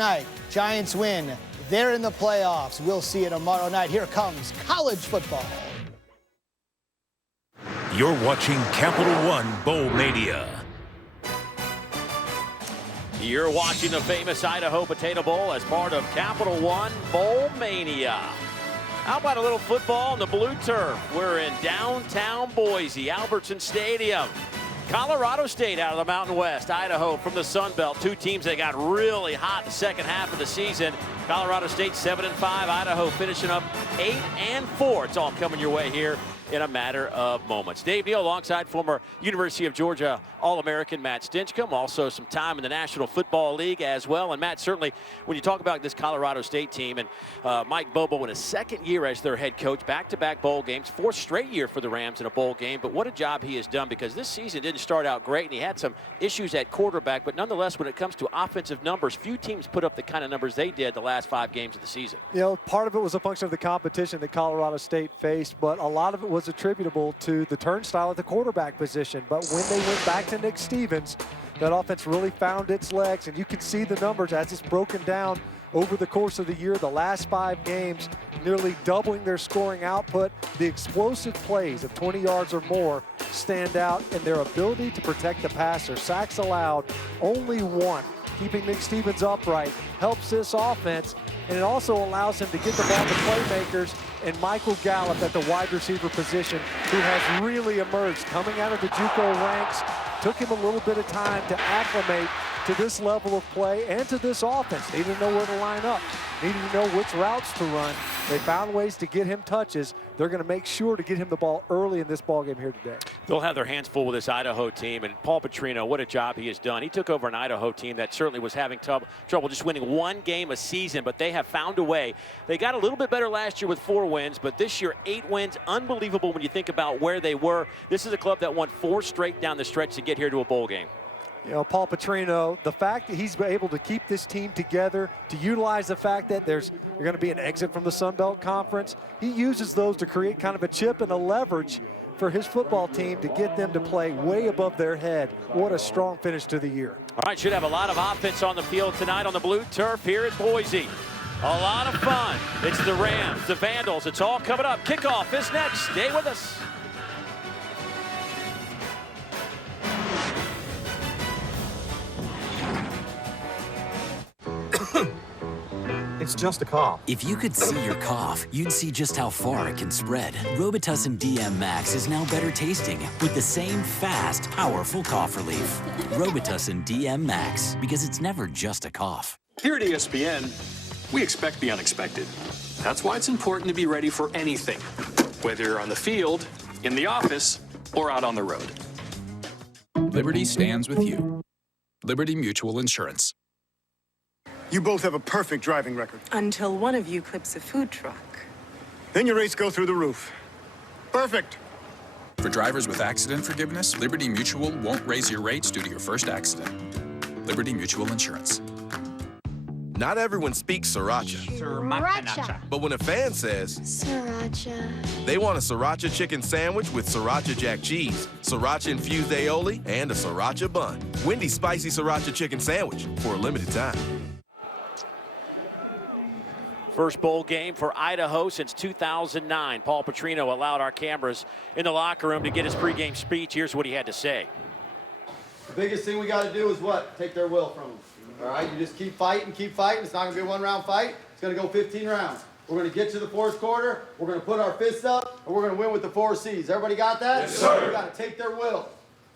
Night, Giants win. They're in the playoffs. We'll see you tomorrow night. Here comes college football. You're watching Capital One Bowl Mania. You're watching the famous Idaho Potato Bowl as part of Capital One Bowl Mania. How about a little football on the blue turf? We're in downtown Boise, Albertson Stadium. Colorado State out of the Mountain West, Idaho from the Sun Belt. Two teams that got really hot the second half of the season. Colorado State 7-5, Idaho finishing up 8-4. It's all coming your way here in a matter of moments. Dave Neal alongside former University of Georgia All-American Matt Stinchcomb. Also some time in the National Football League as well. And Matt, certainly when you talk about this Colorado State team and Mike Bobo in his second year as their head coach, back-to-back bowl games, fourth straight year for the Rams in a bowl game. But what a job he has done, because this season didn't start out great and he had some issues at quarterback. But nonetheless, when it comes to offensive numbers, few teams put up the kind of numbers they did the last 5 games of the season. You know, part of it was a function of the competition that Colorado State faced, but a lot of it was attributable to the turnstile at the quarterback position. But when they went back to Nick Stevens, that offense really found its legs, and you can see the numbers as it's broken down over the course of the year. The last 5 games, nearly doubling their scoring output. The explosive plays of 20 yards or more stand out in their ability to protect the passer. Sacks allowed, only 1. Keeping Nick Stevens upright helps this offense, and it also allows him to get the ball to playmakers. And Michael Gallup at the wide receiver position, who has really emerged coming out of the JUCO ranks. Took him a little bit of time to acclimate to this level of play and to this offense. Needed to know where to line up, needed to know which routes to run. They found ways to get him touches. They're going to make sure to get him the ball early in this ball game here today. They'll have their hands full with this Idaho team, and Paul Petrino, what a job he has done. He took over an Idaho team that certainly was having trouble just winning 1 game a season, but they have found a way. They got a little bit better last year with 4 wins, but this year 8 wins. Unbelievable when you think about where they were. This is a club that won 4 straight down the stretch to get here to a bowl game. You know, Paul Petrino, the fact that he's been able to keep this team together, to utilize the fact that there's going to be an exit from the Sun Belt Conference, he uses those to create kind of a chip and a leverage for his football team to get them to play way above their head. What a strong finish to the year. All right, should have a lot of offense on the field tonight on the blue turf here at Boise. A lot of fun. It's the Rams, the Vandals. It's all coming up. Kickoff is next. Stay with us. It's just a cough. If you could see your cough, you'd see just how far it can spread. Robitussin DM Max is now better tasting with the same fast, powerful cough relief. Robitussin DM Max, because it's never just a cough. Here at ESPN, we expect the unexpected. That's why it's important to be ready for anything, whether you're on the field, in the office, or out on the road. Liberty stands with you. Liberty Mutual Insurance. You both have a perfect driving record. Until one of you clips a food truck. Then your rates go through the roof. Perfect. For drivers with accident forgiveness, Liberty Mutual won't raise your rates due to your first accident. Liberty Mutual Insurance. Not everyone speaks Sriracha. Sriracha. But when a fan says Sriracha, they want a Sriracha chicken sandwich with Sriracha jack cheese, Sriracha infused aioli, and a Sriracha bun. Wendy's spicy Sriracha chicken sandwich for a limited time. First bowl game for Idaho since 2009. Paul Petrino allowed our cameras in the locker room to get his pregame speech. Here's what he had to say. The biggest thing we got to do is what? Take their will from them. All right, you just keep fighting, keep fighting. It's not going to be a 1-round fight. It's going to go 15 rounds. We're going to get to the 4th quarter. We're going to put our fists up, and we're going to win with the 4 C's. Everybody got that? Yes, sir. We got to take their will.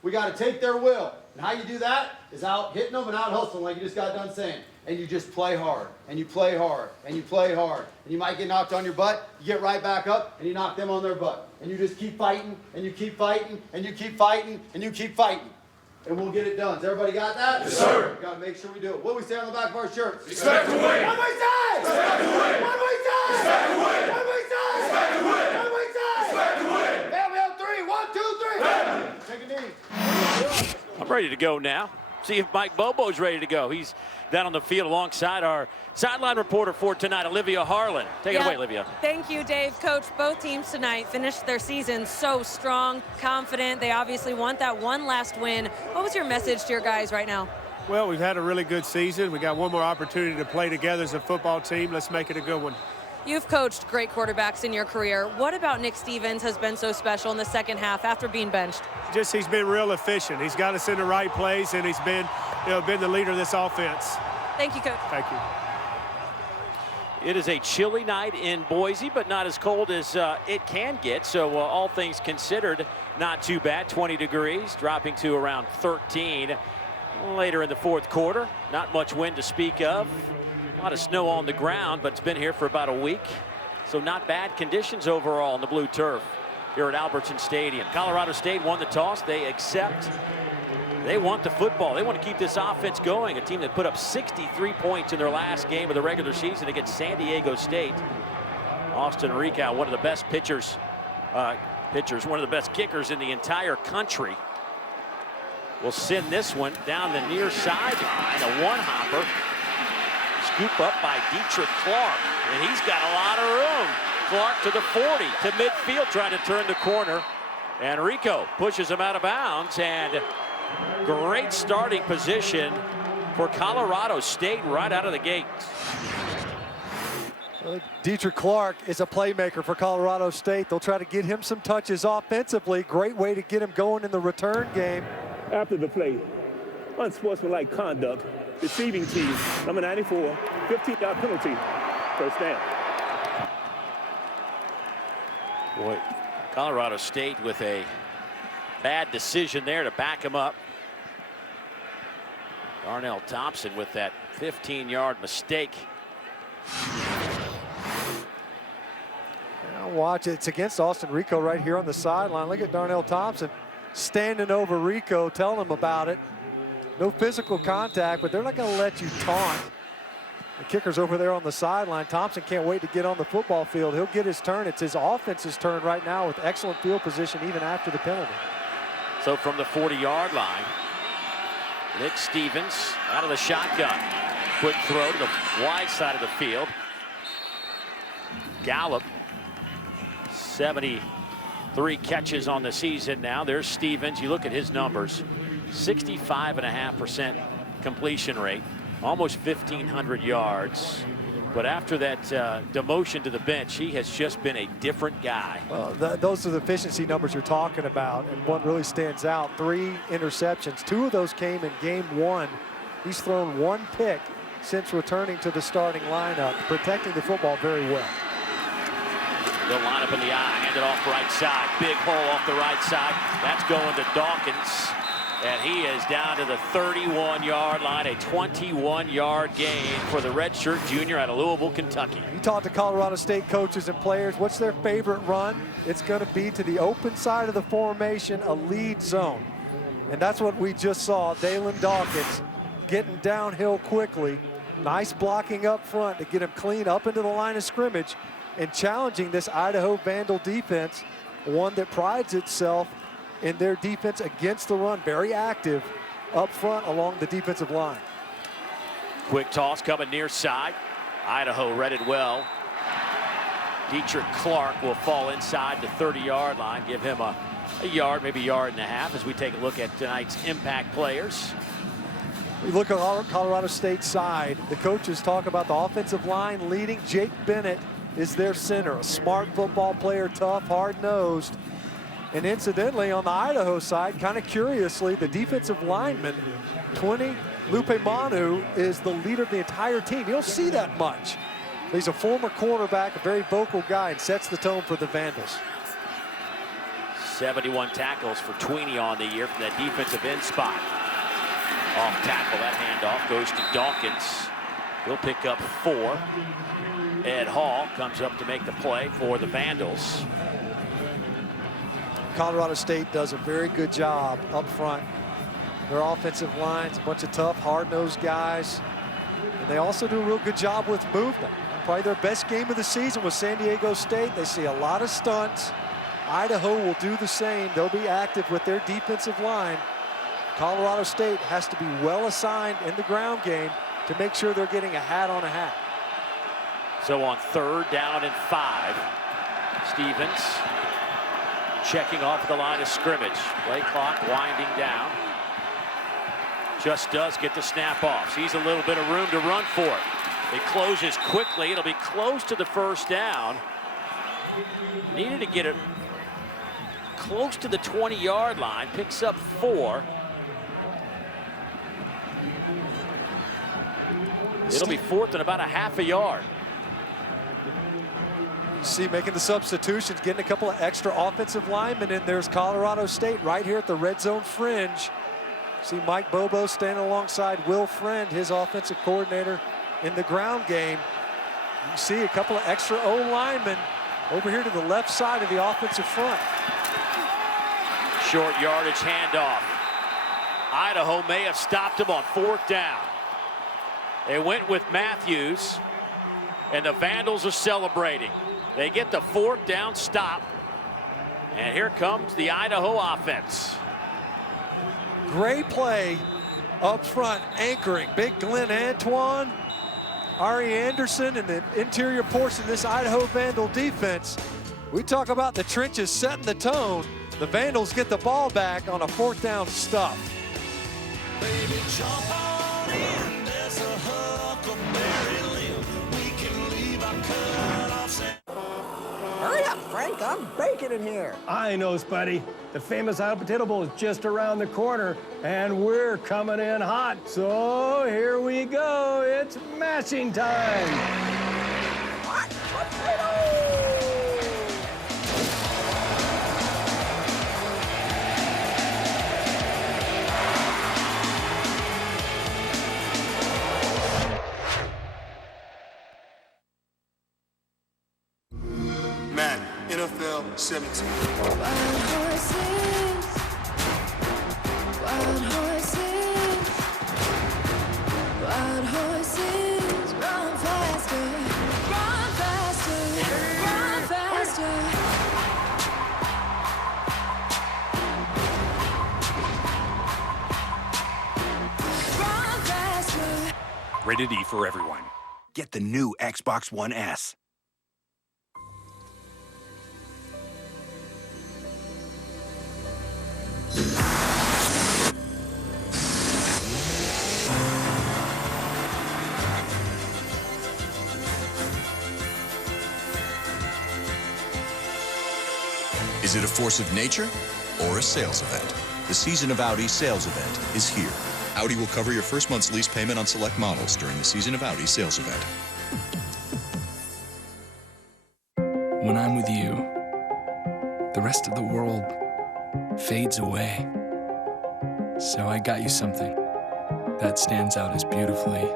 We got to take their will. And how you do that is out hitting them and out hustling like you just got done saying. And you just play hard, and you play hard, and you play hard. And you might get knocked on your butt, you get right back up, and you knock them on their butt. And you just keep fighting, and you keep fighting, and you keep fighting, and you keep fighting. And we'll get it done. Has everybody got that? Yes, sir. Got to make sure we do it. What do we say on the back of our shirts? Expect to win. What do we say? Expect to win. What do we say? Expect to win. What do we say? Expect to win. What do we say? Expect to win. Family on 3. 1, 2, 3. Take a knee. I'm ready to go now. See if Mike Bobo's ready to go. He's down on the field alongside our sideline reporter for tonight, Olivia Harlan. Take it away, Olivia. Thank you, Dave. Coach, both teams tonight finished their season so strong, confident. They obviously want that one last win. What was your message to your guys right now? Well, we've had a really good season. We got one more opportunity to play together as a football team. Let's make it a good one. You've coached great quarterbacks in your career. What about Nick Stevens has been so special in the second half after being benched? Just he's been real efficient. He's got us in the right place, and he's been, been the leader of this offense. Thank you, Coach. Thank you. It is a chilly night in Boise, but not as cold as it can get. So all things considered, not too bad. 20 degrees, dropping to around 13 later in the fourth quarter. Not much wind to speak of. A lot of snow on the ground, but it's been here for about a week. So not bad conditions overall on the blue turf here at Albertson Stadium. Colorado State won the toss. They accept. They want the football. They want to keep this offense going. A team that put up 63 points in their last game of the regular season against San Diego State. Austin Rico, one of the best pitchers, one of the best kickers in the entire country, will send this one down the near sideline. A one-hopper. Scoop up by Dietrich Clark, and he's got a lot of room. Clark to the 40, to midfield, trying to turn the corner. And Rico pushes him out of bounds, and great starting position for Colorado State right out of the gate. Dietrich Clark is a playmaker for Colorado State. They'll try to get him some touches offensively. Great way to get him going in the return game. After the play, unsportsmanlike conduct, deceiving team, number 94, 15-yard penalty, first down. Boy, Colorado State with a bad decision there to back him up. Darnell Thompson with that 15-yard mistake. Now watch it. It's against Austin Rico right here on the sideline. Look at Darnell Thompson standing over Rico, telling him about it. No physical contact, but they're not going to let you taunt. The kicker's over there on the sideline. Thompson can't wait to get on the football field. He'll get his turn. It's his offense's turn right now with excellent field position even after the penalty. So from the 40-yard line, Nick Stevens out of the shotgun. Quick throw to the wide side of the field. Gallup, 73 catches on the season now. There's Stevens. You look at his numbers. 65.5% completion rate, almost 1,500 yards. But after that demotion to the bench, he has just been a different guy. Well, those are the efficiency numbers you're talking about, and one really stands out. 3 interceptions. 2 of those came in game 1. He's thrown 1 pick since returning to the starting lineup, protecting the football very well. They'll line up in the eye, hand it off right side. Big hole off the right side. That's going to Dawkins. And he is down to the 31-yard line, a 21-yard gain for the redshirt junior out of Louisville, Kentucky. You talk to Colorado State coaches and players, what's their favorite run? It's going to be to the open side of the formation, a lead zone. And that's what we just saw. Dalen Dawkins getting downhill quickly. Nice blocking up front to get him clean up into the line of scrimmage and challenging this Idaho Vandal defense, one that prides itself in their defense against the run. Very active up front along the defensive line. Quick toss coming near side. Idaho read it well. Dietrich Clark will fall inside the 30-yard line. Give him a yard, maybe a yard and a half as we take a look at tonight's impact players. We look at our Colorado State side. The coaches talk about the offensive line leading. Jake Bennett is their center. A smart football player, tough, hard-nosed. And incidentally, on the Idaho side, kind of curiously, the defensive lineman, 20, Lupe Manu, is the leader of the entire team. You don't see that much. He's a former quarterback, a very vocal guy, and sets the tone for the Vandals. 71 tackles for Tweeney on the year from that defensive end spot. Off tackle, that handoff goes to Dawkins. He'll pick up 4. Ed Hall comes up to make the play for the Vandals. Colorado State does a very good job up front. Their offensive line's a bunch of tough, hard-nosed guys. And they also do a real good job with movement. Probably their best game of the season was San Diego State. They see a lot of stunts. Idaho will do the same. They'll be active with their defensive line. Colorado State has to be well assigned in the ground game to make sure they're getting a hat on a hat. So on 3rd down and 5, Stevens checking off the line of scrimmage. Play clock winding down. Just does get the snap off. Sees a little bit of room to run for it. It closes quickly. It'll be close to the first down. Needed to get it close to the 20-yard line. Picks up 4. It'll be 4th and about a half a yard. See, making the substitutions, getting a couple of extra offensive linemen in. There's Colorado State right here at the red zone fringe. See Mike Bobo standing alongside Will Friend, his offensive coordinator in the ground game. You see a couple of extra O linemen over here to the left side of the offensive front. Short yardage handoff. Idaho may have stopped him on 4th down. They went with Matthews, and the Vandals are celebrating. They get the 4th down stop, and here comes the Idaho offense. Great play up front, anchoring. Big Glenn Antoine, Ari Anderson, and the interior portion of this Idaho Vandal defense. We talk about the trenches setting the tone. The Vandals get the ball back on a 4th down stop. Baby, jump on in. There's a huckleberry limb. We can leave our cut-offs. Hurry up, Frank. I'm baking in here. I know, Spuddy. The famous Idaho Potato Bowl is just around the corner, and we're coming in hot. So here we go. It's mashing time. Hot potato! Man, NFL 17. Wild horses, wild horses, wild horses, run faster, run faster, run faster. Run faster. Rated E for everyone. Get the new Xbox One S. Is it a force of nature or a sales event? The Season of Audi sales event is here. Audi will cover your first month's lease payment on select models during the Season of Audi sales event. When I'm with you, the rest of the world fades away. So I got you something that stands out as beautifully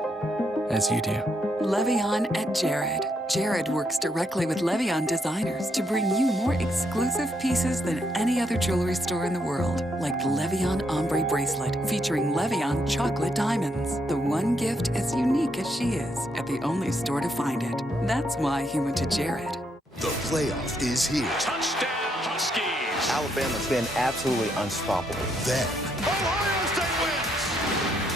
as you do. Levion at Jared. Jared works directly with Levion designers to bring you more exclusive pieces than any other jewelry store in the world, like the Levion Ombre Bracelet featuring Levion chocolate diamonds. The one gift as unique as she is at the only store to find it. That's why he went to Jared. The playoff is here. Touchdown, Huskies! Alabama's been absolutely unstoppable. Then Ohio State wins!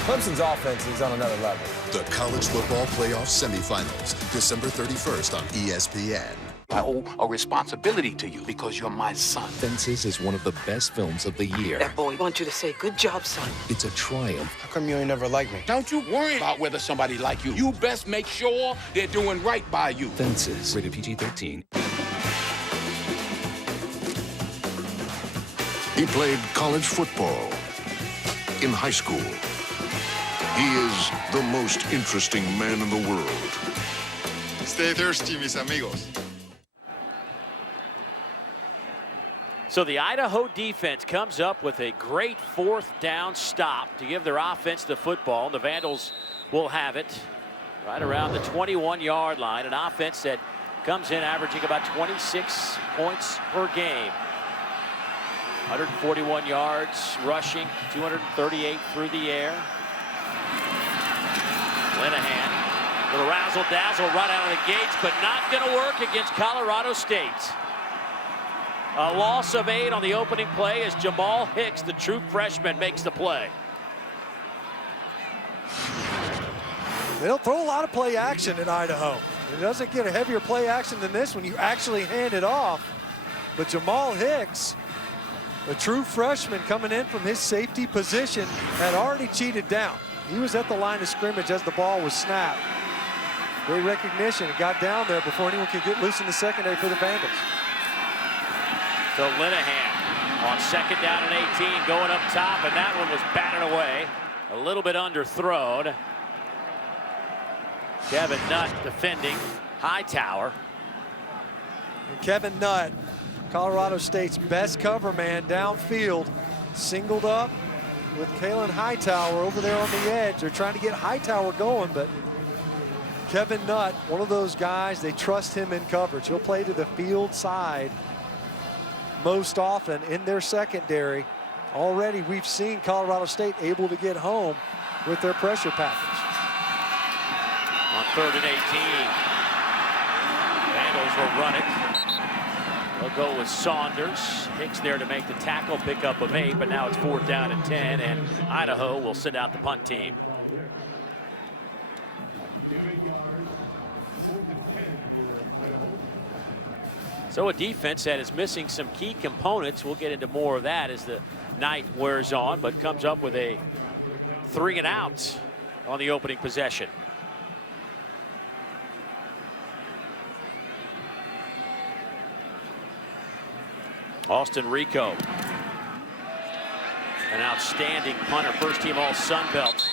Clemson's offense is on another level. the College Football Playoff Semifinals, December 31st on ESPN. I owe a responsibility to you because you're my son. Fences is one of the best films of the year. That boy wants you to say, good job, son. It's a triumph. How come you ain't never liked me? Don't you worry about whether somebody like you. You best make sure they're doing right by you. Fences, rated PG-13. He played college football in high school. He is the most interesting man in the world. Stay thirsty, mis amigos. So the Idaho defense comes up with a great fourth down stop to give their offense the football. The Vandals will have it right around the 21-yard line. An offense that comes in averaging about 26 points per game. 141 yards rushing, 238 through the air. Linehan, little razzle-dazzle right out of the gates, but not going to work against Colorado State. A loss of 8 on the opening play as Jamal Hicks, the true freshman, makes the play. They don't throw a lot of play action in Idaho. It doesn't get a heavier play action than this when you actually hand it off. But Jamal Hicks The true freshman coming in from his safety position had already cheated down. He was at the line of scrimmage as the ball was snapped. Great recognition. It got down there before anyone could get loose in the secondary for the Vandals. So Linehan on 2nd down and 18 going up top, and that one was batted away. A little bit underthrown. Kevin Nutt defending Hightower. And Kevin Nutt, Colorado State's best cover man downfield, singled up with Kalen Hightower over there on the edge. They're trying to get Hightower going, but Kevin Nutt, one of those guys, they trust him in coverage. He'll play to the field side most often in their secondary. Already we've seen Colorado State able to get home with their pressure package. On 3rd and 18, Vandals will run it. They'll go with Saunders. Hicks there to make the tackle, pick up of 8, but now it's 4th down and 10, and Idaho will send out the punt team. So a defense that is missing some key components. We'll get into more of that as the night wears on, but comes up with a 3 and out on the opening possession. Austin Rico, an outstanding punter, first team all Sun Belt.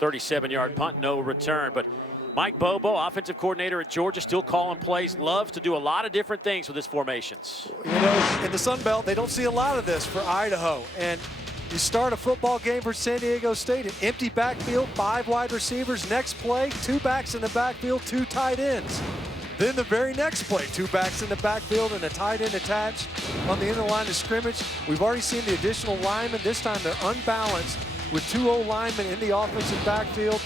37-yard punt, no return, but Mike Bobo, offensive coordinator at Georgia, still calling plays, loves to do a lot of different things with his formations. You know, in the Sun Belt, they don't see a lot of this for Idaho. And you start a football game for San Diego State, an empty backfield, 5 wide receivers. Next play, 2 backs in the backfield, 2 tight ends. Then the very next play, 2 backs in the backfield and a tight end attached on the inner line of scrimmage. We've already seen the additional linemen. This time they're unbalanced with 2 O-linemen in the offensive backfield.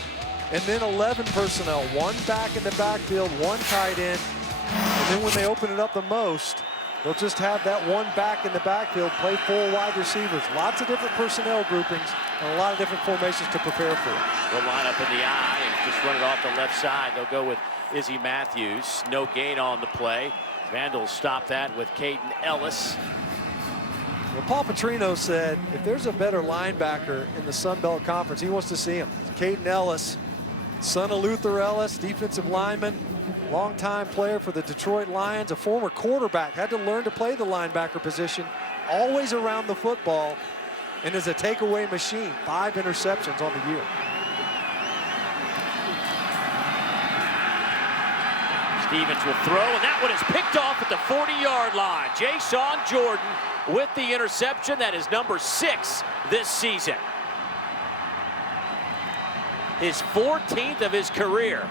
And then 11 personnel, 1 back in the backfield, 1 tight end. And then when they open it up the most, they'll just have that 1 back in the backfield, play 4 wide receivers. Lots of different personnel groupings and a lot of different formations to prepare for. They'll line up in the eye and just run it off the left side. They'll go with Izzy Matthews. No gain on the play. Vandals stop that with Caden Ellis. Well, Paul Petrino said if there's a better linebacker in the Sun Belt Conference, he wants to see him. Caden Ellis, son of Luther Ellis, defensive lineman, longtime player for the Detroit Lions, a former quarterback, had to learn to play the linebacker position, always around the football, and is a takeaway machine. 5 interceptions on the year. Stevens will throw, and that one is picked off at the 40-yard line. Jason Jordan with the interception. That is number 6 this season. His 14th of his career.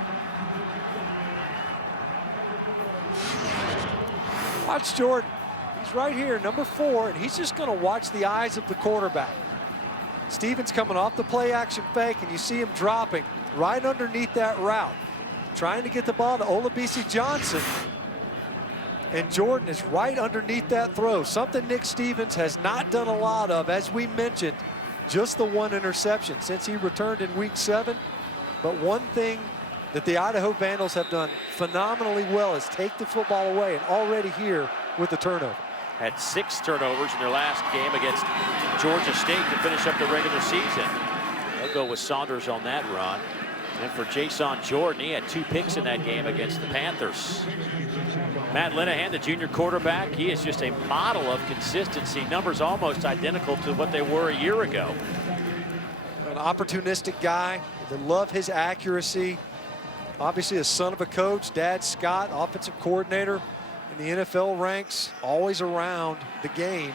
Watch Jordan. He's right here, number 4, and he's just going to watch the eyes of the quarterback. Stevens coming off the play action fake, and you see him dropping right underneath that route, trying to get the ball to Olabisi Johnson. And Jordan is right underneath that throw, something Nick Stevens has not done a lot of. As we mentioned, just the 1 interception since he returned in week 7. But one thing that the Idaho Vandals have done phenomenally well is take the football away, and already here with the turnover. Had 6 turnovers in their last game against Georgia State to finish up the regular season. They'll go with Saunders on that run. And for Jason Jordan, he had 2 picks in that game against the Panthers. Matt Linehan, the junior quarterback, he is just a model of consistency. Numbers almost identical to what they were a year ago. An opportunistic guy. They love his accuracy. Obviously a son of a coach, Dad Scott, offensive coordinator in the NFL ranks, always around the game.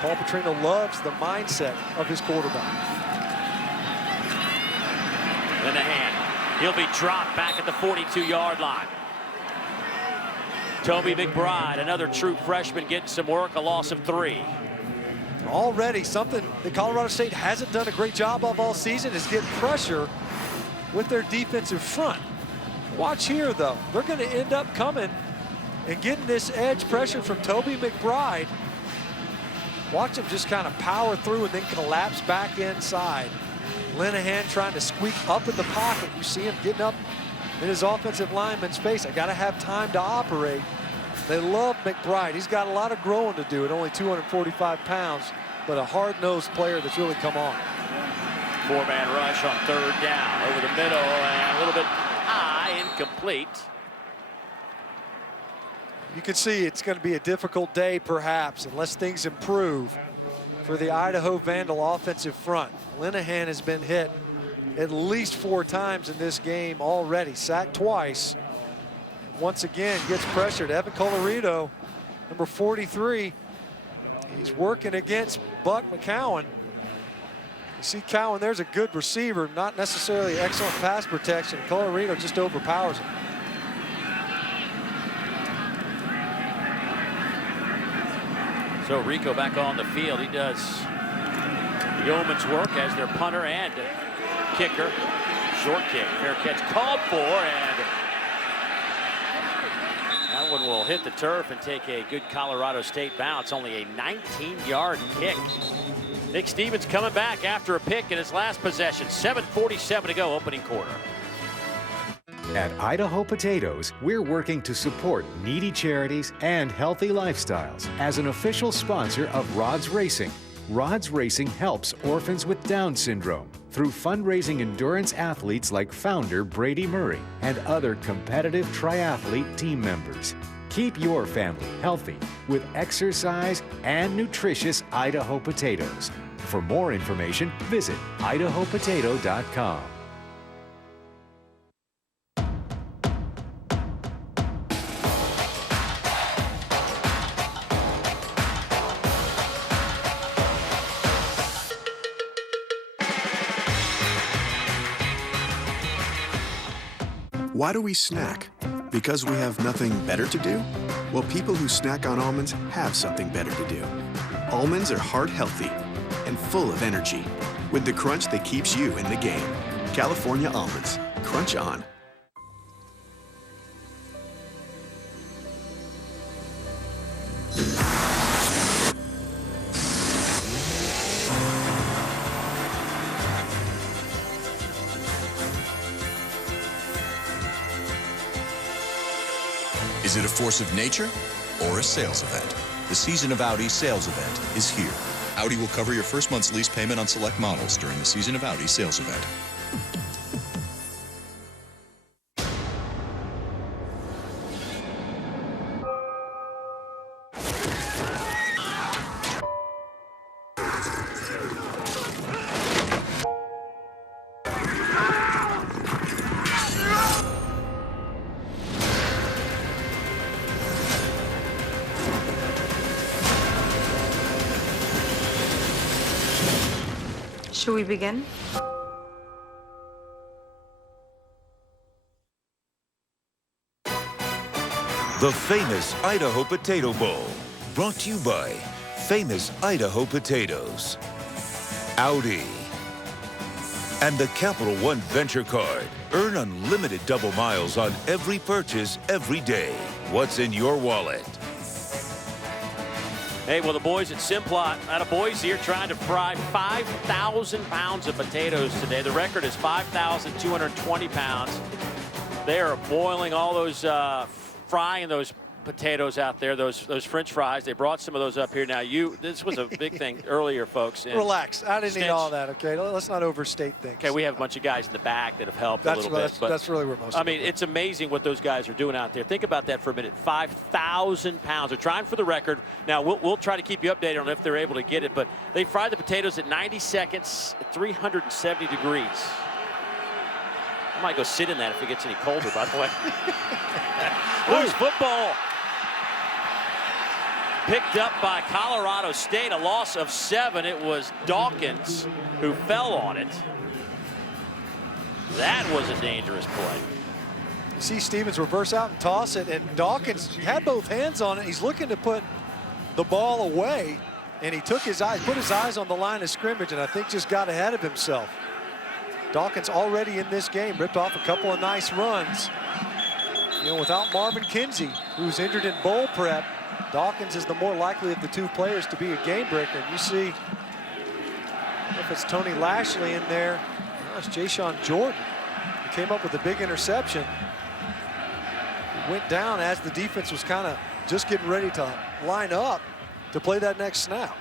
Paul Petrino loves the mindset of his quarterback. Linehan, he'll be dropped back at the 42-yard line. Toby McBride, another true freshman, getting some work, a loss of 3. Already something that Colorado State hasn't done a great job of all season is get pressure with their defensive front. Watch here, though. They're going to end up coming and getting this edge pressure from Toby McBride. Watch him just kind of power through and then collapse back inside. Linehan trying to squeak up in the pocket. You see him getting up in his offensive lineman's face. I got to have time to operate. They love McBride. He's got a lot of growing to do at only 245 pounds, but a hard-nosed player that's really come on. Four-man rush on third down. Over the middle and a little bit high, incomplete. You can see it's going to be a difficult day, perhaps, unless things improve for the Idaho Vandal offensive front. Linehan has been hit at least 4 times in this game already, sacked twice. Once again, gets pressured. Evan Colorado, number 43, he's working against Buck McCowan. You see Cowan, there's a good receiver, not necessarily excellent pass protection. Colorado just overpowers him. So Rico back on the field. He does yeoman's work as their punter and kicker. Short kick, fair catch called for, and that one will hit the turf and take a good Colorado State bounce. Only a 19-yard kick. Nick Stevens coming back after a pick in his last possession. 7:47 to go, opening quarter. At Idaho Potatoes, we're working to support needy charities and healthy lifestyles. As an official sponsor of Rods Racing, Rods Racing helps orphans with Down syndrome through fundraising endurance athletes like founder Brady Murray and other competitive triathlete team members. Keep your family healthy with exercise and nutritious Idaho potatoes. For more information, visit idahopotato.com. Why do we snack? Because we have nothing better to do? Well, people who snack on almonds have something better to do. Almonds are heart healthy and full of energy, with the crunch that keeps you in the game. California almonds. Crunch on. Is it a force of nature or a sales event? The Season of Audi sales event is here. Audi will cover your first month's lease payment on select models during the Season of Audi sales event. Should we begin? The famous Idaho Potato Bowl, brought to you by Famous Idaho Potatoes, Audi, and the Capital One Venture Card. Earn unlimited double miles on every purchase every day. What's in your wallet? Hey, well, the boys at Simplot out of Boise are trying to fry 5,000 pounds of potatoes today. The record is 5,220 pounds. They are boiling all those, frying those potatoes out there, those French fries. They brought some of those up here. Now, this was a big thing earlier, folks. And relax. I didn't need all that, okay? Let's not overstate things. Okay, we have a bunch of guys in the back that have helped a little bit. But that's really where most of it it's amazing what those guys are doing out there. Think about that for a minute. 5,000 pounds. They're trying for the record. Now, we'll try to keep you updated on if they're able to get it, but they fry the potatoes at 90 seconds at 370 degrees. I might go sit in that if it gets any colder, by the way. Loose football. Picked up by Colorado State, a loss of 7. It was Dawkins who fell on it. That was a dangerous play. You see Stevens reverse out and toss it, and Dawkins had both hands on it. He's looking to put the ball away, and he took his eyes, put his eyes on the line of scrimmage, and I think just got ahead of himself. Dawkins already in this game, ripped off a couple of nice runs. You know, without Marvin Kinsey, who's injured in bowl prep, Dawkins is the more likely of the two players to be a game breaker. And you see, if it's Tony Lashley in there, no, it's Jayshon Jordan, who came up with a big interception. He went down as the defense was kind of just getting ready to line up to play that next snap.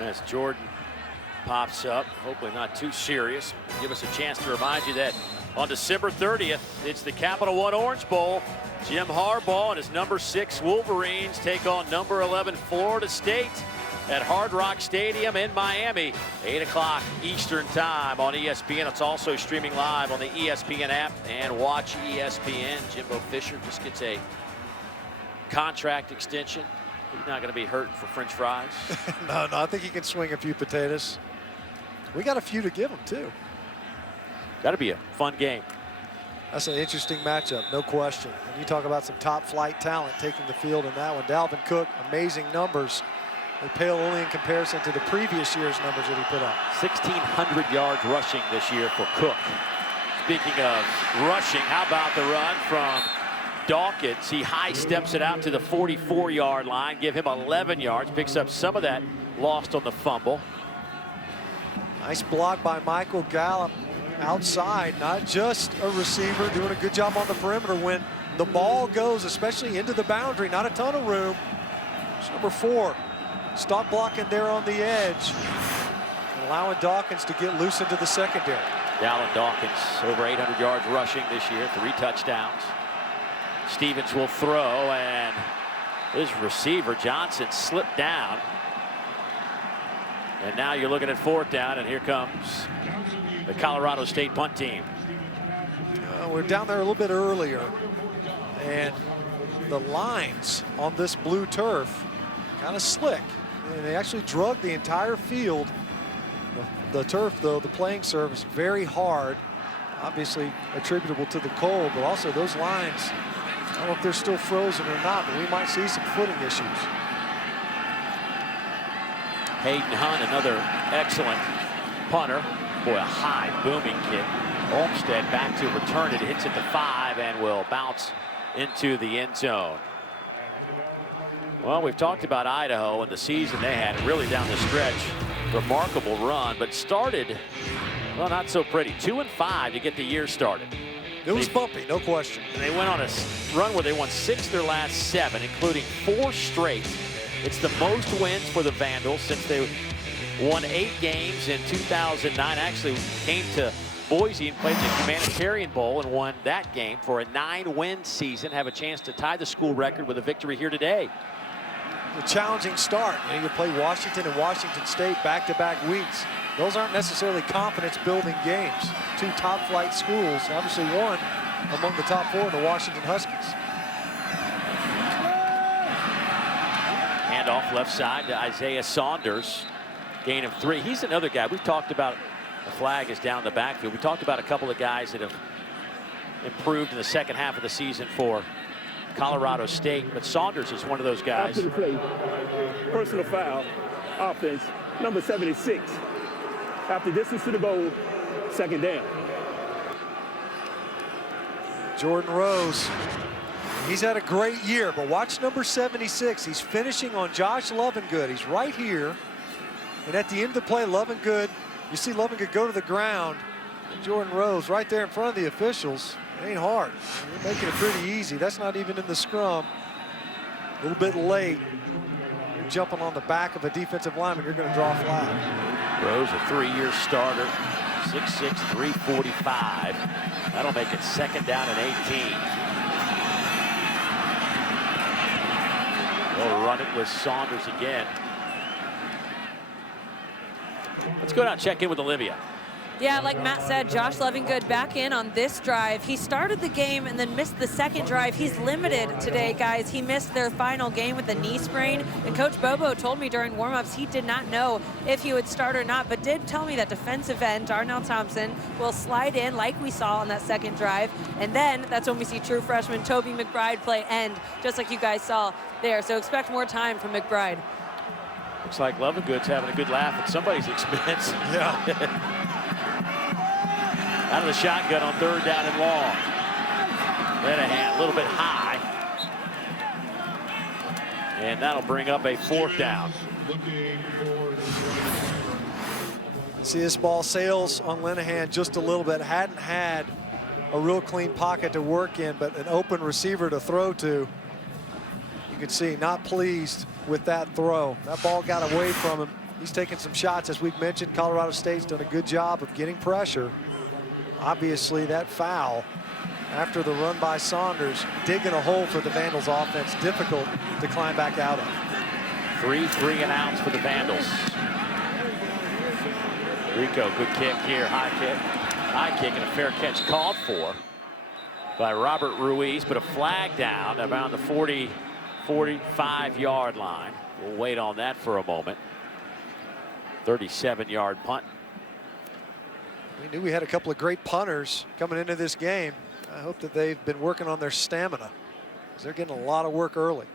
As Jordan pops up, hopefully not too serious. Give us a chance to remind you that on December 30th, it's the Capital One Orange Bowl. Jim Harbaugh and his number 6 Wolverines take on number 11 Florida State at Hard Rock Stadium in Miami, 8 o'clock Eastern time on ESPN. It's also streaming live on the ESPN app and Watch ESPN. Jimbo Fisher just gets a contract extension. He's not going to be hurting for French fries. No, I think he can swing a few potatoes. We got a few to give him, too. Got to be a fun game. That's an interesting matchup, no question. And you talk about some top-flight talent taking the field in that one. Dalvin Cook, amazing numbers. They pale only in comparison to the previous year's numbers that he put up. 1,600 yards rushing this year for Cook. Speaking of rushing, how about the run from Dawkins? He high steps it out to the 44-yard line, give him 11 yards, picks up some of that lost on the fumble. Nice block by Michael Gallup outside, not just a receiver, doing a good job on the perimeter when the ball goes, especially into the boundary, not a ton of room. It's number 4, stop blocking there on the edge, and allowing Dawkins to get loose into the secondary. Dallin Dawkins, over 800 yards rushing this year, 3 touchdowns. Stevens will throw, and his receiver, Johnson, slipped down. And now you're looking at 4th down, and here comes the Colorado State punt team. We're down there a little bit earlier, and the lines on this blue turf kind of slick. And they actually drug the entire field. The turf, though, the playing surface, very hard. Obviously attributable to the cold, but also those lines, I don't know if they're still frozen or not, but we might see some footing issues. Hayden Hunt, another excellent punter. Boy, a high booming kick. Olmstead back to return it, hits it to 5 and will bounce into the end zone. Well, we've talked about Idaho and the season they had really down the stretch. Remarkable run, but started, well, not so pretty. 2-5 to get the year started. It was bumpy, no question. And they went on a run where they won 6 of their last 7, including 4 straight. It's the most wins for the Vandals since they won 8 games in 2009. Actually came to Boise and played the Humanitarian Bowl and won that game for a 9-win season. Have a chance to tie the school record with a victory here today. A challenging start. You play Washington and Washington State back-to-back weeks. Those aren't necessarily confidence-building games. 2 top-flight schools, obviously one among the top 4 in the Washington Huskies. Handoff left side to Isaiah Saunders. Gain of 3. He's another guy. We've talked about, the flag is down the backfield. We talked about a couple of guys that have improved in the second half of the season for Colorado State, but Saunders is one of those guys. After the play, personal foul, offense, number 76. After distance to the goal, 2nd down. Jordan Rose, he's had a great year, but watch number 76. He's finishing on Josh Lovingood. He's right here, and at the end of the play, Lovingood, you see Lovingood go to the ground, and Jordan Rose right there in front of the officials. It ain't hard. You're making it pretty easy. That's not even in the scrum. A little bit late. You're jumping on the back of a defensive lineman. You're going to draw a flag. Rose, a 3-year starter, 6'6", 345. That'll make it 2nd down and 18. They'll run it with Saunders again. Let's go down and check in with Olivia. Yeah, like Matt said, Josh Lovingood back in on this drive. He started the game and then missed the second drive. He's limited today, guys. He missed their final game with a knee sprain. And Coach Bobo told me during warmups he did not know if he would start or not, but did tell me that defensive end Darnell Thompson will slide in like we saw on that second drive. And then that's when we see true freshman Toby McBride play end, just like you guys saw there. So expect more time from McBride. Looks like Lovingood's having a good laugh at somebody's expense. Yeah. Out of the shotgun on 3rd down and long. Linehan a little bit high. And that'll bring up a 4th down. See, this ball sails on Linehan just a little bit. Hadn't had a real clean pocket to work in, but an open receiver to throw to. You can see, not pleased with that throw. That ball got away from him. He's taking some shots. As we've mentioned, Colorado State's done a good job of getting pressure. Obviously, that foul after the run by Saunders, digging a hole for the Vandals offense, difficult to climb back out of. 3 and outs for the Vandals. Rico, good kick here, high kick and a fair catch called for by Robert Ruiz, but a flag down around the 45-yard line. We'll wait on that for a moment. 37-yard punt. We knew we had a couple of great punters coming into this game. I hope that they've been working on their stamina, because they're getting a lot of work early.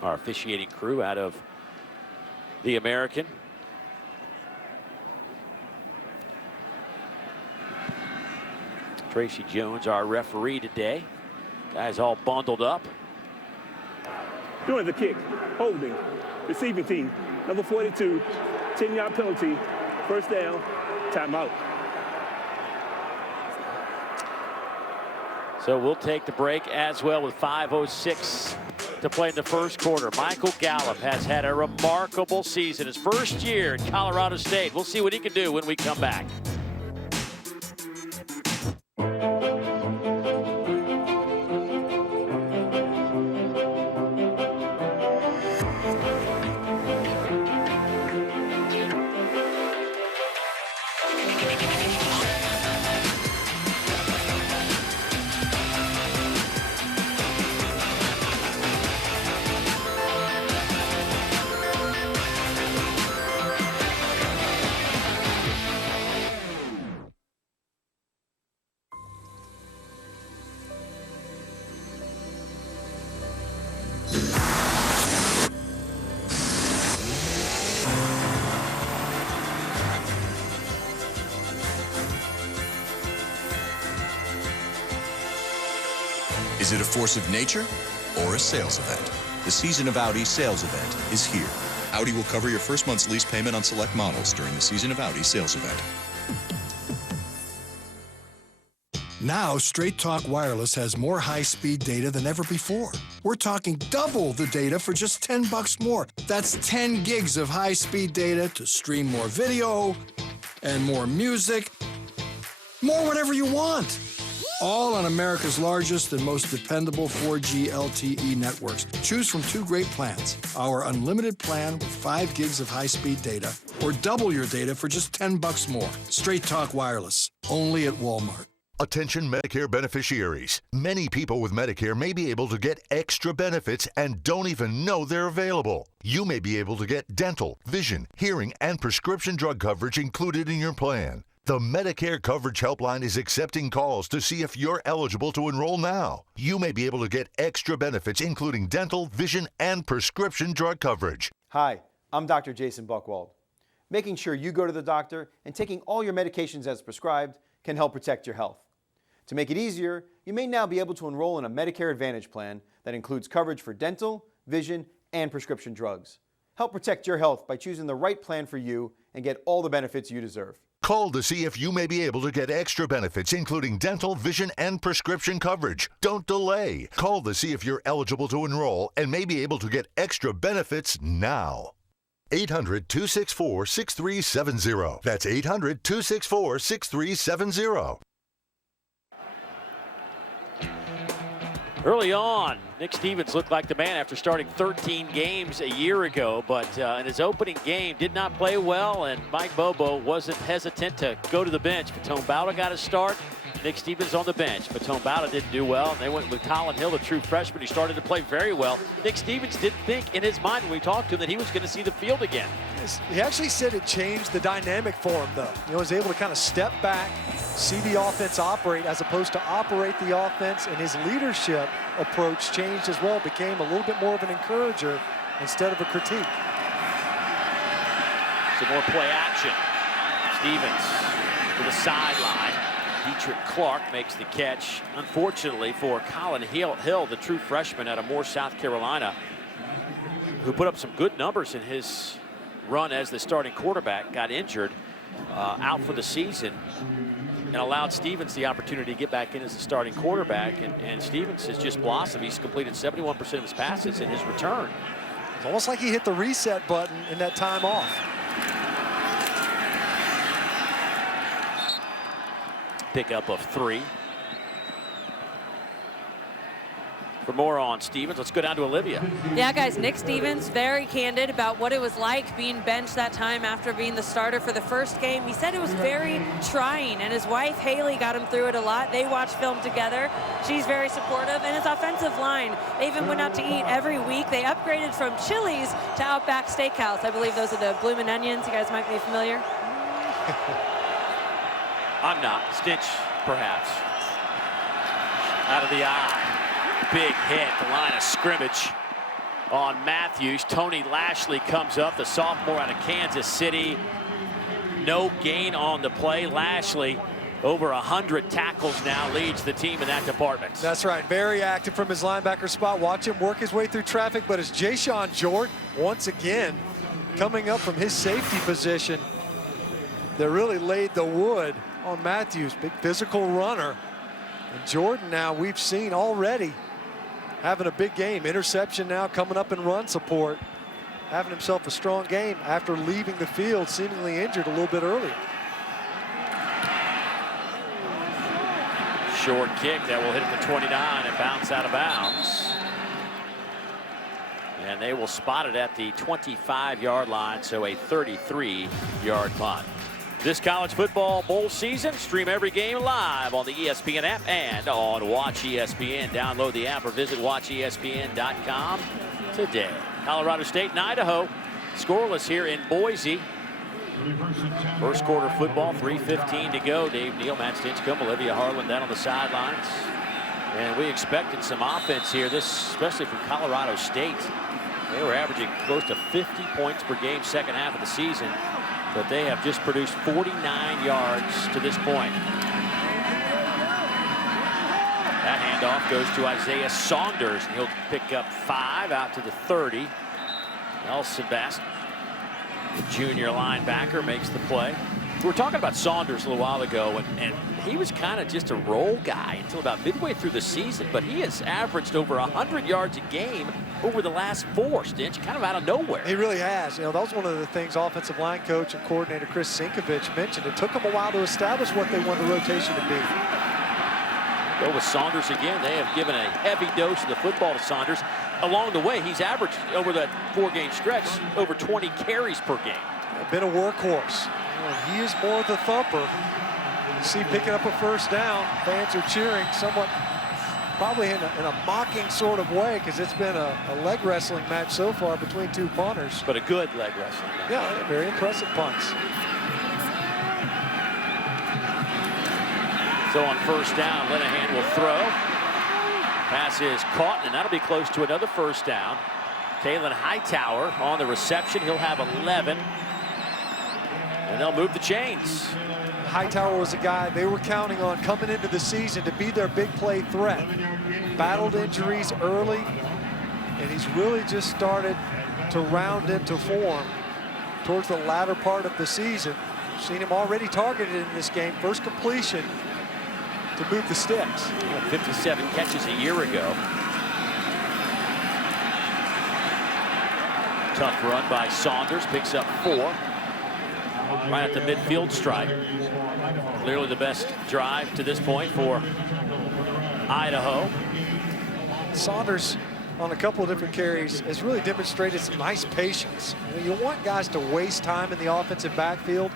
Our officiating crew out of the American. Tracy Jones, our referee today. Guys all bundled up. Doing the kick, holding, receiving team, number 42, 10-yard penalty, first down, timeout. So we'll take the break as well with 5:06 to play in the first quarter. Michael Gallup has had a remarkable season. His first year at Colorado State. We'll see what he can do when we come back. Is it a force of nature or a sales event? The season of Audi sales event is here. Audi will cover your first month's lease payment on select models during the season of Audi sales event. Now, Straight Talk Wireless has more high-speed data than ever before. We're talking double the data for just $10 more. That's 10 gigs of high-speed data to stream more video and more music, more whatever you want. All on America's largest and most dependable 4G LTE networks. Choose from 2 great plans. Our unlimited plan with 5 gigs of high-speed data, or double your data for just $10 more. Straight Talk Wireless, only at Walmart. Attention Medicare beneficiaries. Many people with Medicare may be able to get extra benefits and don't even know they're available. You may be able to get dental, vision, hearing, and prescription drug coverage included in your plan. The Medicare Coverage Helpline is accepting calls to see if you're eligible to enroll now. You may be able to get extra benefits including dental, vision, and prescription drug coverage. Hi, I'm Dr. Jason Buchwald. Making sure you go to the doctor and taking all your medications as prescribed can help protect your health. To make it easier, you may now be able to enroll in a Medicare Advantage plan that includes coverage for dental, vision, and prescription drugs. Help protect your health by choosing the right plan for you and get all the benefits you deserve. Call to see if you may be able to get extra benefits, including dental, vision, and prescription coverage. Don't delay. Call to see if you're eligible to enroll and may be able to get extra benefits now. 800-264-6370. That's 800-264-6370. Early on, Nick Stevens looked like the man after starting 13 games a year ago, but in his opening game did not play well, and Mike Bobo wasn't hesitant to go to the bench. Patone Bauta got a start. Nick Stevens on the bench. Patone Bauta didn't do well. They went with Colin Hill, the true freshman, who started to play very well. Nick Stevens didn't think in his mind when we talked to him that he was going to see the field again. He actually said it changed the dynamic for him, though. You know, he was able to kind of step back, see the offense operate as opposed to operate the offense, and his leadership approach changed as well, became a little bit more of an encourager instead of a critique. Some more play action. Stevens to the sideline. Dietrich Clark makes the catch. Unfortunately for Colin Hill, the true freshman out of Moore, South Carolina, who put up some good numbers in his run as the starting quarterback, got injured, out for the season, and allowed Stevens the opportunity to get back in as the starting quarterback. And Stevens has just blossomed. He's completed 71% of his passes in his return. It's almost like he hit the reset button in that time off. Pickup of 3. For more on Stevens, let's go down to Olivia. Yeah, guys, Nick Stevens, very candid about what it was like being benched that time after being the starter for the first game. He said it was very trying, and his wife, Haley, got him through it a lot. They watched film together. She's very supportive, and his offensive line, they even went out to eat every week. They upgraded from Chili's to Outback Steakhouse. I believe those are the bloomin' onions. You guys might be familiar. I'm not. Stitch, perhaps. Out of the eye. Big hit, the line of scrimmage on Matthews. Tony Lashley comes up, the sophomore out of Kansas City. No gain on the play. Lashley, over 100 tackles now, leads the team in that department. That's right, very active from his linebacker spot. Watch him work his way through traffic, but it's Jayshon Jordan, once again, coming up from his safety position that really laid the wood on Matthews. Big physical runner. And Jordan now, we've seen already, having a big game. Interception now coming up in run support. Having himself a strong game after leaving the field seemingly injured a little bit earlier. Short kick that will hit at the 29 and bounce out of bounds. And they will spot it at the 25-yard line, so a 33-yard punt. This college football bowl season, stream every game live on the ESPN app and on Watch ESPN. Download the app or visit watchespn.com today. Colorado State and Idaho scoreless here in Boise. First quarter football, 3:15 to go. Dave Neal, Matt Stinchcomb, Olivia Harlan down on the sidelines. And we expected some offense here, especially from Colorado State. They were averaging close to 50 points per game second half of the season, but they have just produced 49 yards to this point. That handoff goes to Isaiah Saunders, and he'll pick up 5 out to the 30. El Sebastian, the junior linebacker, makes the play. We were talking about Saunders a little while ago, and he was kind of just a role guy until about midway through the season, but he has averaged over 100 yards a game over the last 4, Stinch, kind of out of nowhere. He really has. You know, that was one of the things offensive line coach and coordinator Chris Sinkovich mentioned. It took him a while to establish what they want the rotation to be. Go with Saunders again. They have given a heavy dose of the football to Saunders. Along the way, he's averaged over that 4-game stretch over 20 carries per game. Been a workhorse. He is more the thumper. You see picking up a first down. Fans are cheering somewhat, probably in a mocking sort of way, because it's been a leg wrestling match so far between two punters. But a good leg wrestling match. Yeah, very impressive punts. So on first down, Linehan will throw. Pass is caught, and that'll be close to another first down. Kalen Hightower on the reception. He'll have 11. And they'll move the chains. Hightower was a guy they were counting on coming into the season to be their big play threat. Battled injuries early, and he's really just started to round into form towards the latter part of the season. Seen him already targeted in this game. First completion to move the sticks. 57 catches a year ago. Tough run by Saunders, picks up 4. Right at the midfield stripe. Clearly the best drive to this point for Idaho. Saunders, on a couple of different carries, has really demonstrated some nice patience. You want guys to waste time in the offensive backfield,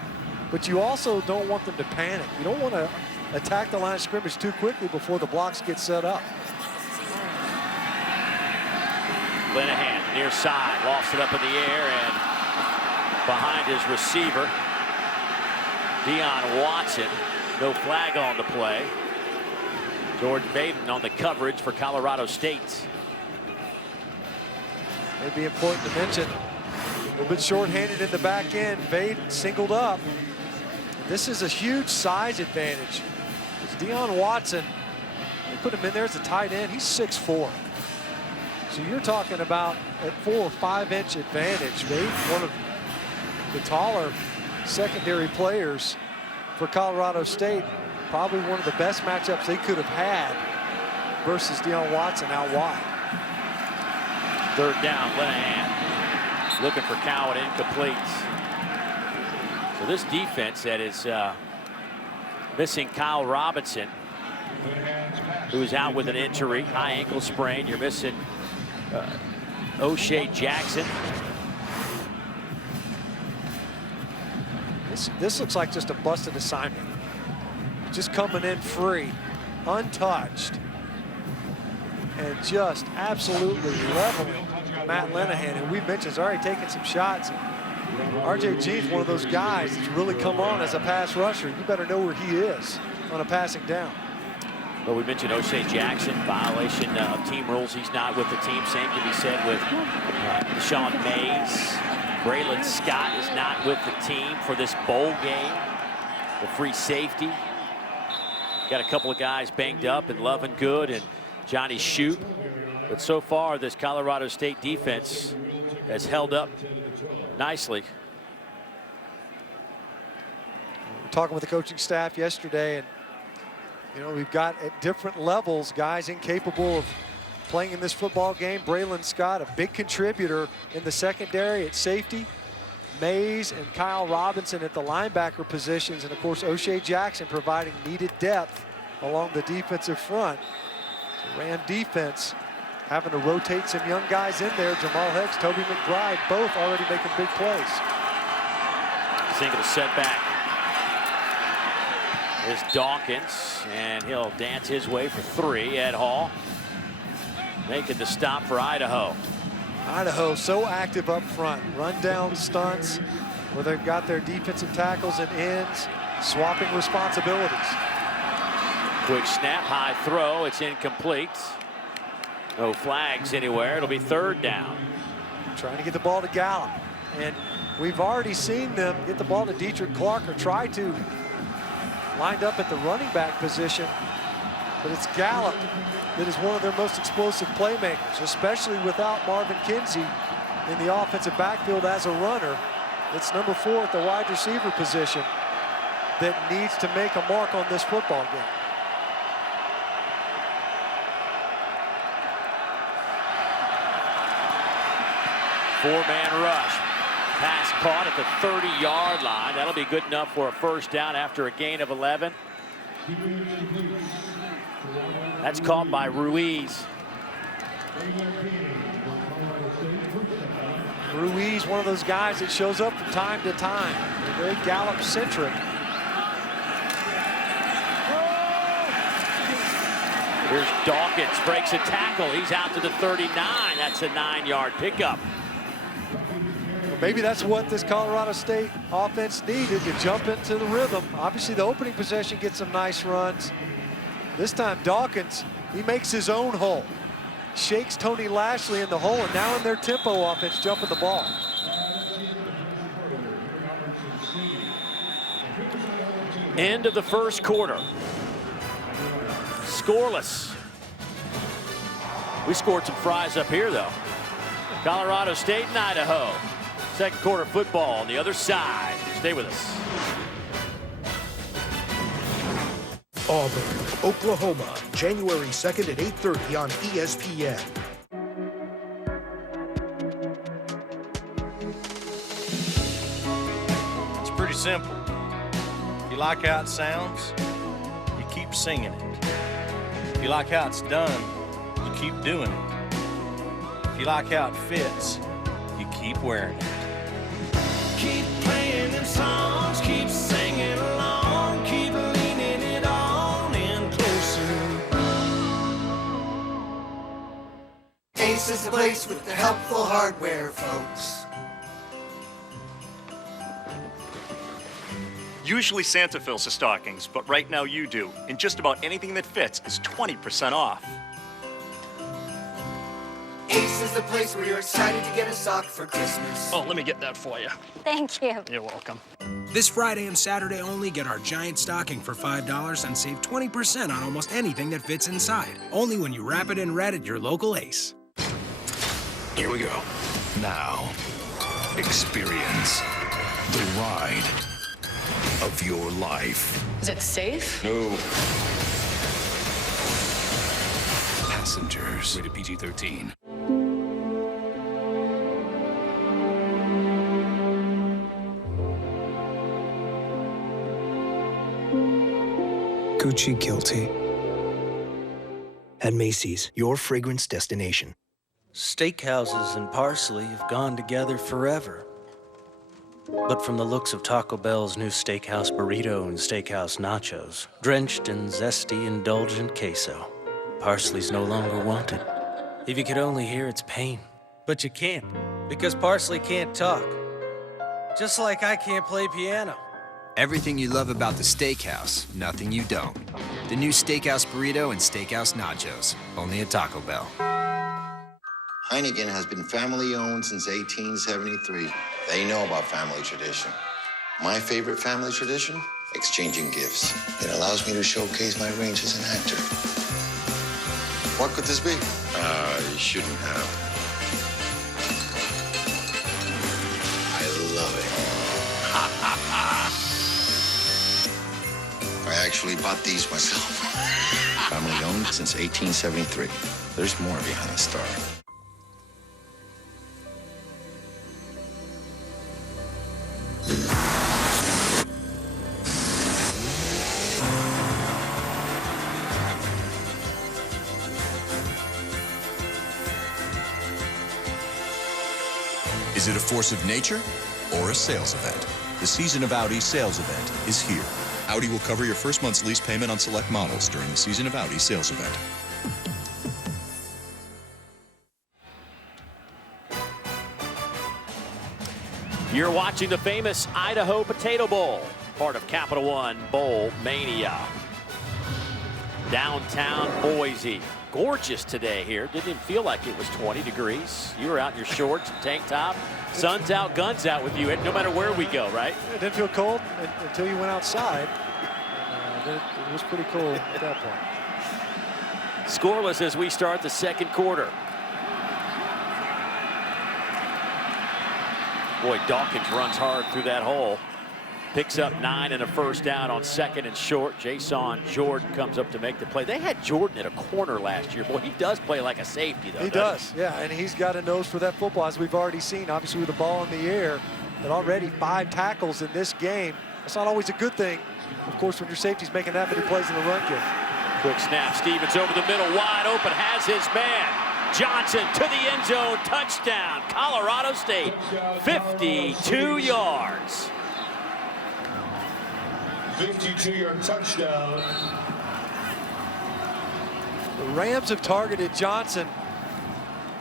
but you also don't want them to panic. You don't want to attack the line of scrimmage too quickly before the blocks get set up. Linehan near side, lofts it up in the air and behind his receiver. Deion Watson, no flag on the play. Jordan Baden on the coverage for Colorado State. It'd be important to mention, a little bit short-handed in the back end. Baden singled up. This is a huge size advantage. It's Deion Watson, they put him in there as a tight end. He's 6'4". So you're talking about a 4 or 5 inch advantage. Maybe one of the taller secondary players for Colorado State. Probably one of the best matchups they could have had versus Deion Watson out wide. 3rd down, Linehan looking for Cowan, incomplete. So this defense that is missing Kyle Robinson, who's out with an injury, high ankle sprain. You're missing O'Shea Jackson. This looks like just a busted assignment. Just coming in free, untouched, and just absolutely leveling Matt Linehan, who we mentioned has already taken some shots. R.J. Gene's one of those guys that's really come on as a pass rusher. You better know where he is on a passing down. Well, we mentioned O'Shea Jackson, violation of team rules. He's not with the team. Same can be said with Sean Mays. Braylon Scott is not with the team for this bowl game. The free safety. Got a couple of guys banged up, and Lovingood and Johnny Shoup. But so far, this Colorado State defense has held up nicely. We were talking with the coaching staff yesterday, and you know, we've got at different levels guys incapable of playing in this football game. Braylon Scott, a big contributor in the secondary at safety. Mays and Kyle Robinson at the linebacker positions, and of course O'Shea Jackson providing needed depth along the defensive front. So Ram defense having to rotate some young guys in there. Jamal Hicks, Toby McBride, both already making big plays. Single setback is Dawkins, and he'll dance his way for 3. Ed Hall making the stop for Idaho. Idaho so active up front, run down stunts where they've got their defensive tackles and ends swapping responsibilities. Quick snap, high throw, it's incomplete. No flags anywhere. It'll be 3rd down. Trying to get the ball to Gallup, and we've already seen them get the ball to Dietrich Clark, or try to, lined up at the running back position. But it's Gallup that is one of their most explosive playmakers, especially without Marvin Kinsey in the offensive backfield as a runner. It's number 4 at the wide receiver position that needs to make a mark on this football game. Four-man rush. Pass caught at the 30-yard line. That'll be good enough for a 1st down after a gain of 11. That's caught by Ruiz. Ruiz, one of those guys that shows up from time to time. They're very Gallup-centric. Here's Dawkins, breaks a tackle. He's out to the 39. That's a 9-yard pickup. Maybe that's what this Colorado State offense needed, to jump into the rhythm. Obviously, the opening possession gets some nice runs. This time, Dawkins, he makes his own hole. Shakes Tony Lashley in the hole, and now in their tempo offense, jumping the ball. End of the 1st quarter. Scoreless. We scored some fries up here, though. Colorado State and Idaho. 2nd quarter football on the other side. Stay with us. Auburn, Oklahoma, January 2nd at 8:30 on ESPN. It's pretty simple. If you like how it sounds, you keep singing it. If you like how it's done, you keep doing it. If you like how it fits, you keep wearing it. Keep playing them songs, keep singing along, keep leaning it on in closer. Ace is the place with the helpful hardware, folks. Usually Santa fills the stockings, but right now you do. And just about anything that fits is 20% off. Ace is the place where you're excited to get a sock for Christmas. Oh, let me get that for you. Thank you. You're welcome. This Friday and Saturday only, get our giant stocking for $5 and save 20% on almost anything that fits inside. Only when you wrap it in red at your local Ace. Here we go. Now, experience the ride of your life. Is it safe? No. Passengers. Rated PG-13. Gucci guilty. At Macy's, your fragrance destination. Steakhouses and parsley have gone together forever. But from the looks of Taco Bell's new steakhouse burrito and steakhouse nachos, drenched in zesty, indulgent queso, parsley's no longer wanted. If you could only hear its pain. But you can't, because parsley can't talk. Just like I can't play piano. Everything you love about the steakhouse, nothing you don't. The new steakhouse burrito and steakhouse nachos, only at Taco Bell. Heineken has been family-owned since 1873. They know about family tradition. My favorite family tradition? Exchanging gifts. It allows me to showcase my range as an actor. What could this be? You shouldn't have. I love it. I actually bought these myself. Family-owned since 1873. There's more behind the star. Is it a force of nature or a sales event? The season of Audi sales event is here. Audi will cover your first month's lease payment on select models during the season of Audi sales event. You're watching the famous Idaho Potato Bowl, part of Capital One Bowl Mania. Downtown Boise. Gorgeous today here. Didn't even feel like it was 20 degrees. You were out in your shorts and tank top. Sun's out, guns out with you, no matter where we go, right? It didn't feel cold until you went outside. And, it was pretty cool at that point. Scoreless as we start the second quarter. Boy, Dawkins runs hard through that hole. Picks up 9 and a first down on second and short. Jason Jordan comes up to make the play. They had Jordan at a corner last year. Boy, he does play like a safety, though. He does, yeah, and he's got a nose for that football, as we've already seen, obviously with the ball in the air. But already 5 tackles in this game. That's not always a good thing, of course, when your safety's making that many plays in the run game. Quick snap, Stevens over the middle, wide open, has his man. Johnson to the end zone, touchdown, Colorado State, 52 yards. 52-yard touchdown. The Rams have targeted Johnson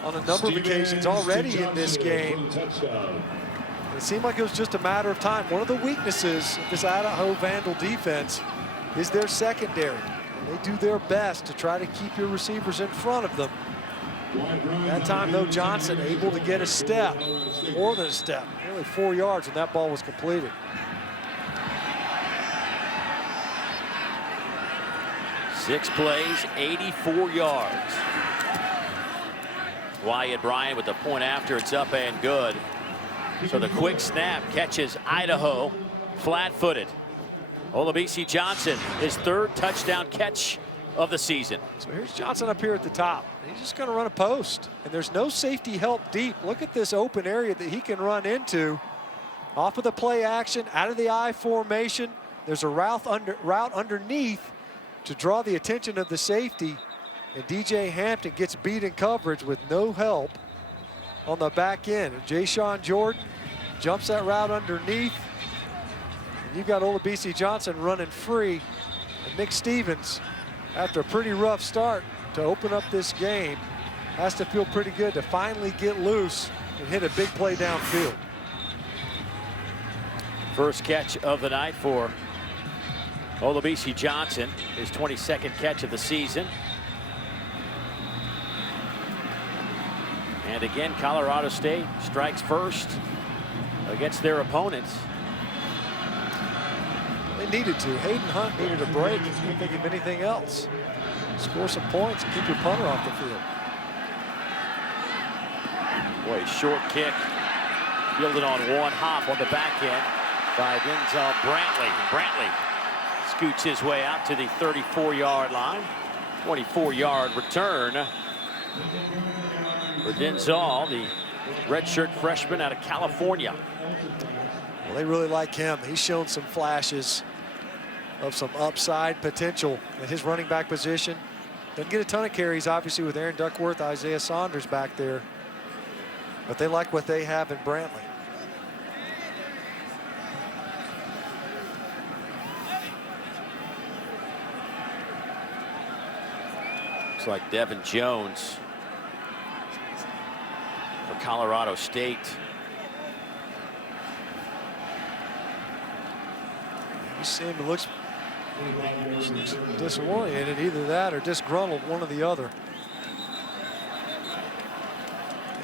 on a number of occasions already in this game. It seemed like it was just a matter of time. One of the weaknesses of this Idaho Vandal defense is their secondary. They do their best to try to keep your receivers in front of them. That time, though, Johnson able to get a step, more than a step, nearly 4 yards when that ball was completed. Six plays, 84 yards. Wyatt Bryant with the point after, it's up and good. So the quick snap catches Idaho flat-footed. Olabisi Johnson, his 3rd touchdown catch of the season. So here's Johnson up here at the top. He's just going to run a post, and there's no safety help deep. Look at this open area that he can run into. Off of the play action, out of the I formation. There's a route underneath to draw the attention of the safety, and DJ Hampton gets beat in coverage with no help on the back end. And Jason Jordan jumps that route underneath, and you've got Olabisi Johnson running free. And Nick Stevens, after a pretty rough start to open up this game, has to feel pretty good to finally get loose and hit a big play downfield. First catch of the night for Olabisi Johnson, his 22nd catch of the season. And again, Colorado State strikes first against their opponents. They needed to. Hayden Hunt needed a break. He couldn't think of anything else. Score some points and keep your punter off the field. Boy, short kick. Fielded on one hop on the back end by Denzel Brantley. Brantley scoots his way out to the 34-yard line. 24-yard return for Denzel, the redshirt freshman out of California. Well, they really like him. He's shown some flashes of some upside potential at his running back position. Doesn't get a ton of carries, obviously, with Aaron Duckworth, Isaiah Saunders back there. But they like what they have in Brantley. Looks like Devin Jones for Colorado State. You see him, looks disoriented, either that or disgruntled, one or the other.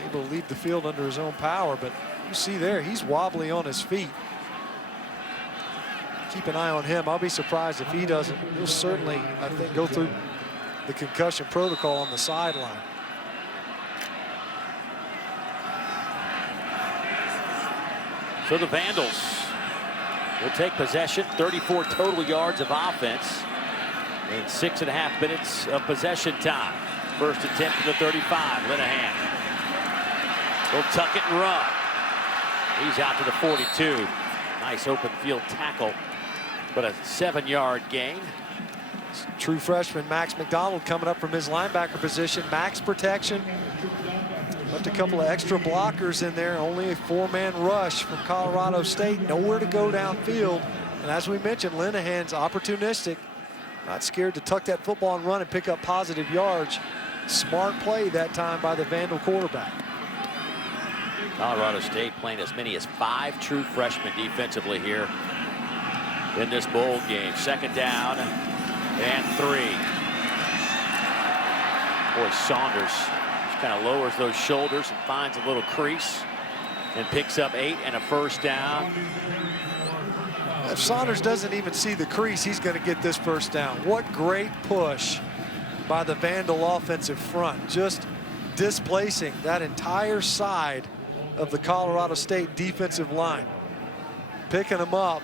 Able to leave the field under his own power, but you see there, he's wobbly on his feet. Keep an eye on him. I'll be surprised if he doesn't. He'll certainly, I think, go through the concussion protocol on the sideline. So the Vandals will take possession, 34 total yards of offense in 6.5 minutes of possession time. First attempt to the 35, Linehan. He'll tuck it and run. He's out to the 42. Nice open field tackle, but a 7-yard gain. True freshman Max McDonald coming up from his linebacker position. Max protection. Left a couple of extra blockers in there. Only a 4-man rush from Colorado State. Nowhere to go downfield. And as we mentioned, Linehan's opportunistic. Not scared to tuck that football and run and pick up positive yards. Smart play that time by the Vandal quarterback. Colorado State playing as many as 5 true freshmen defensively here in this bowl game. Second down and 3. Boy, Saunders just kind of lowers those shoulders and finds a little crease and picks up 8 and a first down. If Saunders doesn't even see the crease, he's going to get this first down. What great push by the Vandal offensive front, just displacing that entire side of the Colorado State defensive line, picking them up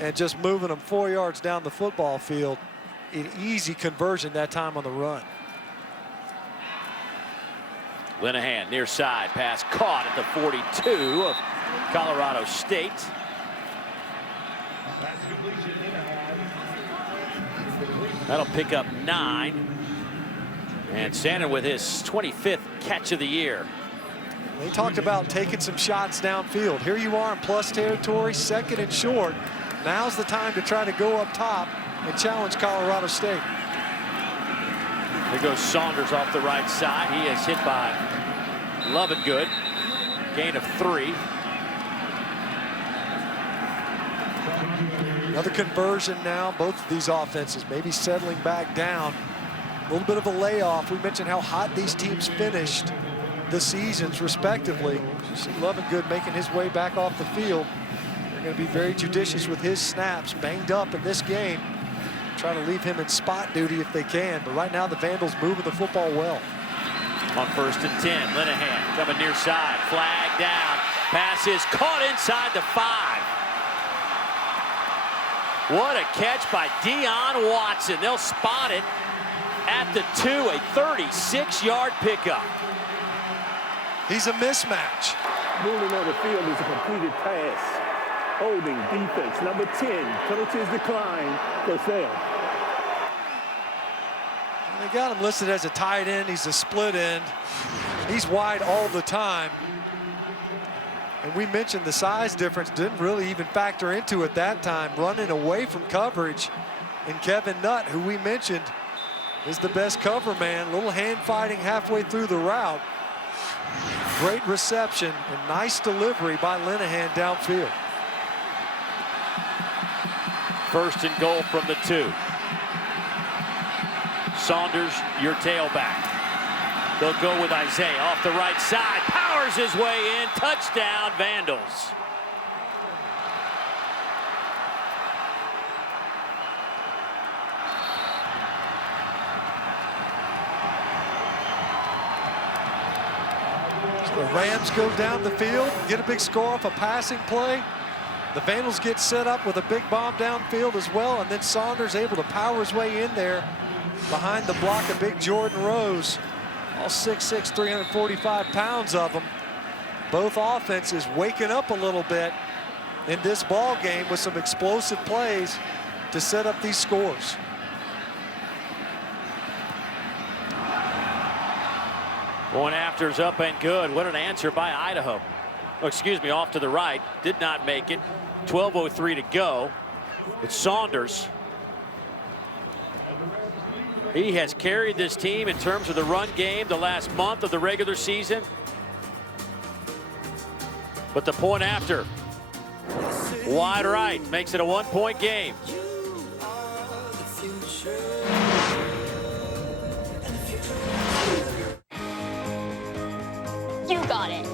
and just moving them 4 yards down the football field. An easy conversion that time on the run. Linehan near side, pass caught at the 42 of Colorado State. That'll pick up 9. And Sandin with his 25th catch of the year. They talked about taking some shots downfield. Here you are in plus territory, 2nd and short. Now's the time to try to go up top and challenge Colorado State. There goes Saunders off the right side. He is hit by Lovingood. Gain of 3. Another conversion now. Both of these offenses maybe settling back down. A little bit of a layoff. We mentioned how hot these teams finished the seasons respectively. You see Lovingood making his way back off the field. They're going to be very judicious with his snaps. Banged up in this game. Try to leave him in spot duty if they can. But right now the Vandals moving the football well. On 1st and 10, Linehan coming near side. Flag down. Pass is caught inside the 5. What a catch by Deion Watson. They'll spot it at the 2, a 36-yard pickup. He's a mismatch. Moving on the field is a completed pass. Holding defense, number 10, penalties decline, Purcell. They got him listed as a tight end. He's a split end. He's wide all the time. And we mentioned the size difference didn't really even factor into it that time. Running away from coverage. And Kevin Nutt, who we mentioned is the best cover man. Little hand fighting halfway through the route. Great reception and nice delivery by Linehan downfield. 1st and goal from the 2. Saunders, your tailback. They'll go with Isaiah off the right side. Powers his way in. Touchdown, Vandals. The Rams go down the field, get a big score off a passing play. The Vandals get set up with a big bomb downfield as well, and then Saunders able to power his way in there behind the block of big Jordan Rose. All 6'6", 345 pounds of them. Both offenses waking up a little bit in this ball game with some explosive plays to set up these scores. Point after's up and good. What an answer by Idaho. Oh, excuse me, off to the right. Did not make it. 12:03 to go. It's Saunders. He has carried this team in terms of the run game the last month of the regular season. But the point after, wide right, makes it a 1-point game. You got it.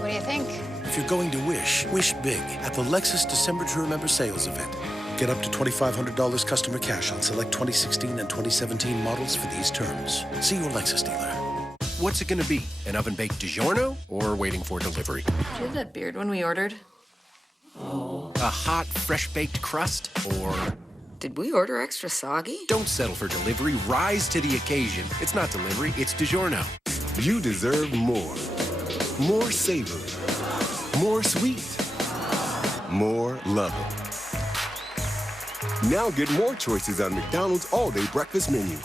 What do you think? If you're going to wish big at the Lexus December to Remember sales event. Get up to $2,500 customer cash on select 2016 and 2017 models for these terms. See your Lexus dealer. What's it gonna be? An oven-baked DiGiorno or waiting for delivery? Did you have that beard when we ordered? A hot, fresh-baked crust or... Did we order extra soggy? Don't settle for delivery. Rise to the occasion. It's not delivery, it's DiGiorno. You deserve more. More savory. More sweet. More loving. Now get more choices on McDonald's all-day breakfast menu.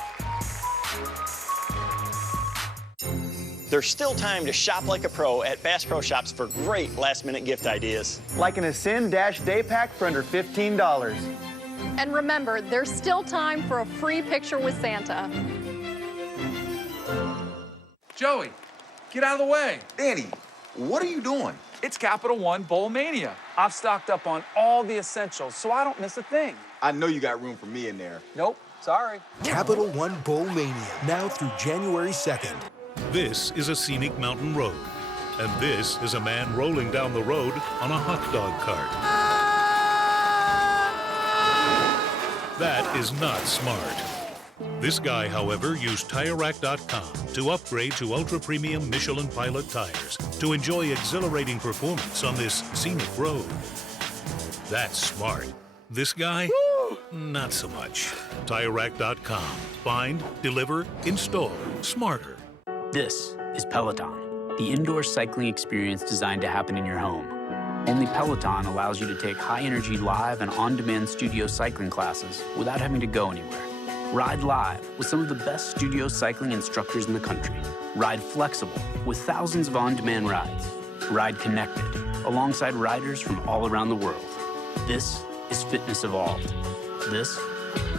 There's still time to shop like a pro at Bass Pro Shops for great last-minute gift ideas. Like an Ascend Dash Day Pack for under $15. And remember, there's still time for a free picture with Santa. Joey, get out of the way. Danny, what are you doing? It's Capital One Bowl Mania. I've stocked up on all the essentials, so I don't miss a thing. I know you got room for me in there. Nope, sorry. Capital One Bowl Mania, now through January 2nd. This is a scenic mountain road, and this is a man rolling down the road on a hot dog cart. That is not smart. This guy, however, used TireRack.com to upgrade to ultra-premium Michelin Pilot tires to enjoy exhilarating performance on this scenic road. That's smart. This guy, not so much. TireRack.com. Find, deliver, install smarter. This is Peloton, the indoor cycling experience designed to happen in your home. Only Peloton allows you to take high-energy live and on-demand studio cycling classes without having to go anywhere. Ride live with some of the best studio cycling instructors in the country. Ride flexible with thousands of on-demand rides. Ride connected alongside riders from all around the world. This is fitness evolved. This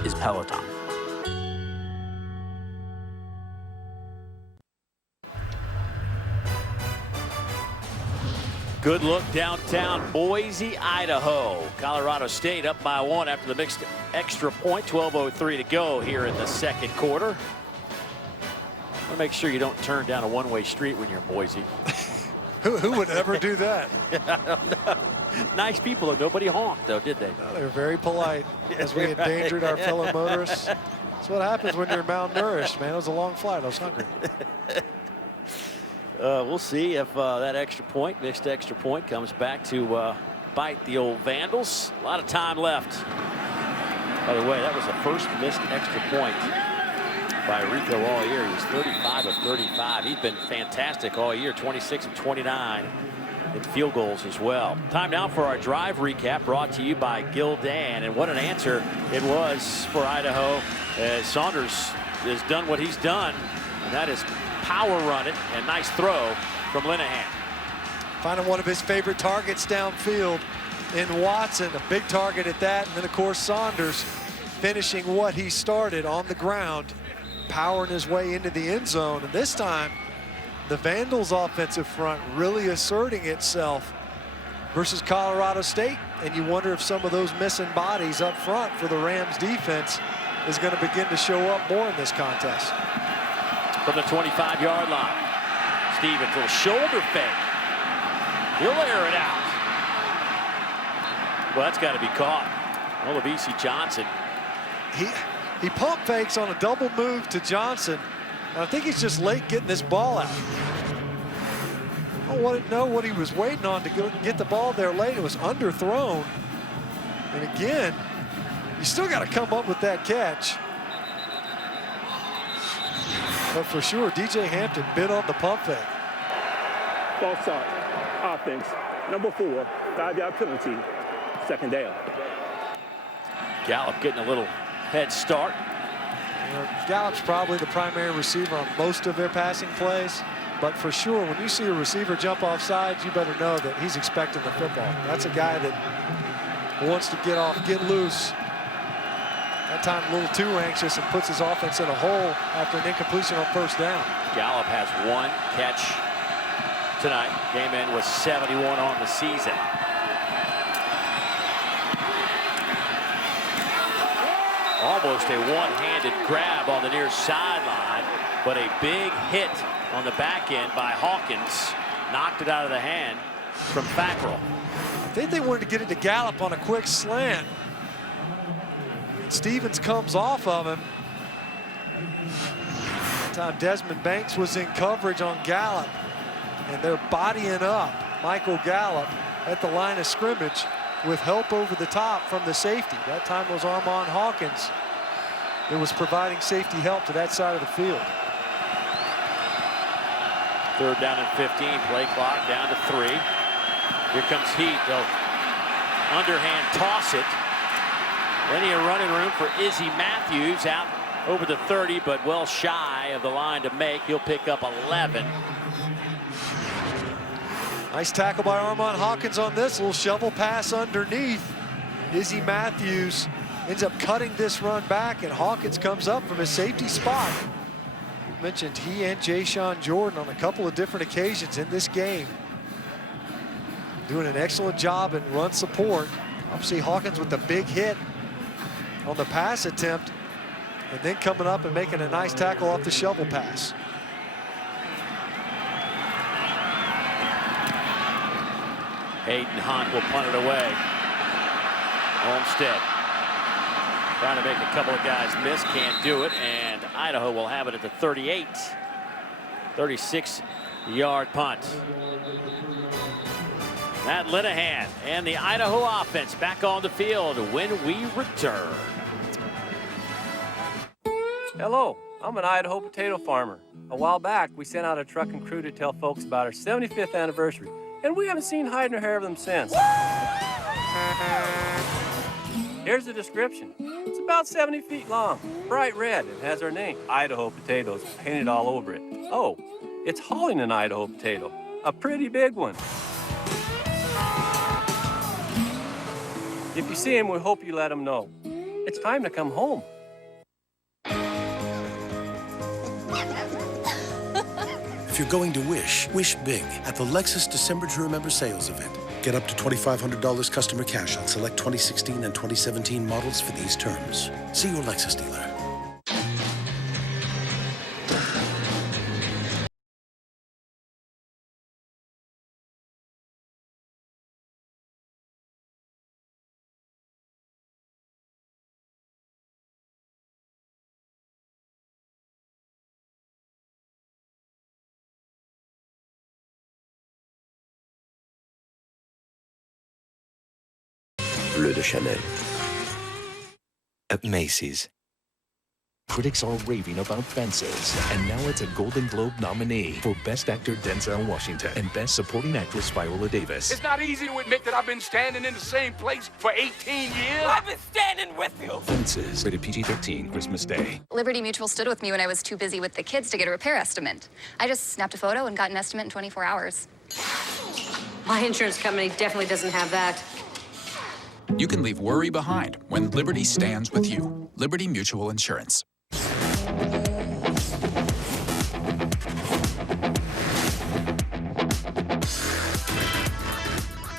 is Peloton. Good look downtown Boise, Idaho. Colorado State up by 1 after the mixed extra point. 12:03 to go here in the second quarter. I want to make sure you don't turn down a one-way street when you're in Boise. Who would ever do that? I don't know. Nice people, though. Nobody honked, though, did they? No, they were very polite as we endangered our fellow motorists. That's what happens when you're malnourished, man. It was a long flight. I was hungry. We'll see if that extra point, mixed extra point, comes back to bite the old Vandals. A lot of time left. By the way, that was the first missed extra point by Rico all year. He was 35 of 35. He's been fantastic all year, 26 of 29 in field goals as well. Time now for our drive recap, brought to you by Gildan. And what an answer it was for Idaho, as Saunders has done what he's done, and that is power run it, and nice throw from Linehan. Finding one of his favorite targets downfield in Watson, a big target at that. And then, of course, Saunders finishing what he started on the ground, powering his way into the end zone. And this time, the Vandals' offensive front really asserting itself versus Colorado State. And you wonder if some of those missing bodies up front for the Rams defense is going to begin to show up more in this contest. From the 25-yard line, Stevens, little shoulder fake. He'll air it out. Well, that's got to be caught. Olabisi Johnson. He pump fakes on a double move to Johnson. And I think he's just late getting this ball out. don't know what he was waiting on to get the ball there late. It was underthrown. And again, you still got to come up with that catch. But for sure, DJ Hampton bit on the pump fake. False start. Offense. Number 4. 5-yard penalty. Second down. Gallup getting a little head start. Gallup's probably the primary receiver on most of their passing plays. But for sure, when you see a receiver jump off sides, you better know that he's expecting the football. That's a guy that wants to get off, get loose. That time a little too anxious and puts his offense in a hole after an incompletion on first down. Gallup has 1 catch tonight. Game in with 71 on the season. Almost a one-handed grab on the near sideline, but a big hit on the back end by Hawkins. Knocked it out of the hand from Fackrell. I think they wanted to get into Gallup on a quick slant. Stevens comes off of him. That time Desmond Banks was in coverage on Gallup, and they're bodying up Michael Gallup at the line of scrimmage with help over the top from the safety. That time was Armand Hawkins that was providing safety help to that side of the field. 3rd down and 15. Play clock down to 3. Here comes Heat. They'll underhand toss it. Plenty of running room for Izzy Matthews out over the 30, but well shy of the line to make. He'll pick up 11. Nice tackle by Armand Hawkins on this. Little shovel pass underneath. Izzy Matthews ends up cutting this run back, and Hawkins comes up from his safety spot. We mentioned he and Jayshon Jordan on a couple of different occasions in this game. Doing an excellent job in run support. Obviously Hawkins with the big hit on the pass attempt, and then coming up and making a nice tackle off the shovel pass. Hayden Hunt will punt it away. Olmstead trying to make a couple of guys miss, can't do it, and Idaho will have it at the 38. 36-yard punt. Matt Linehan and the Idaho offense back on the field when we return. Hello, I'm an Idaho potato farmer. A while back, we sent out a truck and crew to tell folks about our 75th anniversary, and we haven't seen hide nor hair of them since. Here's the description. It's about 70 feet long, bright red, and has our name, Idaho potatoes, painted all over it. Oh, it's hauling an Idaho potato, a pretty big one. If you see him, we hope you let him know. It's time to come home. If you're going to wish big at the Lexus December to Remember sales event. Get up to $2,500 customer cash on select 2016 and 2017 models for these terms. See your Lexus dealer. Bleu de Chanel. At Macy's. Critics are raving about Fences, and now it's a Golden Globe nominee for Best Actor Denzel Washington and Best Supporting Actress Viola Davis. It's not easy to admit that I've been standing in the same place for 18 years. I've been standing with you. Fences, rated PG-13, Christmas Day. Liberty Mutual stood with me when I was too busy with the kids to get a repair estimate. I just snapped a photo and got an estimate in 24 hours. My insurance company definitely doesn't have that. You can leave worry behind when Liberty stands with you. Liberty Mutual Insurance.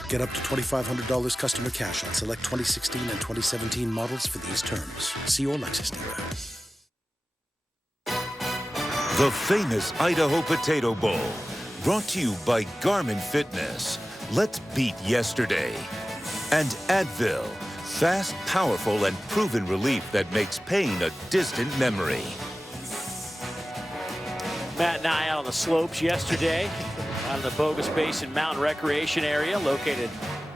Get up to $2,500 customer cash on select 2016 and 2017 models for these terms. See your Lexus dealer. The famous Idaho Potato Bowl, brought to you by Garmin Fitness. Let's beat yesterday. And Advil, fast, powerful, and proven relief that makes pain a distant memory. Matt and I out on the slopes yesterday. out in the Bogus Basin Mountain Recreation Area, located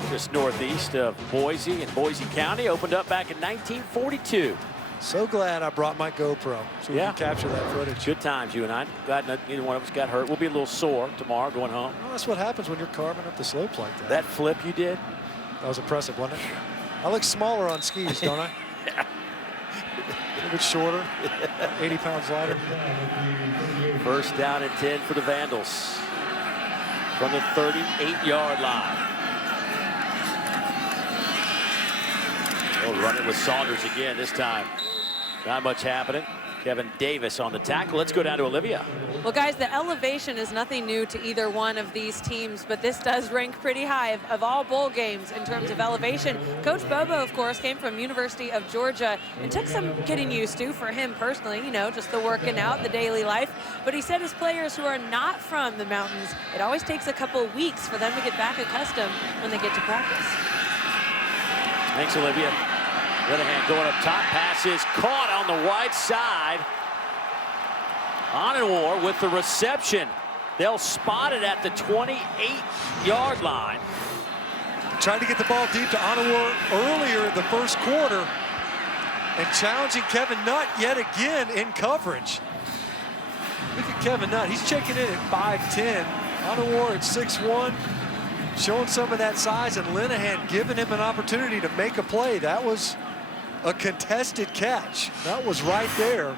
just northeast of Boise in Boise County. Opened up back in 1942. So glad I brought my GoPro so we can capture that footage. Good times, you and I. Glad neither one of us got hurt. We'll be a little sore tomorrow going home. Well, that's what happens when you're carving up the slopes like that. That flip you did? That was impressive, wasn't it? I look smaller on skis, don't I? Yeah. A little bit shorter, 80 pounds lighter. First down and 10 for the Vandals from the 38-yard line. Oh, running with Saunders again this time. Not much happening. Kevin Davis on the tackle. Let's go down to Olivia. Well, guys, the elevation is nothing new to either one of these teams, but this does rank pretty high of all bowl games in terms of elevation. Coach Bobo, of course, came from University of Georgia and took some getting used to for him personally, you know, just the working out, the daily life. But he said his players who are not from the mountains, it always takes a couple of weeks for them to get back accustomed when they get to practice. Thanks, Olivia. Linehan going up top, pass is caught on the wide side. Onenwar with the reception. They'll spot it at the 28-yard line. Trying to get the ball deep to Onenwar earlier in the first quarter and challenging Kevin Nutt yet again in coverage. Look at Kevin Nutt. He's checking in at 5'10". Onenwar at 6'1", showing some of that size, and Linehan giving him an opportunity to make a play. That was a contested catch. That was right there.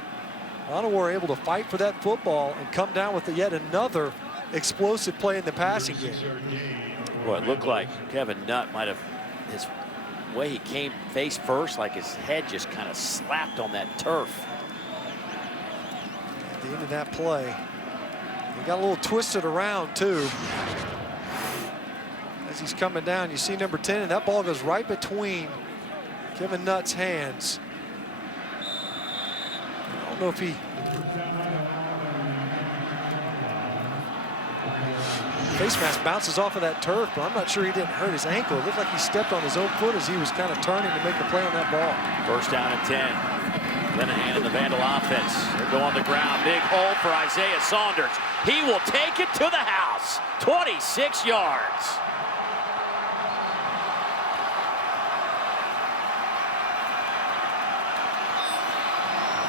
Onenwar able to fight for that football and come down with yet another explosive play in the passing game. Well, it looked like Kevin Nutt might have, his way he came face first, like his head just kind of slapped on that turf. At the end of that play, he got a little twisted around too. As he's coming down, you see number 10, and that ball goes right between Kevin Nutt's hands. I don't know if he... Face mask bounces off of that turf, but I'm not sure he didn't hurt his ankle. It looked like he stepped on his own foot as he was kind of turning to make a play on that ball. First down and 10. Linehan and the Vandal offense. They go on the ground. Big hole for Isaiah Saunders. He will take it to the house. 26 yards.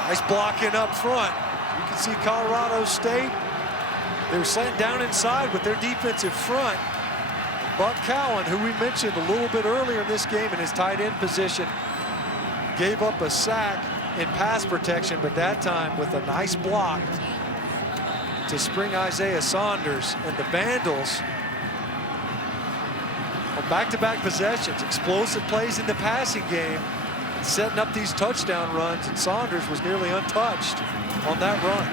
Nice blocking up front. You can see Colorado State. They were slant down inside with their defensive front. Buck Cowan, who we mentioned a little bit earlier in this game in his tight end position, gave up a sack in pass protection, but that time with a nice block to spring Isaiah Saunders. And the Vandals on back-to-back possessions, explosive plays in the passing game, setting up these touchdown runs, and Saunders was nearly untouched on that run.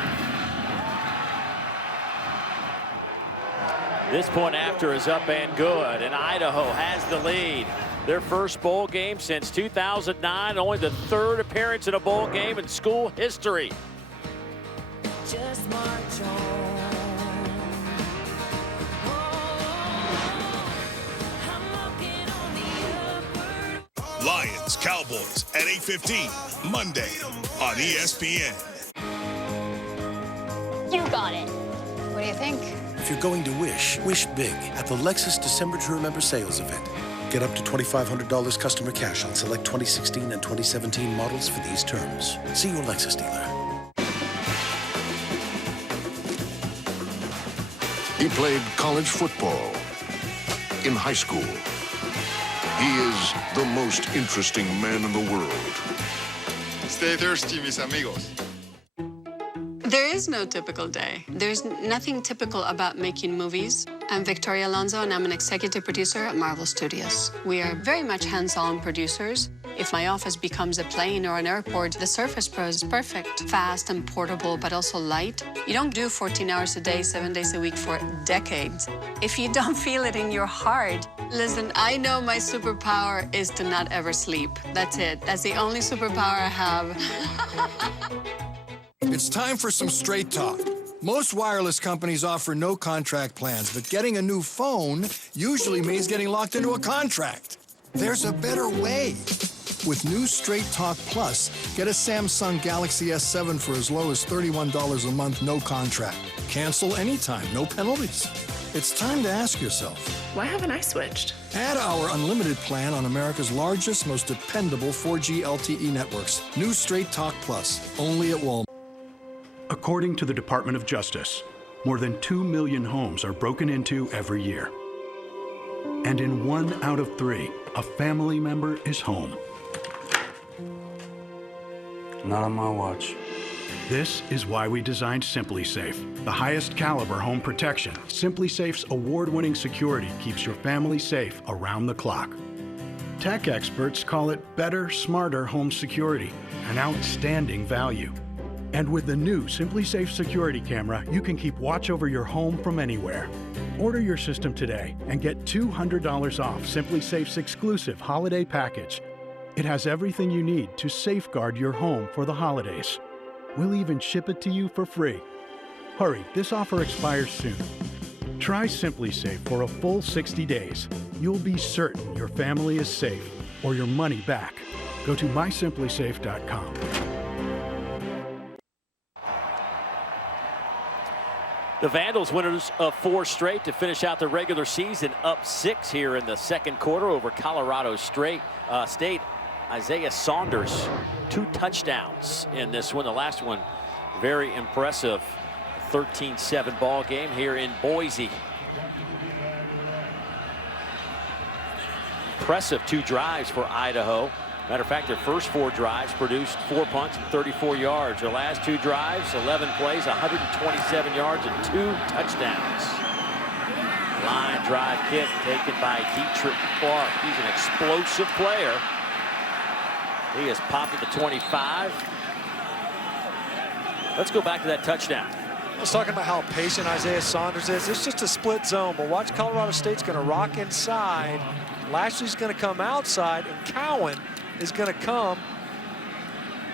This point after is up and good, and Idaho has the lead. Their first bowl game since 2009, only the third appearance in a bowl game in school history. Just march on. Lions, Cowboys at 8:15, Monday on ESPN. You got it. What do you think? If you're going to wish big at the Lexus December to Remember sales event. Get up to $2,500 customer cash on select 2016 and 2017 models for these terms. See your Lexus dealer. He played college football in high school. He is the most interesting man in the world. Stay thirsty, mis amigos. There is no typical day. There's nothing typical about making movies. I'm Victoria Alonso, and I'm an executive producer at Marvel Studios. We are very much hands-on producers. If my office becomes a plane or an airport, the Surface Pro is perfect. Fast and portable, but also light. You don't do 14 hours a day, 7 days a week for decades. If you don't feel it in your heart, listen, I know my superpower is to not ever sleep. That's it. That's the only superpower I have. It's time for some straight talk. Most wireless companies offer no contract plans, but getting a new phone usually means getting locked into a contract. There's a better way. With new Straight Talk Plus, get a Samsung Galaxy S7 for as low as $31 a month, no contract. Cancel anytime, no penalties. It's time to ask yourself, why haven't I switched? Add our unlimited plan on America's largest, most dependable 4G LTE networks. New Straight Talk Plus, only at Walmart. According to the Department of Justice, more than 2 million homes are broken into every year. And in 1 out of 3, a family member is home. Not on my watch. This is why we designed SimpliSafe, the highest caliber home protection. SimpliSafe's award-winning security keeps your family safe around the clock. Tech experts call it better, smarter home security, an outstanding value. And with the new SimpliSafe security camera, you can keep watch over your home from anywhere. Order your system today and get $200 off SimpliSafe's exclusive holiday package. It has everything you need to safeguard your home for the holidays. We'll even ship it to you for free. Hurry, this offer expires soon. Try SimpliSafe for a full 60 days. You'll be certain your family is safe or your money back. Go to mysimplisafe.com. The Vandals winners of 4 straight to finish out the regular season, up 6 here in the second quarter over Colorado State. Isaiah Saunders, 2 touchdowns in this one. The last one, very impressive. 13-7 ball game here in Boise. Impressive 2 drives for Idaho. Matter of fact, their first 4 drives produced 4 punts and 34 yards. Their last 2 drives, 11 plays, 127 yards and 2 touchdowns. Line drive kick taken by Dietrich Clark. He's an explosive player. He has popped at the 25. Let's go back to that touchdown. I was talking about how patient Isaiah Saunders is. It's just a split zone, but watch, Colorado State's going to rock inside. Lashley's going to come outside, and Cowan is going to come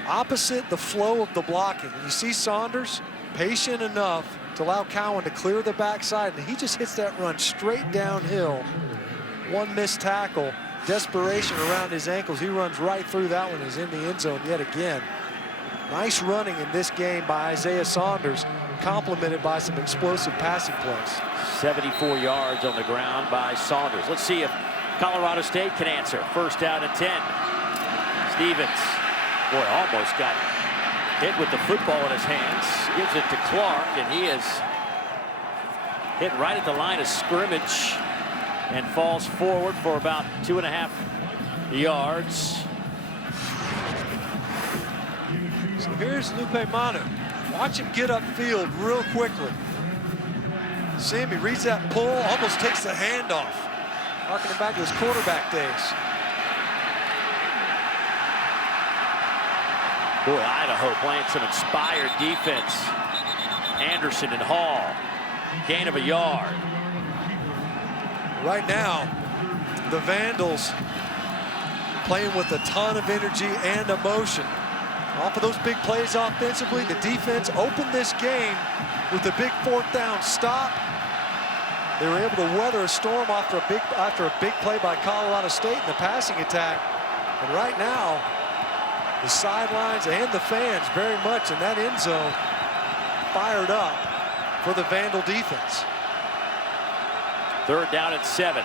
opposite the flow of the blocking. You see Saunders patient enough to allow Cowan to clear the backside, and he just hits that run straight downhill. 1 missed tackle. Desperation around his ankles. He runs right through that one. He's in the end zone yet again. Nice running in this game by Isaiah Saunders, complemented by some explosive passing plays. 74 yards on the ground by Saunders. Let's see if Colorado State can answer. First down and 10. Stevens, boy, almost got hit with the football in his hands. Gives it to Clark, and he is hit right at the line of scrimmage and falls forward for about 2.5 yards. So here's Lupe Manu. Watch him get upfield real quickly. See him, he reads that pull, almost takes the handoff. Harking back to his quarterback days. Boy, Idaho playing some inspired defense. Anderson and Hall, gain of a yard. Right now, the Vandals playing with a ton of energy and emotion. Off of those big plays offensively, the defense opened this game with a big 4th down stop. They were able to weather a storm after a big play by Colorado State in the passing attack. And right now, the sidelines and the fans very much in that end zone fired up for the Vandal defense. 3rd down and 7.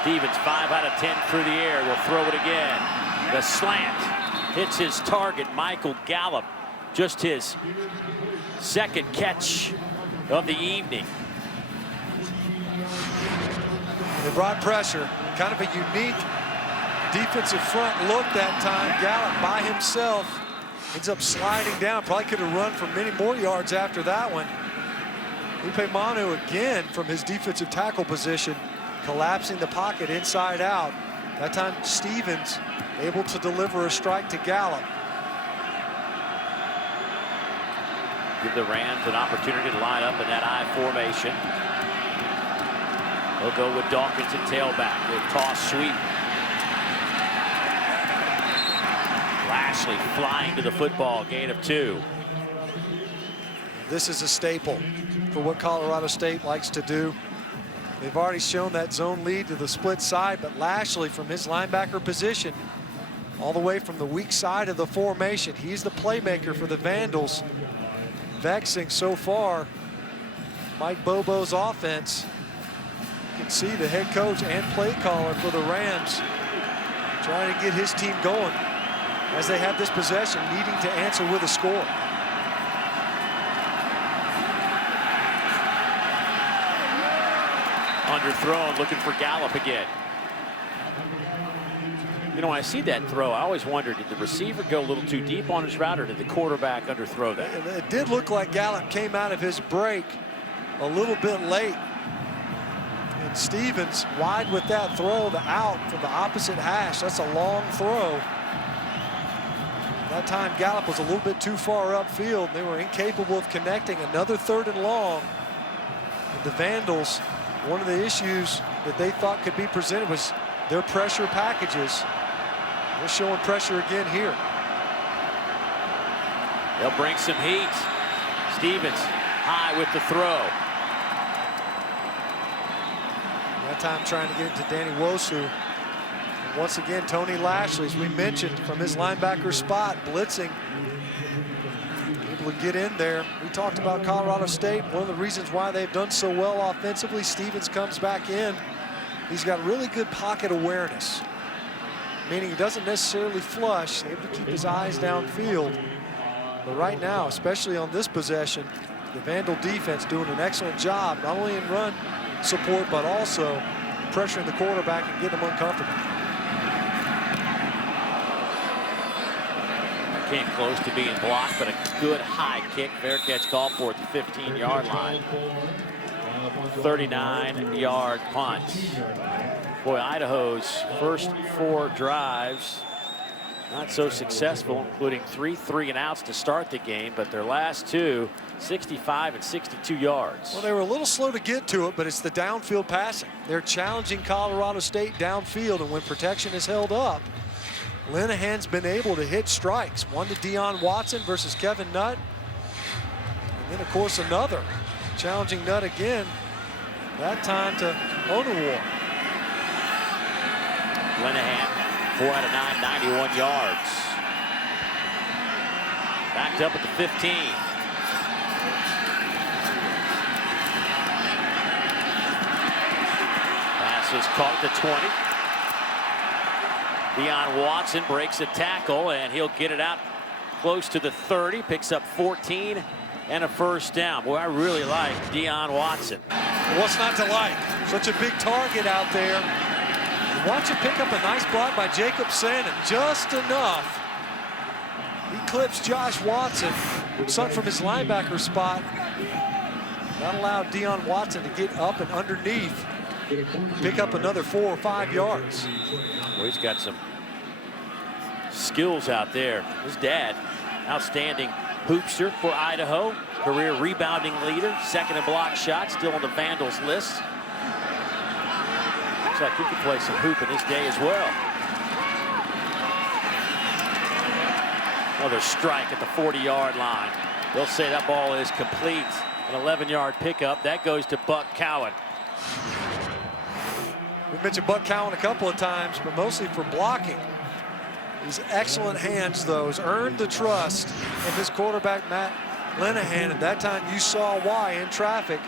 Stevens 5 out of 10 through the air. Will throw it again. The slant hits his target, Michael Gallup. Just his 2nd catch of the evening. They brought pressure. Kind of a unique defensive front look that time. Gallup by himself ends up sliding down. Probably could have run for many more yards after that one. Lupe Manu again from his defensive tackle position, collapsing the pocket inside out. That time Stevens able to deliver a strike to Gallup. Give the Rams an opportunity to line up in that I formation. They'll go with Dawkins at tailback. With toss sweep. Lashley flying to the football, gain of 2. This is a staple for what Colorado State likes to do. They've already shown that zone lead to the split side, but Lashley from his linebacker position, all the way from the weak side of the formation, he's the playmaker for the Vandals. Vexing so far Mike Bobo's offense. You can see the head coach and play caller for the Rams trying to get his team going as they have this possession, needing to answer with a score. Underthrown, looking for Gallup again. You know, when I see that throw, I always wonder, did the receiver go a little too deep on his route, or did the quarterback underthrow that? It did look like Gallup came out of his break a little bit late. And Stevens wide with that throw, the out from the opposite hash. That's a long throw. That time Gallup was a little bit too far upfield. They were incapable of connecting. Another 3rd and long. And the Vandals, one of the issues that they thought could be presented was their pressure packages. They're showing pressure again here. They'll bring some heat. Stevens high with the throw. That time trying to get it to Danny Wosu. And once again, Tony Lashley, as we mentioned, from his linebacker spot, blitzing. Able to get in there. We talked about Colorado State. One of the reasons why they've done so well offensively, Stevens comes back in. He's got really good pocket awareness, meaning he doesn't necessarily flush, able to keep his eyes downfield. But right now, especially on this possession, the Vandal defense doing an excellent job, not only in run support, but also pressuring the quarterback and getting him uncomfortable. Came close to being blocked, but a good high kick. Fair catch call for at the 15-yard line. 39-yard punt. Boy, Idaho's first 4 drives not so successful, including 3 3-and-outs to start the game, but their last 2, 65 and 62 yards. Well, they were a little slow to get to it, but it's the downfield passing. They're challenging Colorado State downfield, and when protection is held up, Linehan's been able to hit strikes. One to Deion Watson versus Kevin Nutt. And then, of course, another challenging Nutt again, that time to Onewar. Linehan, 4 out of 9, 91 yards. Backed up at the 15. Pass is caught at the 20. Deion Watson breaks a tackle, and he'll get it out close to the 30. Picks up 14 and a first down. Boy, I really like Deion Watson. What's not to like? Such a big target out there. Watch him pick up a nice block by Jacob Sandin. Just enough. He clips Josh Watson, sunk from his linebacker spot. That allowed Deion Watson to get up and underneath, pick up another 4 or 5 yards. Well, he's got some skills out there. His dad, outstanding hoopster for Idaho, career rebounding leader, second in block shot, still on the Vandals list. Looks like he could play some hoop in his day as well. Another strike at the 40-yard line. They'll say that ball is complete. An 11-yard pickup. That goes to Buck Cowan. We mentioned Buck Cowan a couple of times, but mostly for blocking. His excellent hands, though, has earned the trust of his quarterback, Matt Linehan. And that time you saw why in traffic,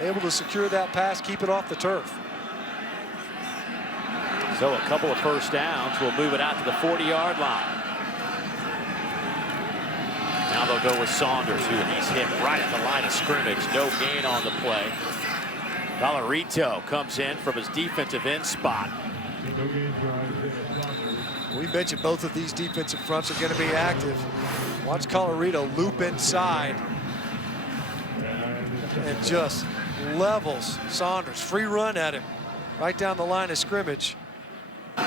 able to secure that pass, keep it off the turf. So a couple of first downs will move it out to the 40-yard line. Now they'll go with Saunders, who he's hit right at the line of scrimmage. No gain on the play. Colorado comes in from his defensive end spot. We mentioned both of these defensive fronts are going to be active. Watch Colorado loop inside and just levels Saunders. Free run at him right down the line of scrimmage. There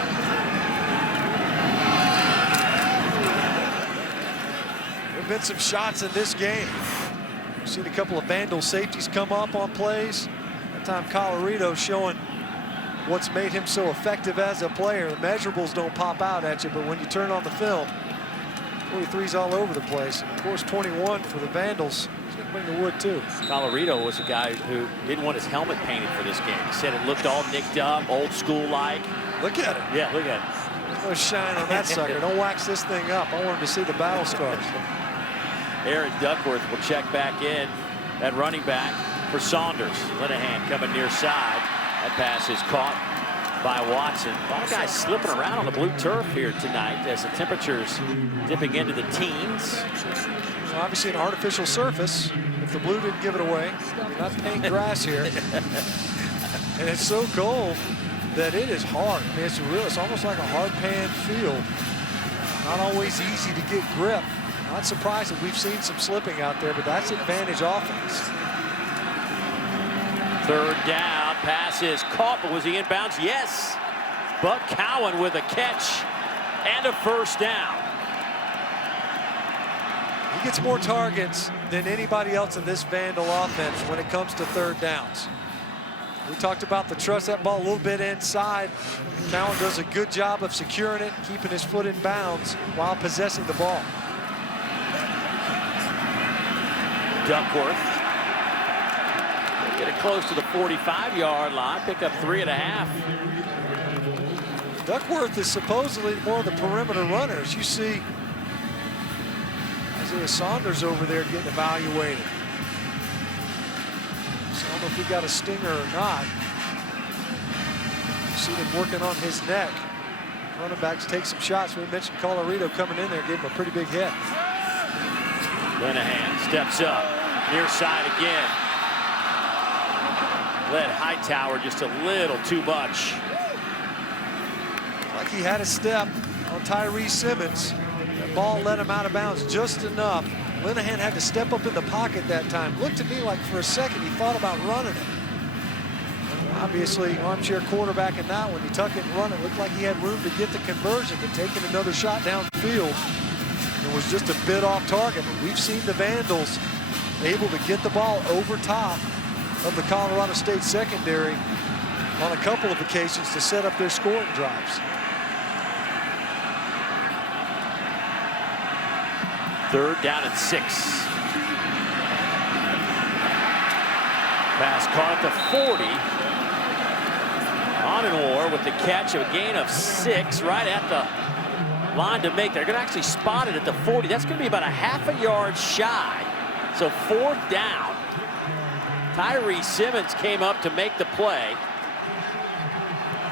have been some shots in this game. We've seen a couple of Vandal safeties come up on plays. That time Colorado showing what's made him so effective as a player. The measurables don't pop out at you, but when you turn on the film, 43's all over the place. Of course, 21 for the Vandals. He's going to bring the wood, too. Colorado was a guy who didn't want his helmet painted for this game. He said it looked all nicked up, old school-like. Look at it. Yeah, look at it. There's no shine on that sucker. Don't wax this thing up. I want him to see the battle scars. Aaron Duckworth will check back in at running back. for Saunders. Linehan coming near side. That pass is caught by Watson. A lot of guys slipping around on the blue turf here tonight as the temperatures dipping into the teens. Well, obviously an artificial surface. If the blue didn't give it away, not paint grass here. And it's so cold that it is hard. I mean, it's almost like a hard pan field. Not always easy to get grip. Not surprised that we've seen some slipping out there, but that's advantage offense. Third down, pass is caught, but was he inbounds? Yes. Buck Cowan with a catch and a first down. He gets more targets than anybody else in this Vandal offense when it comes to third downs. We talked about the trust that ball a little bit inside. Cowan does a good job of securing it, keeping his foot in bounds while possessing the ball. Duckworth. Get it close to the 45-yard line, pick up 3.5. Duckworth is supposedly more of the perimeter runners. You see Isaiah Saunders over there getting evaluated. So I don't know if he got a stinger or not. You see them working on his neck. Running backs take some shots. We mentioned Colorado coming in there, gave him a pretty big hit. Linehan steps up, near side again. Led Hightower just a little too much. Like he had a step on Tyree Simmons. That ball let him out of bounds just enough. Linehan had to step up in the pocket that time. Looked to me like for a second he thought about running it. Obviously, armchair quarterback in that one. You tuck it and run it. Looked like he had room to get the conversion, but taking another shot downfield, it was just a bit off target. But we've seen the Vandals able to get the ball over top of the Colorado State secondary on a couple of occasions to set up their scoring drives. Third down and 6. Pass caught at the 40. Onenwar with the catch, a gain of 6 right at the line to make. They're going to actually spot it at the 40. That's going to be about a ½ yard shy. So 4th down. Tyree Simmons came up to make the play.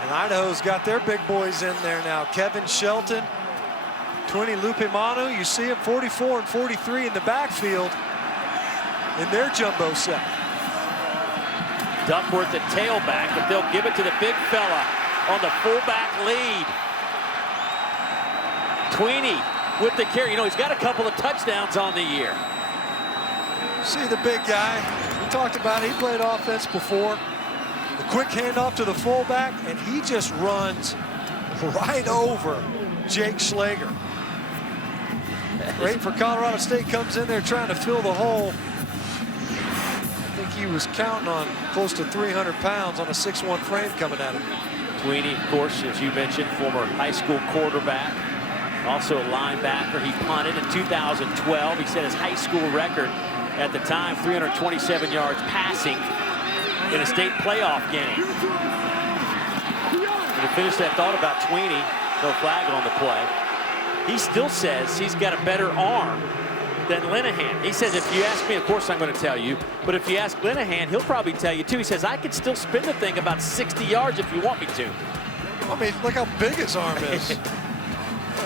And Idaho's got their big boys in there now. Kevin Shelton, Twinny Lupimanu. You see him 44 and 43 in the backfield in their jumbo set. Duckworth at tailback, but they'll give it to the big fella on the fullback lead. Tweeney with the carry. You know, he's got a couple of touchdowns on the year. See the big guy. We talked about it. He played offense before. The quick handoff to the fullback, and he just runs right over Jake Schlager. Great for Colorado State. Comes in there trying to fill the hole. I think he was counting on close to 300 pounds on a 6'1" frame coming at him. Tweeney, of course, as you mentioned, former high school quarterback, also a linebacker. He punted in 2012. He set his high school record at the time, 327 yards passing in a state playoff game. And to finish that thought about Tweeney, no flag on the play. He still says he's got a better arm than Linehan. He says, if you ask me, of course I'm going to tell you, but if you ask Linehan, he'll probably tell you too. He says, I can still spin the thing about 60 yards if you want me to. I mean, look how big his arm is.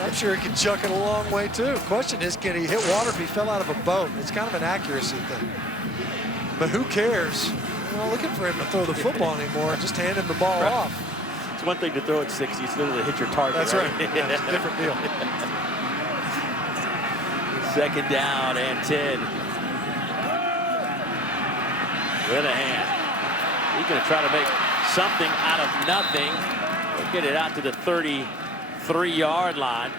I'm sure he can chuck it a long way too. Question is, can he hit water if he fell out of a boat? It's kind of an accuracy thing. But who cares? We're not looking for him to throw the football anymore. Just hand him the ball off. It's one thing to throw at 60. It's literally hit your target. That's right. Yeah, it's a different deal. 2nd down and 10. Linehan. He's going to try to make something out of nothing. We'll get it out to the 33-yard line.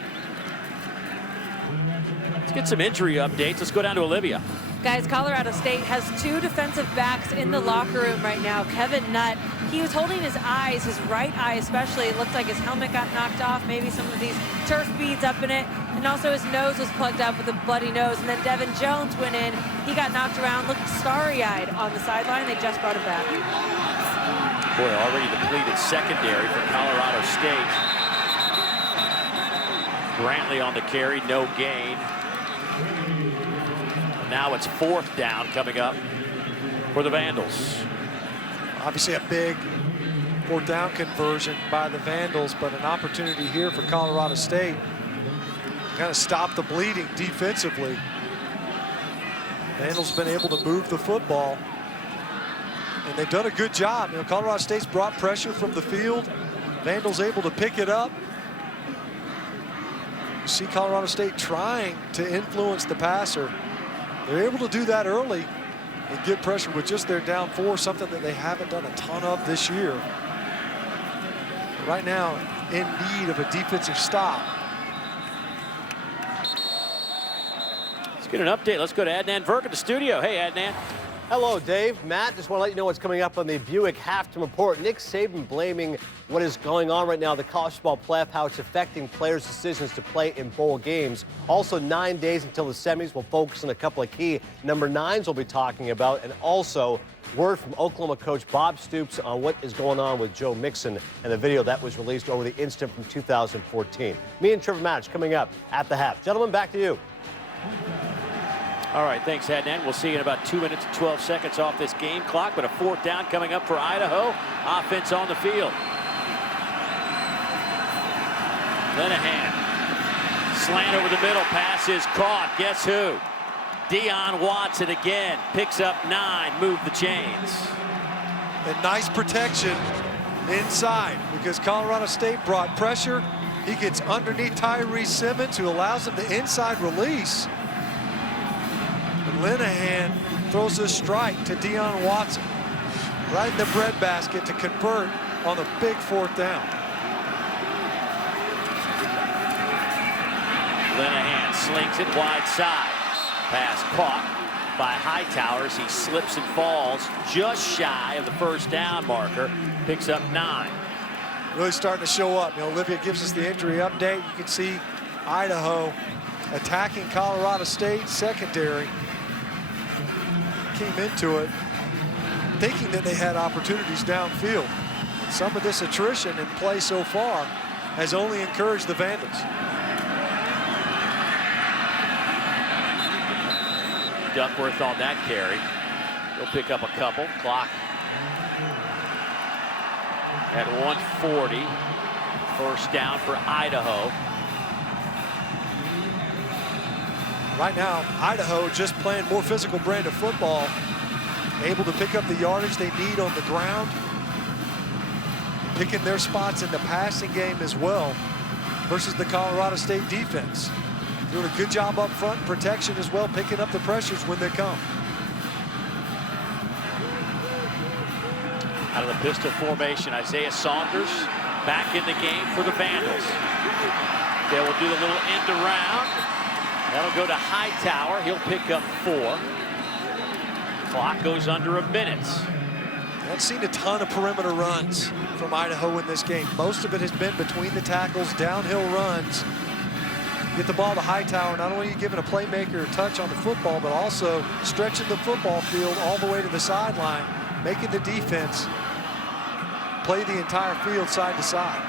Let's get some injury updates. Let's go down to Olivia. Guys, Colorado State has 2 defensive backs in the locker room right now. Kevin Nutt, he was holding his eyes, his right eye especially. It looked like his helmet got knocked off, maybe some of these turf beads up in it. And also his nose was plugged up with a bloody nose. And then Devin Jones went in. He got knocked around, looked starry-eyed on the sideline. They just brought him back. Boy, already depleted secondary for Colorado State. Brantley on the carry, no gain. Now it's 4th down coming up. for the Vandals. Obviously a big 4th down conversion by the Vandals, but an opportunity here for Colorado State to kind of stop the bleeding defensively. Vandals been able to move the football, and they've done a good job. You know, Colorado State's brought pressure from the field. Vandals able to pick it up. You see Colorado State trying to influence the passer. They're able to do that early and get pressure with just their down 4, something that they haven't done a ton of this year. Right now, in need of a defensive stop. Let's get an update. Let's go to Adnan Verk in the studio. Hey, Adnan. Hello, Dave. Matt, just want to let you know what's coming up on the Buick Halftime Report. Nick Saban blaming what is going on right now, the college football playoff, how it's affecting players' decisions to play in bowl games. Also, 9 days until the semis. We'll focus on a couple of key number 9s we'll be talking about, and also word from Oklahoma coach Bob Stoops on what is going on with Joe Mixon and the video that was released over the incident from 2014. Me and Trevor Match coming up at the half. Gentlemen, back to you. All right, thanks, Adnan. We'll see you in about 2 minutes and 12 seconds off this game clock, but a 4th down coming up for Idaho. Offense on the field. Linehan. Slant over the middle. Pass is caught. Guess who? Deion Watson again. Picks up 9. Move the chains. And nice protection inside because Colorado State brought pressure. He gets underneath Tyree Simmons, who allows him the inside release. Linehan throws a strike to Deion Watson right in the breadbasket to convert on the big 4th down. Linehan slings it wide side. Pass caught by Hightower as he slips and falls just shy of the 1st down marker. Picks up 9. Really starting to show up. You know, Olivia gives us the injury update. You can see Idaho attacking Colorado State secondary. Came into it thinking that they had opportunities downfield. Some of this attrition in play so far has only encouraged the Vandals. Duckworth on that carry. He'll pick up a couple. Clock at 1:40. 1st down for Idaho. Right now, Idaho just playing more physical brand of football, able to pick up the yardage they need on the ground, picking their spots in the passing game as well versus the Colorado State defense. Doing a good job up front in protection as well, picking up the pressures when they come. Out of the pistol formation, Isaiah Saunders back in the game for the Vandals. They will do the little end around. That'll go to Hightower. He'll pick up 4. Clock goes under a minute. I've seen a ton of perimeter runs from Idaho in this game. Most of it has been between the tackles, downhill runs. Get the ball to Hightower. Not only are you giving a playmaker a touch on the football, but also stretching the football field all the way to the sideline, making the defense play the entire field side to side.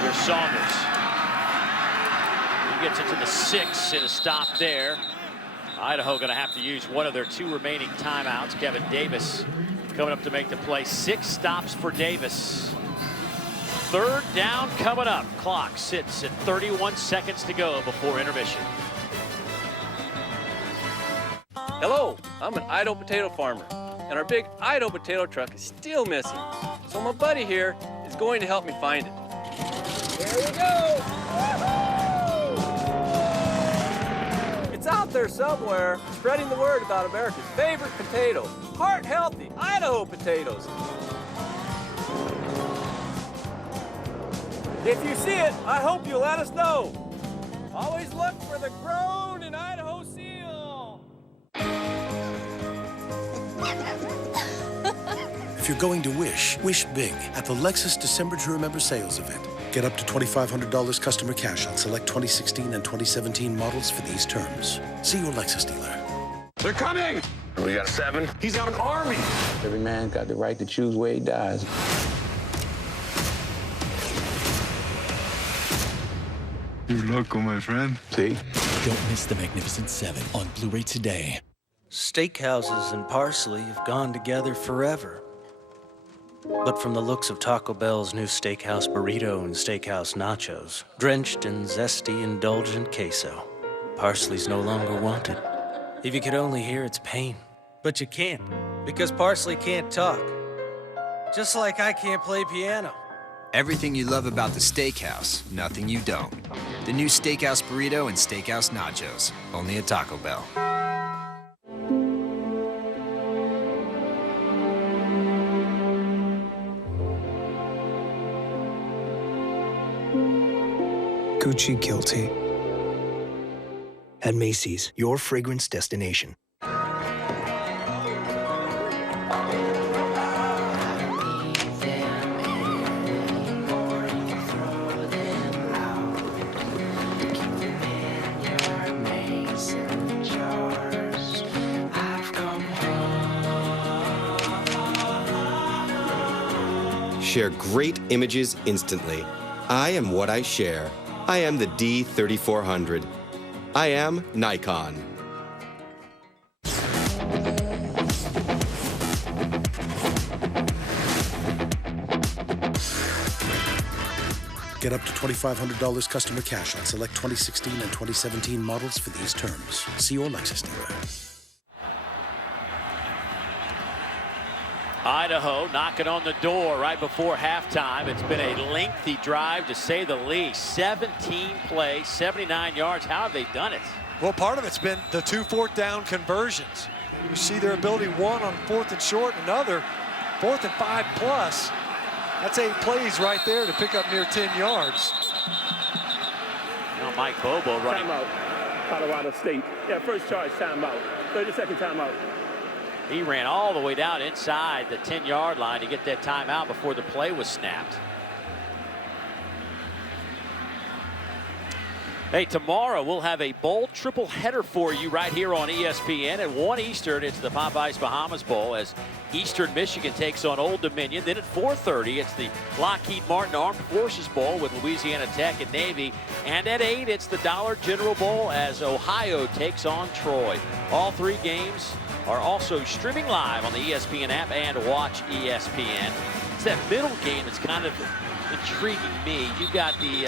Here's Saunders. He gets it to the 6 and a stop there. Idaho going to have to use one of their 2 remaining timeouts. Kevin Davis coming up to make the play. 6 stops for Davis. 3rd down coming up. Clock sits at 31 seconds to go before intermission. Hello, I'm an Idaho potato farmer, and our big Idaho potato truck is still missing. So my buddy here is going to help me find it. Here we go! It's out there somewhere, spreading the word about America's favorite potato, heart-healthy Idaho potatoes. If you see it, I hope you'll let us know. Always look for the grown in Idaho seal. If you're going to wish big at the Lexus December to Remember sales event. Get up to $2,500 customer cash on select 2016 and 2017 models for these terms. See your Lexus dealer. They're coming! We got 7. He's out an army! Every man's got the right to choose where he dies. You're loco, my friend. See? Don't miss The Magnificent 7 on Blu-ray today. Steakhouses and parsley have gone together forever. But from the looks of Taco Bell's new steakhouse burrito and steakhouse nachos, drenched in zesty, indulgent queso, parsley's no longer wanted. If you could only hear its pain. But you can't, because parsley can't talk. Just like I can't play piano. Everything you love about the steakhouse, nothing you don't. The new steakhouse burrito and steakhouse nachos, only at Taco Bell. Gucci guilty. At Macy's, your fragrance destination. Share great images instantly. I am what I share. I am the D3400. I am Nikon. Get up to $2,500 customer cash on select 2016 and 2017 models for these terms. See your Lexus dealer. Idaho knocking on the door right before halftime. It's been a lengthy drive, to say the least. 17 plays, 79 yards. How have they done it? Well, part of it's been the 2 4th-down conversions. And you see their ability, one on 4th and short, another 4th and 5+. That's 8 plays right there to pick up near 10 yards. Now Mike Bobo running. Timeout, Colorado State. Yeah, first charge, timeout. 30-second timeout. He ran all the way down inside the 10-yard line to get that timeout before the play was snapped. Hey, tomorrow we'll have a bowl triple header for you right here on ESPN. At 1 Eastern, it's the Popeyes Bahamas Bowl as Eastern Michigan takes on Old Dominion. Then at 4:30, it's the Lockheed Martin Armed Forces Bowl with Louisiana Tech and Navy. And at 8, it's the Dollar General Bowl as Ohio takes on Troy. All 3 games are also streaming live on the ESPN app and Watch ESPN. It's that middle game that's kind of intriguing me. You got the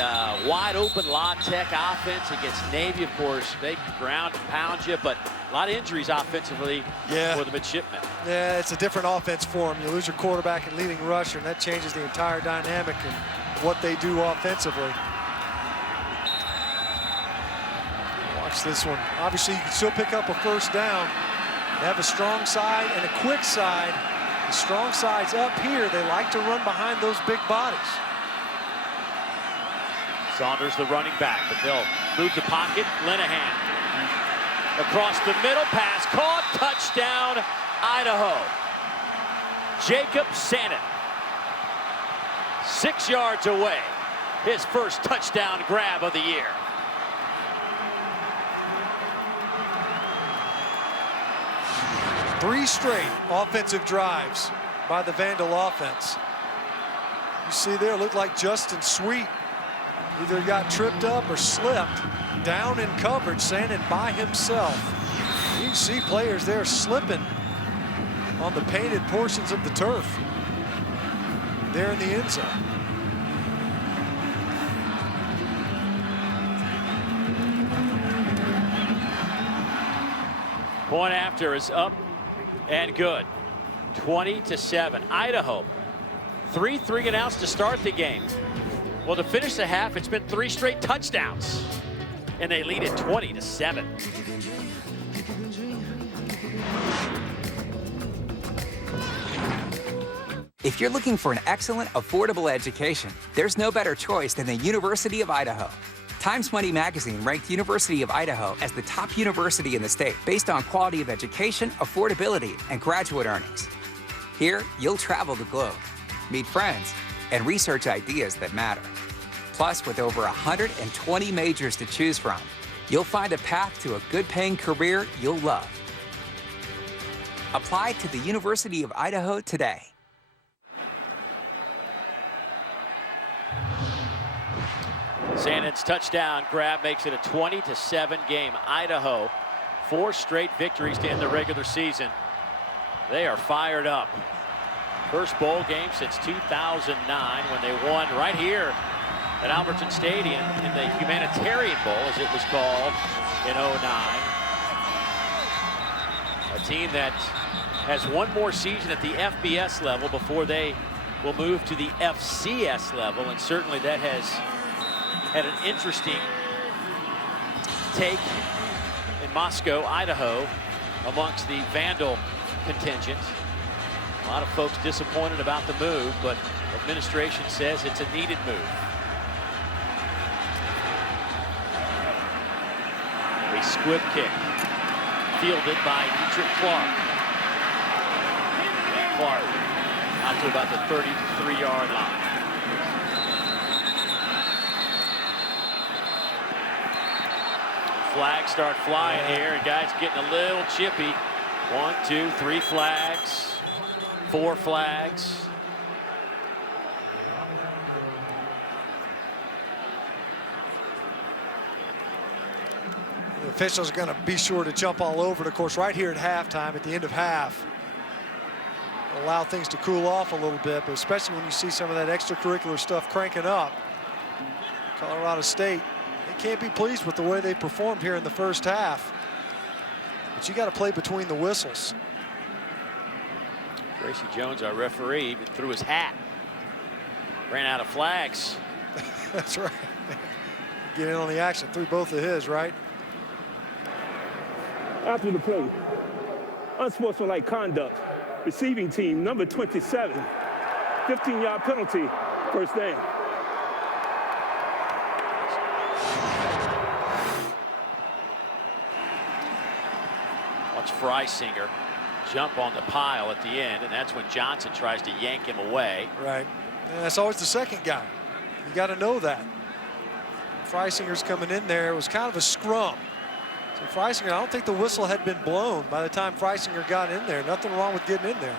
wide open La Tech offense against Navy, of course. They ground and pound you, but a lot of injuries offensively for the midshipmen. Yeah, it's a different offense for them. You lose your quarterback and leading rusher, and that changes the entire dynamic and what they do offensively. Watch this one. Obviously, you can still pick up a first down. They have a strong side and a quick side. The strong side's up here. They like to run behind those big bodies. Saunders, the running back, but they'll move the pocket. Linehan across the middle, pass caught, touchdown, Idaho. Jacob Sandin, 6 yards away, his first touchdown grab of the year. Three straight offensive drives by the Vandal offense. You see there, looked like Justin Sweet either got tripped up or slipped down in coverage, Sandin by himself. You can see players there slipping on the painted portions of the turf there in the end zone. Point after is up and good. 20-7. Idaho, 3-3 and outs to start the game. Well, to finish the half, it's been 3 straight touchdowns, and they lead it 20-7. If you're looking for an excellent, affordable education, there's no better choice than the University of Idaho. Times Money Magazine ranked University of Idaho as the top university in the state based on quality of education, affordability, and graduate earnings. Here, you'll travel the globe, meet friends, and research ideas that matter. Plus, with over 120 majors to choose from, you'll find a path to a good-paying career you'll love. Apply to the University of Idaho today. Sandin's touchdown grab makes it a 20-7 game. Idaho 4 straight victories to end the regular season. They are fired up. First bowl game since 2009 when they won right here at Albertson Stadium in the Humanitarian Bowl, as it was called, in '09. A team that has one more season at the FBS level before they will move to the FCS level, and certainly that has had an interesting take in Moscow, Idaho, amongst the Vandal contingent. A lot of folks disappointed about the move, but administration says it's a needed move. A squib kick fielded by Dietrich Clark. And Clark out to about the 33-yard line. Flags start flying here, and guys getting a little chippy. 1, 2, 3 flags, 4 flags. The officials are going to be sure to jump all over it, of course, right here at halftime, at the end of half. Allow things to cool off a little bit, but especially when you see some of that extracurricular stuff cranking up. Colorado State, they can't be pleased with the way they performed here in the first half. But you got to play between the whistles. Gracie Jones, our referee, even threw his hat. Ran out of flags. That's right. Get in on the action. Threw both of his, right? After the play, unsportsmanlike conduct. Receiving team, number 27. 15-yard penalty, first down. Watch Freisinger jump on the pile at the end, and that's when Johnson tries to yank him away. Right. And that's always the second guy. You got to know that. Freisinger's coming in there. It was kind of a scrum. So Freisinger, I don't think the whistle had been blown by the time Freisinger got in there. Nothing wrong with getting in there.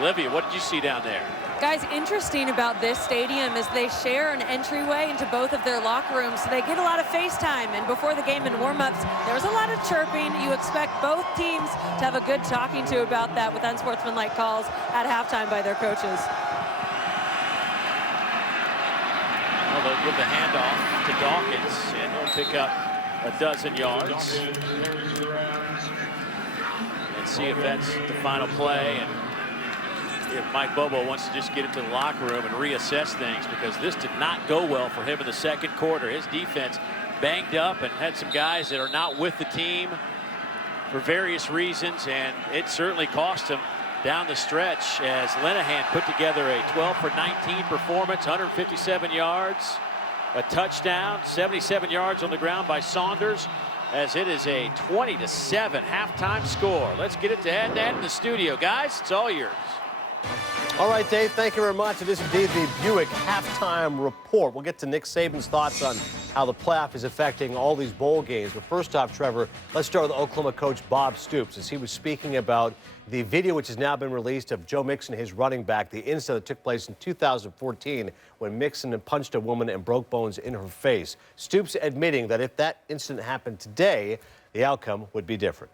Olivia, what did you see down there? Guys, interesting about this stadium is they share an entryway into both of their locker rooms, so they get a lot of FaceTime. And before the game and warm-ups, there was a lot of chirping. You expect both teams to have a good talking to about that with unsportsmanlike calls at halftime by their coaches. Well, they'll give the handoff to Dawkins, and he'll pick up a dozen yards. And see if that's the final play. And if Mike Bobo wants to just get into the locker room and reassess things, because this did not go well for him in the second quarter. His defense banged up and had some guys that are not with the team for various reasons, and it certainly cost him down the stretch as Linehan put together a 12 for 19 performance, 157 yards, a touchdown, 77 yards on the ground by Saunders, as it is a 20-7 halftime score. Let's get it to Ed in the studio. Guys, it's all yours. All right, Dave, thank you very much. It is indeed the Buick halftime report. We'll get to Nick Saban's thoughts on how the playoff is affecting all these bowl games. But first off, Trevor, let's start with Oklahoma coach Bob Stoops, as he was speaking about the video which has now been released of Joe Mixon, his running back, the incident that took place in 2014 when Mixon punched a woman and broke bones in her face. Stoops admitting that if that incident happened today, the outcome would be different.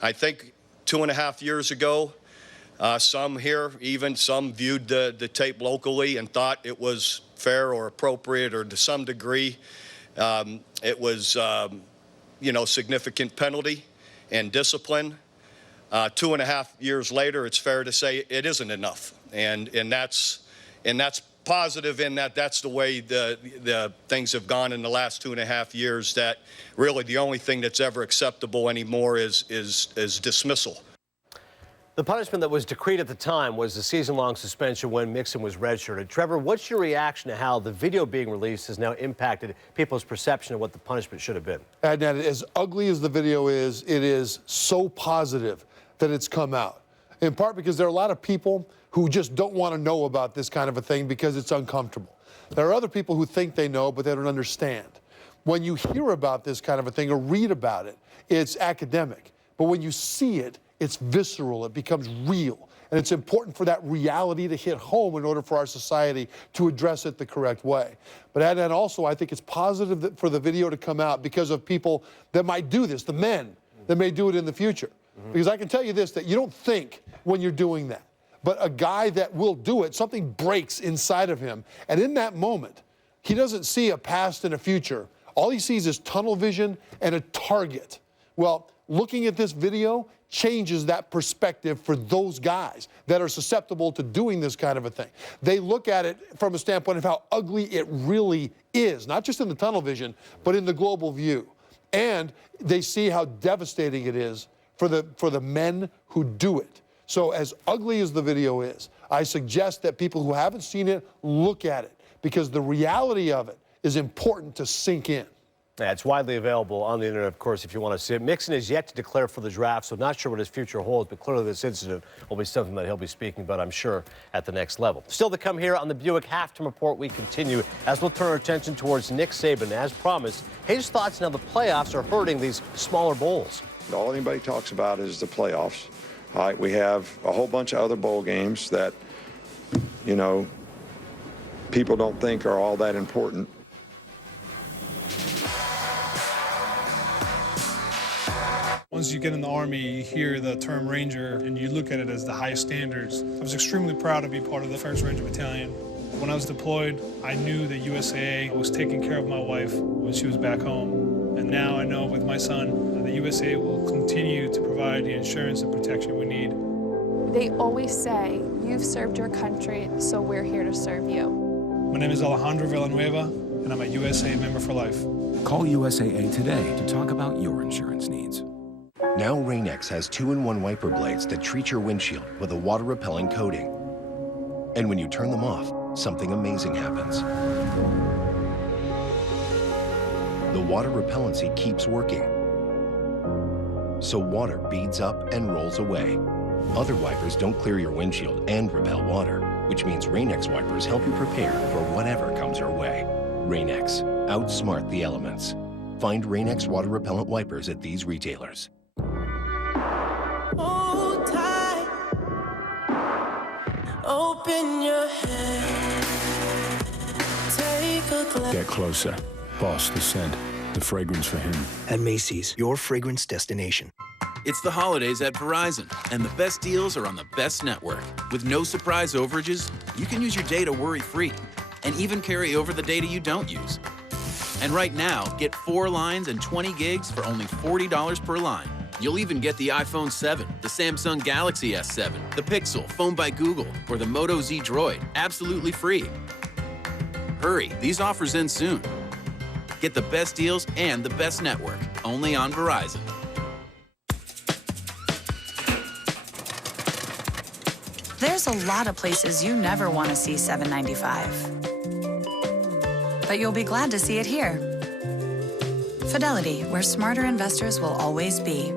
I think 2.5 years ago, some here, even some viewed the tape locally and thought it was fair or appropriate, or to some degree it was, significant penalty and discipline. 2.5 years later, it's fair to say it isn't enough, and that's positive in that that's the way the things have gone in the last 2.5 years. That really the only thing that's ever acceptable anymore is dismissal. The punishment that was decreed at the time was the season-long suspension when Mixon was redshirted. Trevor, what's your reaction to how the video being released has now impacted people's perception of what the punishment should have been? And as ugly as the video is, it is so positive that it's come out. In part because there are a lot of people who just don't want to know about this kind of a thing because it's uncomfortable. There are other people who think they know, but they don't understand. When you hear about this kind of a thing or read about it, it's academic. But when you see it, it's visceral, it becomes real. And it's important for that reality to hit home in order for our society to address it the correct way. But and also, I think it's positive for the video to come out because of people that might do this, the men that may do it in the future. Because I can tell you this, that you don't think when you're doing that. But a guy that will do it, something breaks inside of him. And in that moment, he doesn't see a past and a future. All he sees is tunnel vision and a target. Well, looking at this video changes that perspective for those guys that are susceptible to doing this kind of a thing. They look at it from a standpoint of how ugly it really is, not just in the tunnel vision, but in the global view. And they see how devastating it is for the men who do it. So as ugly as the video is, I suggest that people who haven't seen it look at it, because the reality of it is important to sink in. Yeah, it's widely available on the internet, of course, if you want to see it. Mixon is yet to declare for the draft, so not sure what his future holds, but clearly this incident will be something that he'll be speaking about, I'm sure, at the next level. Still to come here on the Buick Halftime Report, we continue as we'll turn our attention towards Nick Saban. As promised, his thoughts on how the playoffs are hurting these smaller bowls. All anybody talks about is the playoffs. All right, we have a whole bunch of other bowl games that, you know, people don't think are all that important. Once you get in the Army, you hear the term Ranger, and you look at it as the highest standards. I was extremely proud to be part of the 1st Ranger Battalion. When I was deployed, I knew that USAA was taking care of my wife when she was back home. And now I know with my son, the USAA will continue to provide the insurance and protection we need. They always say, you've served your country, so we're here to serve you. My name is Alejandro Villanueva, and I'm a USAA member for life. Call USAA today to talk about your insurance needs. Now Rain-X has 2-in-1 wiper blades that treat your windshield with a water-repelling coating. And when you turn them off, something amazing happens. The water repellency keeps working. So water beads up and rolls away. Other wipers don't clear your windshield and repel water, which means Rain-X wipers help you prepare for whatever comes your way. Rain-X, outsmart the elements. Find Rain-X water repellent wipers at these retailers. Hold tight, open your head, take a glance. Get closer. Boss, the scent, the fragrance for him. At Macy's, your fragrance destination. It's the holidays at Verizon, and the best deals are on the best network. With no surprise overages, you can use your data worry-free, and even carry over the data you don't use. And right now, get 4 lines and 20 gigs for only $40 per line. You'll even get the iPhone 7, the Samsung Galaxy S7, the Pixel, phone by Google, or the Moto Z Droid, absolutely free. Hurry, these offers end soon. Get the best deals and the best network, only on Verizon. There's a lot of places you never want to see $7.95. But you'll be glad to see it here. Fidelity, where smarter investors will always be.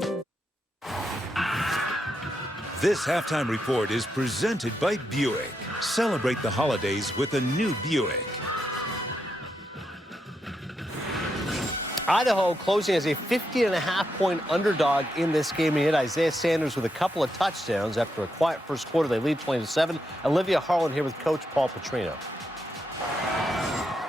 This halftime report is presented by Buick. Celebrate the holidays with a new Buick. Idaho closing as a 50.5-point underdog in this game. And Isaiah Sanders with a couple of touchdowns. After a quiet first quarter, they lead 20-7. Olivia Harlan here with Coach Paul Petrino.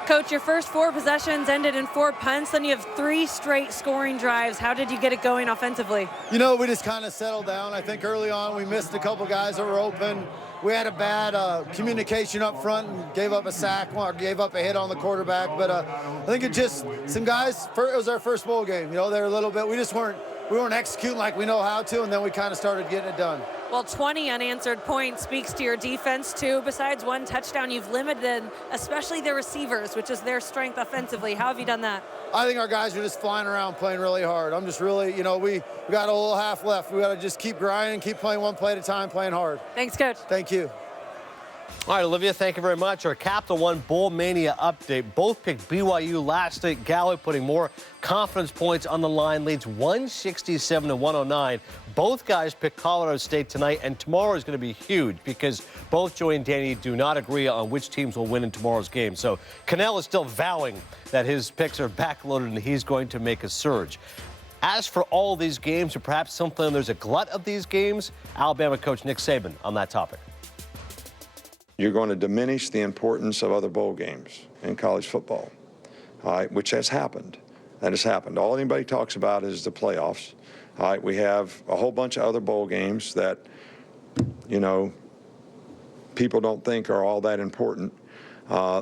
Coach, your first 4 possessions ended in 4 punts. Then you have 3 straight scoring drives. How did you get it going offensively? You know, we just kind of settled down. I think early on we missed a couple guys that were open. We had a bad communication up front and gave up a sack, or gave up a hit on the quarterback. But I think it just, some guys, it was our first bowl game. You know, they're a little bit, we weren't executing like we know how to, and then we kind of started getting it done. Well, 20 unanswered points speaks to your defense, too. Besides 1 touchdown, you've limited, especially their receivers, which is their strength offensively. How have you done that? I think our guys are just flying around playing really hard. I'm just really, you know, we got a little half left. We got to just keep grinding, keep playing one play at a time, playing hard. Thanks, Coach. Thank you. All right, Olivia, thank you very much. Our Capital One Bowl Mania update. Both picked BYU last night. Gallup putting more confidence points on the line, leads 167-109. Both guys picked Colorado State tonight, and tomorrow is going to be huge because both Joey and Danny do not agree on which teams will win in tomorrow's game. So Cannell is still vowing that his picks are backloaded and he's going to make a surge. has for all these games, or perhaps something there's a glut of these games? Alabama coach Nick Saban on that topic. You're going to diminish the importance of other bowl games in college football, all right, which has happened. That has happened. All anybody talks about is the playoffs. All right, we have a whole bunch of other bowl games that, you know, people don't think are all that important.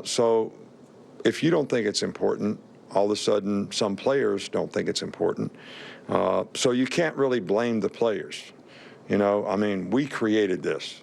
So if you don't think it's important, all of a sudden some players don't think it's important. So you can't really blame the players. You know, I mean, we created this.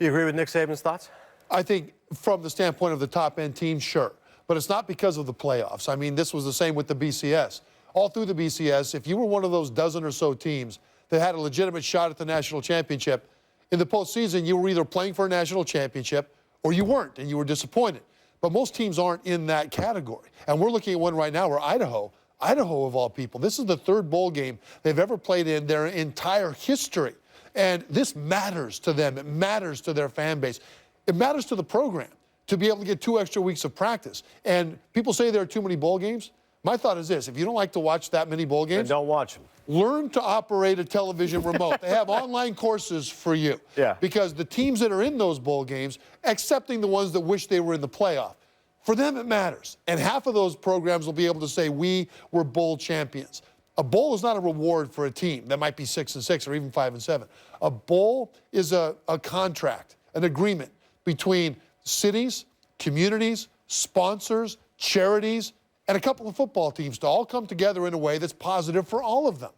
You agree with Nick Saban's thoughts? I think from the standpoint of the top-end teams, sure. But it's not because of the playoffs. I mean, this was the same with the BCS. All through the BCS, if you were one of those dozen or so teams that had a legitimate shot at the national championship, in the postseason, you were either playing for a national championship or you weren't, and you were disappointed. But most teams aren't in that category. And we're looking at one right now where Idaho of all people, this is the third bowl game they've ever played in their entire history. And this matters to them. It matters to their fan base. It matters to the program to be able to get 2 extra weeks of practice. And people say there are too many bowl games. My thought is this: if you don't like to watch that many bowl games, then don't watch them. Learn to operate a television remote. They have online courses for you. Yeah. Because the teams that are in those bowl games, excepting the ones that wish they were in the playoff, for them it matters. And half of those programs will be able to say, we were bowl champions. A bowl is not a reward for a team that might be 6-6 or even 5-7. A bowl is a contract, an agreement between cities, communities, sponsors, charities, and a couple of football teams to all come together in a way that's positive for all of them.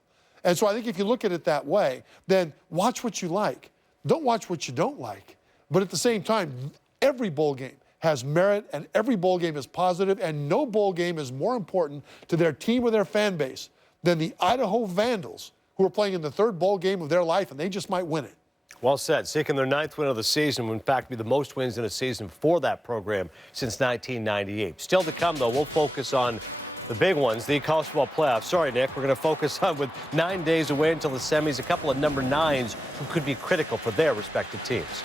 And so I think if you look at it that way, then watch what you like. Don't watch what you don't like. But at the same time, every bowl game has merit, and every bowl game is positive, and no bowl game is more important to their team or their fan base than the Idaho Vandals, who are playing in the third bowl game of their life, and they just might win it. Well said. Seeking their 9th win of the season will, in fact, be the most wins in a season for that program since 1998. Still to come, though, we'll focus on the big ones, the college football playoffs. Sorry, Nick, we're going to focus on, with 9 days away until the semis, a couple of number 9s who could be critical for their respective teams.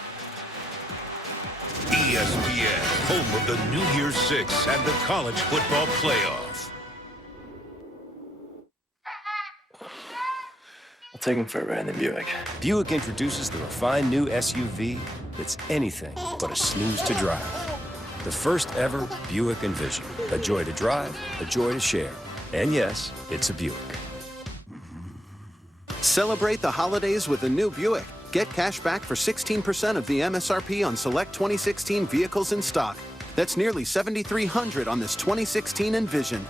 ESPN, home of the New Year's Six and the college football playoff. I'll take him for a ride in the Buick. Buick introduces the refined new SUV that's anything but a snooze to drive. The first ever Buick Envision. A joy to drive, a joy to share. And yes, it's a Buick. Celebrate the holidays with a new Buick. Get cash back for 16% of the MSRP on select 2016 vehicles in stock. That's nearly $7,300 on this 2016 Envision.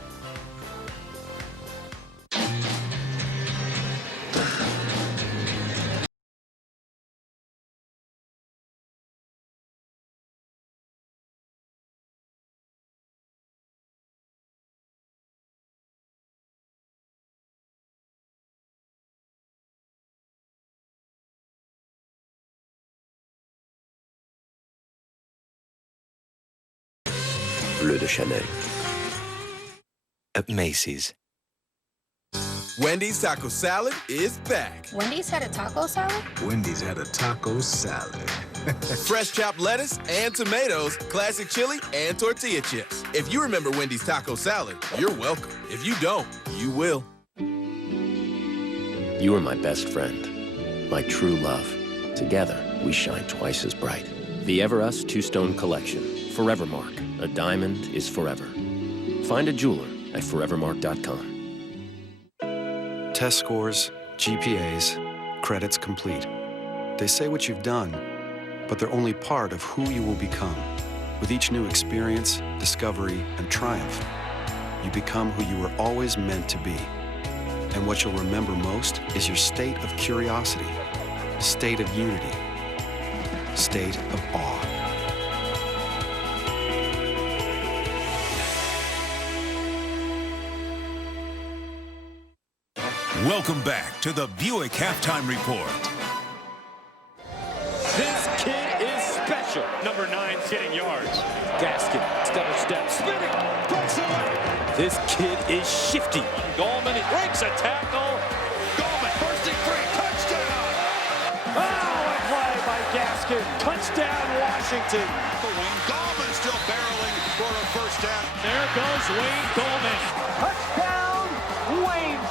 Bleu de Chanel. At Macy's. Wendy's taco salad is back. Wendy's had a taco salad? Wendy's had a taco salad. Fresh chopped lettuce and tomatoes, classic chili and tortilla chips. If you remember Wendy's taco salad, you're welcome. If you don't, you will. You are my best friend, my true love. Together, we shine twice as bright. The Ever Us Two-Stone Collection. Forevermark. A diamond is forever. Find a jeweler at forevermark.com. Test scores, GPAs, credits complete. They say what you've done, but they're only part of who you will become. With each new experience, discovery, and triumph, you become who you were always meant to be. And what you'll remember most is your state of curiosity, state of unity, state of awe. Welcome back to the Buick Halftime Report. This kid is special. Number 9 getting yards. Gaskin, stutter step, spinning, breaks away. This kid is shifty. Gallman, he breaks a tackle. Gallman bursting free. Touchdown. Oh, a play by Gaskin. Touchdown, Washington. Wayne Gallman still barreling for a first down. There goes Wayne Gallman. Touchdown, Wayne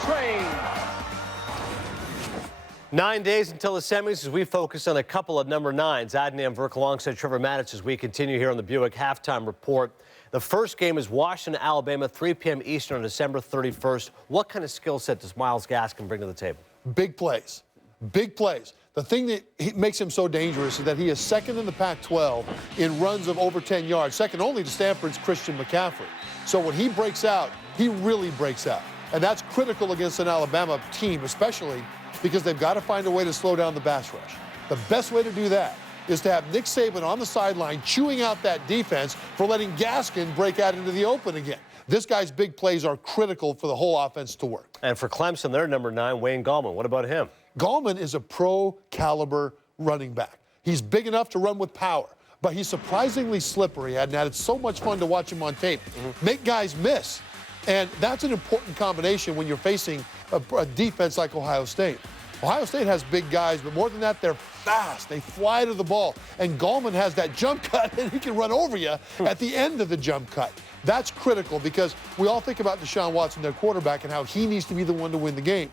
9 days until the semis as we focus on a couple of number 9s. Adnan Verk alongside Trevor Matich as we continue here on the Buick Halftime Report. The first game is Washington, Alabama, 3 p.m. Eastern on December 31st. What kind of skill set does Myles Gaskin bring to the table? Big plays. Big plays. The thing that makes him so dangerous is that he is second in the Pac-12 in runs of over 10 yards, second only to Stanford's Christian McCaffrey. So when he breaks out, he really breaks out. And that's critical against an Alabama team, especially because they've got to find a way to slow down the pass rush. The best way to do that is to have Nick Saban on the sideline chewing out that defense for letting Gaskin break out into the open again. This guy's big plays are critical for the whole offense to work. And for Clemson, their number 9, Wayne Gallman. What about him? Gallman is a pro-caliber running back. He's big enough to run with power, but he's surprisingly slippery, and it's so much fun to watch him on tape. Make guys miss. And that's an important combination when you're facing a defense like Ohio State. Ohio State has big guys, but more than that, they're fast. They fly to the ball. And Gallman has that jump cut, and he can run over you at the end of the jump cut. That's critical because we all think about Deshaun Watson, their quarterback, and how he needs to be the one to win the game.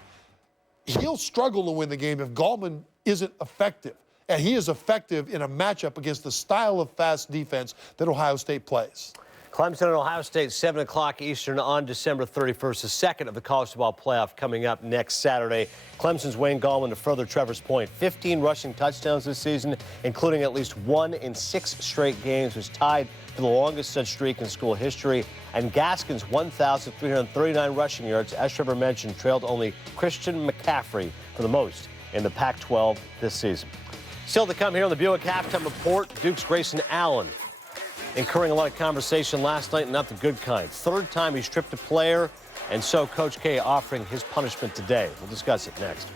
He'll struggle to win the game if Gallman isn't effective. And he is effective in a matchup against the style of fast defense that Ohio State plays. Clemson and Ohio State, 7 o'clock Eastern on December 31st, the second of the college football playoff coming up next Saturday. Clemson's Wayne Gallman, to further Trevor's point, 15 rushing touchdowns this season, including at least 1 in 6 straight games, was tied for the longest such streak in school history. And Gaskin's 1,339 rushing yards, as Trevor mentioned, trailed only Christian McCaffrey for the most in the Pac-12 this season. Still to come here on the Buick Halftime Report, Duke's Grayson Allen incurring a lot of conversation last night, not the good kind. Third time he's tripped a player, and so Coach K offering his punishment today. We'll discuss it next.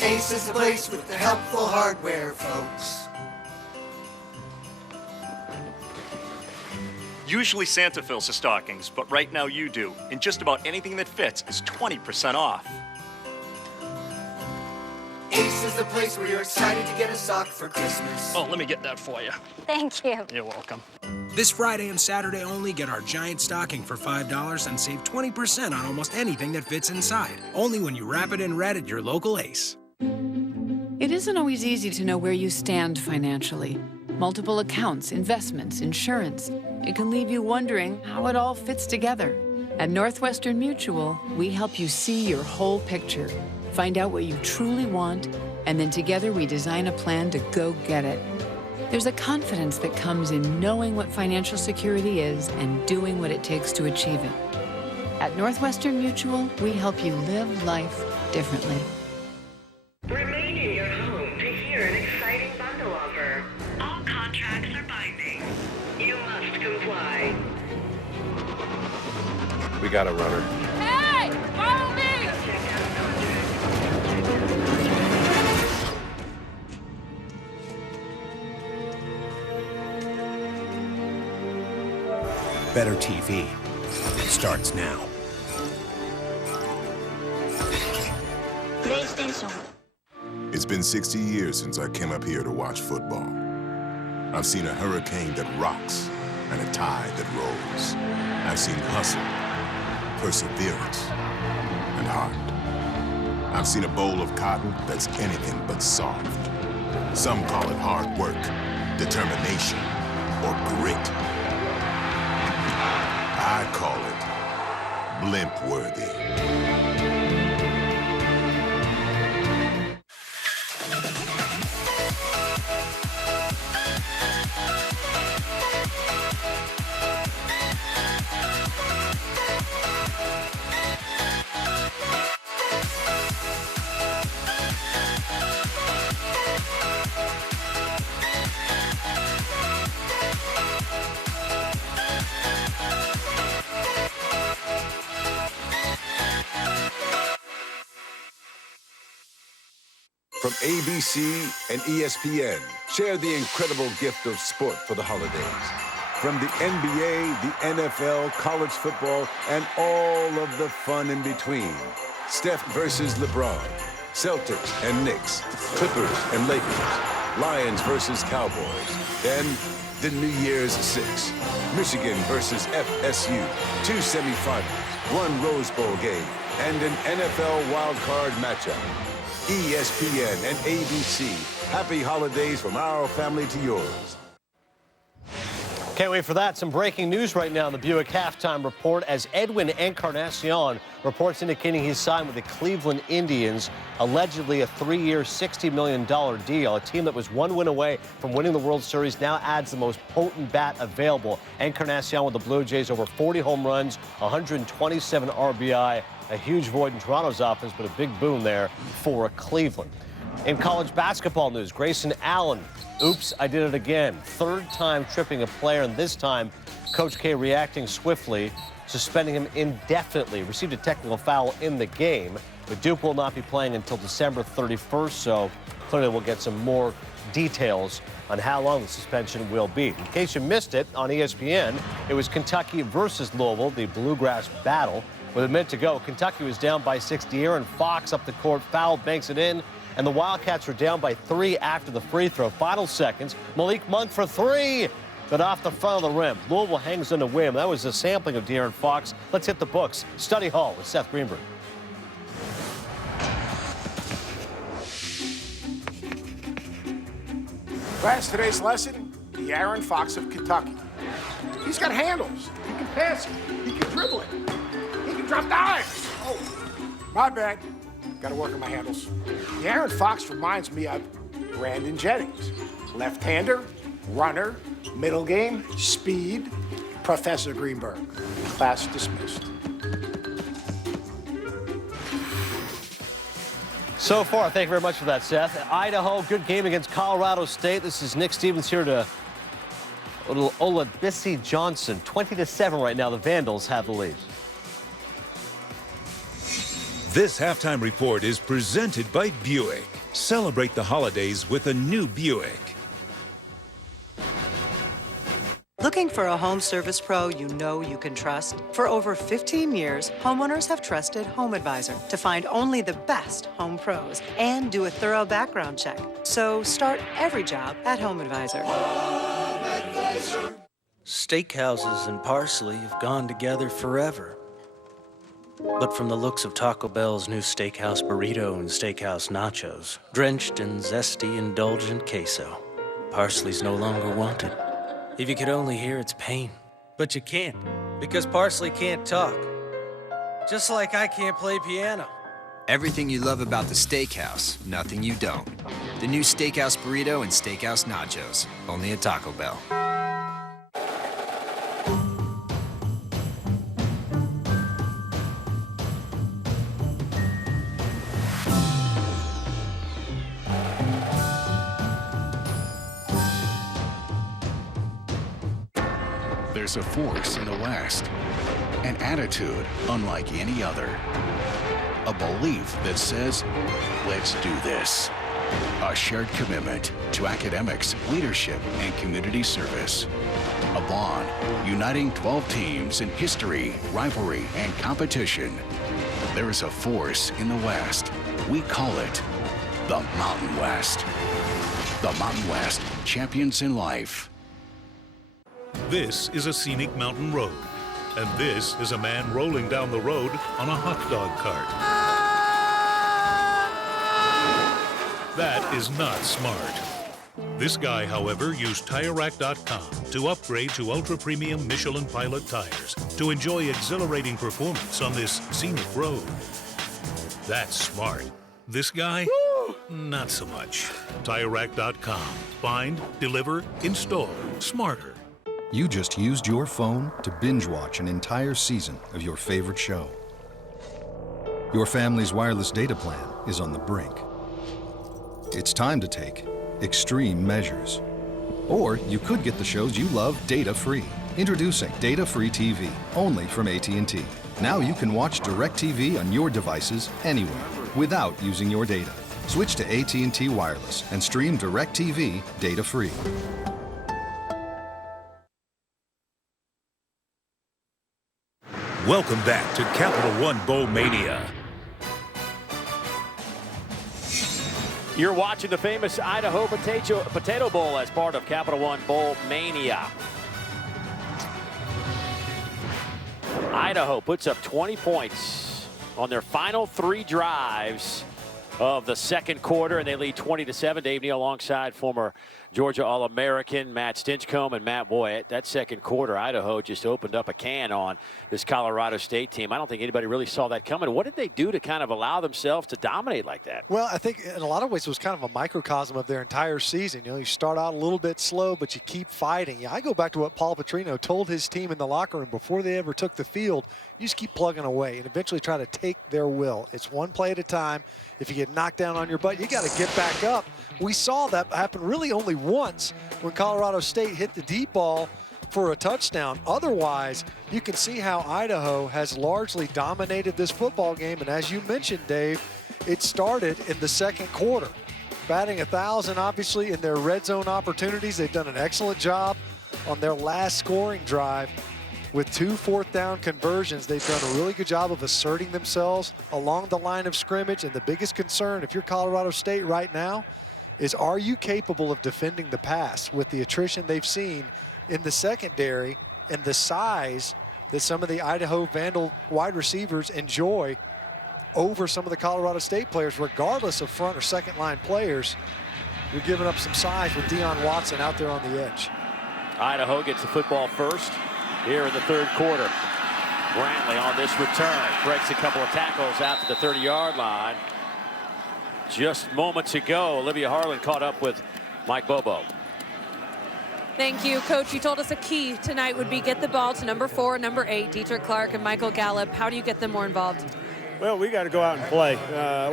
Ace is the place with the helpful hardware, folks. Usually Santa fills the stockings, but right now you do. And just about anything that fits is 20% off. Ace is the place where you're excited to get a sock for Christmas. Oh, let me get that for you. Thank you. You're welcome. This Friday and Saturday only, get our giant stocking for $5 and save 20% on almost anything that fits inside. Only when you wrap it in red at your local Ace. It isn't always easy to know where you stand financially. Multiple accounts, investments, insurance. It can leave you wondering how it all fits together. At Northwestern Mutual, we help you see your whole picture. Find out what you truly want, and then together we design a plan to go get it. There's a confidence that comes in knowing what financial security is and doing what it takes to achieve it. At Northwestern Mutual, we help you live life differently. Remain in your home to hear an exciting bundle offer. All contracts are binding. You must comply. We got a runner. Hey! Follow me! Better TV starts now. PlayStation. It's been 60 years since I came up here to watch football. I've seen a hurricane that rocks and a tide that rolls. I've seen hustle, perseverance, and heart. I've seen a bowl of cotton that's anything but soft. Some call it hard work, determination, or grit. I call it blimp-worthy. From ABC and ESPN, share the incredible gift of sport for the holidays. From the NBA, the NFL, college football, and all of the fun in between. Steph versus LeBron, Celtics and Knicks, Clippers and Lakers, Lions versus Cowboys. Then, The New Year's 6. Michigan versus FSU. 2 semifinals, 1 Rose Bowl game, and an NFL wildcard matchup. ESPN and ABC. Happy holidays from our family to yours. Can't wait for that. Some breaking news right now in the Buick halftime report as Edwin Encarnacion reports indicating he's signed with the Cleveland Indians, allegedly a 3-year, $60 million deal. A team that was 1 win away from winning the World Series now adds the most potent bat available. Encarnacion with the Blue Jays, over 40 home runs, 127 RBI. A huge void in Toronto's offense, but a big boon there for Cleveland. In college basketball news, Grayson Allen, oops, I did it again. 3rd time tripping a player, and this time Coach K reacting swiftly, suspending him indefinitely. Received a technical foul in the game, but Duke will not be playing until December 31st, so clearly we'll get some more details on how long the suspension will be. In case you missed it, on ESPN, it was Kentucky versus Louisville, the Bluegrass battle. With a minute to go, Kentucky was down by 6. De'Aaron Fox up the court, foul, banks it in, and the Wildcats were down by 3 after the free throw. Final seconds, Malik Monk for 3, but off the front of the rim. Louisville hangs on to win. That was a sampling of De'Aaron Fox. Let's hit the books. Study Hall with Seth Greenberg. Class, today's lesson, De'Aaron Fox of Kentucky. He's got handles. He can pass it. He can dribble it. He can drop dimes. Oh, my bad. Got to work on my handles. De'Aaron Fox reminds me of Brandon Jennings. Left-hander, runner, middle game, speed, Professor Greenberg. Class dismissed. So far, thank you very much for that, Seth. Idaho, good game against Colorado State. This is Nick Stevens here to Olabisi Johnson. 20-7 right now. The Vandals have the lead. This halftime report is presented by Buick. Celebrate the holidays with a new Buick. Looking for a home service pro you know you can trust? For over 15 years, homeowners have trusted HomeAdvisor to find only the best home pros and do a thorough background check. So start every job at HomeAdvisor. Steakhouses and parsley have gone together forever. But from the looks of Taco Bell's new steakhouse burrito and steakhouse nachos, drenched in zesty, indulgent queso, parsley's no longer wanted. If you could only hear its pain. But you can't, because parsley can't talk. Just like I can't play piano. Everything you love about the steakhouse, nothing you don't. The new steakhouse burrito and steakhouse nachos, only at Taco Bell. There's a force in the West, an attitude unlike any other, a belief that says, let's do this. A shared commitment to academics, leadership, and community service. A bond uniting 12 teams in history, rivalry, and competition. There is a force in the West. We call it the Mountain West. The Mountain West, champions in life. This is a scenic mountain road, and this is a man rolling down the road on a hot dog cart. That is not smart. This guy, however, used TireRack.com to upgrade to ultra-premium Michelin Pilot tires to enjoy exhilarating performance on this scenic road. That's smart. This guy, not so much. TireRack.com. Find, deliver, install smarter. You just used your phone to binge watch an entire season of your favorite show. Your family's wireless data plan is on the brink. It's time to take extreme measures. Or you could get the shows you love data-free. Introducing Data-Free TV, only from AT&T. Now you can watch DirecTV on your devices anywhere without using your data. Switch to AT&T Wireless and stream DirecTV data-free. Welcome back to Capital One Bowl Mania. You're watching the famous Idaho Potato Bowl as part of Capital One Bowl Mania. Idaho puts up 20 points on their final 3 drives of the second quarter, and they lead 20-7. Dave Neal alongside former Georgia All-American Matt Stinchcomb. And Matt, boy, that second quarter, Idaho just opened up a can on this Colorado State team. I don't think anybody really saw that coming. What did they do to kind of allow themselves to dominate like that? Well, I think in a lot of ways it was kind of a microcosm of their entire season. You know, you start out a little bit slow, but you keep fighting. Yeah, I go back to what Paul Petrino told his team in the locker room before they ever took the field. You just keep plugging away and eventually try to take their will. It's one play at a time. If you get knocked down on your butt, you got to get back up. We saw that happen really only once when Colorado State hit the deep ball for a touchdown. Otherwise, you can see how Idaho has largely dominated this football game. And as you mentioned, Dave, it started in the second quarter. Batting 1,000, obviously, in their red zone opportunities. They've done an excellent job on their last scoring drive. With 2 fourth-down conversions, they've done a really good job of asserting themselves along the line of scrimmage. And the biggest concern, if you're Colorado State right now, is are you capable of defending the pass with the attrition they've seen in the secondary and the size that some of the Idaho Vandal wide receivers enjoy over some of the Colorado State players, regardless of front or second line players. You're giving up some size with Deion Watson out there on the edge. Idaho gets the football first here in the third quarter. Brantley on this return breaks a couple of tackles out to the 30-yard line. Just moments ago, Olivia Harlan caught up with Mike Bobo. Thank you, Coach. You told us a key tonight would be get the ball to number 4, number 8, Dietrich Clark and Michael Gallup. How do you get them more involved? Well, we got to go out and play.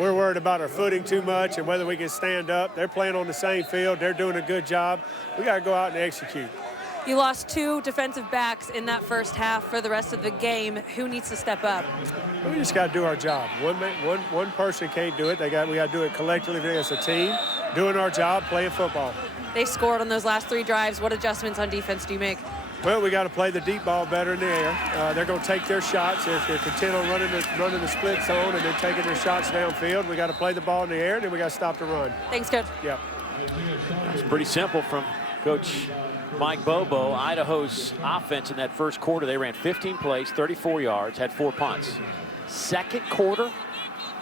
We're worried about our footing too much and whether we can stand up. They're playing on the same field. They're doing a good job. We got to go out and execute. You lost 2 defensive backs in that first half for the rest of the game. Who needs to step up? We just got to do our job. One person can't do it. We got to do it collectively as a team, doing our job, playing football. They scored on those last 3 drives. What adjustments on defense do you make? Well, we got to play the deep ball better in the air. They're going to take their shots. If they're content on running the split zone and then taking their shots downfield, we got to play the ball in the air, and then we got to stop the run. Thanks, Coach. Yep. It's pretty simple from Coach Mike Bobo. Idaho's offense in that first quarter, they ran 15 plays, 34 yards, had 4 punts. Second quarter,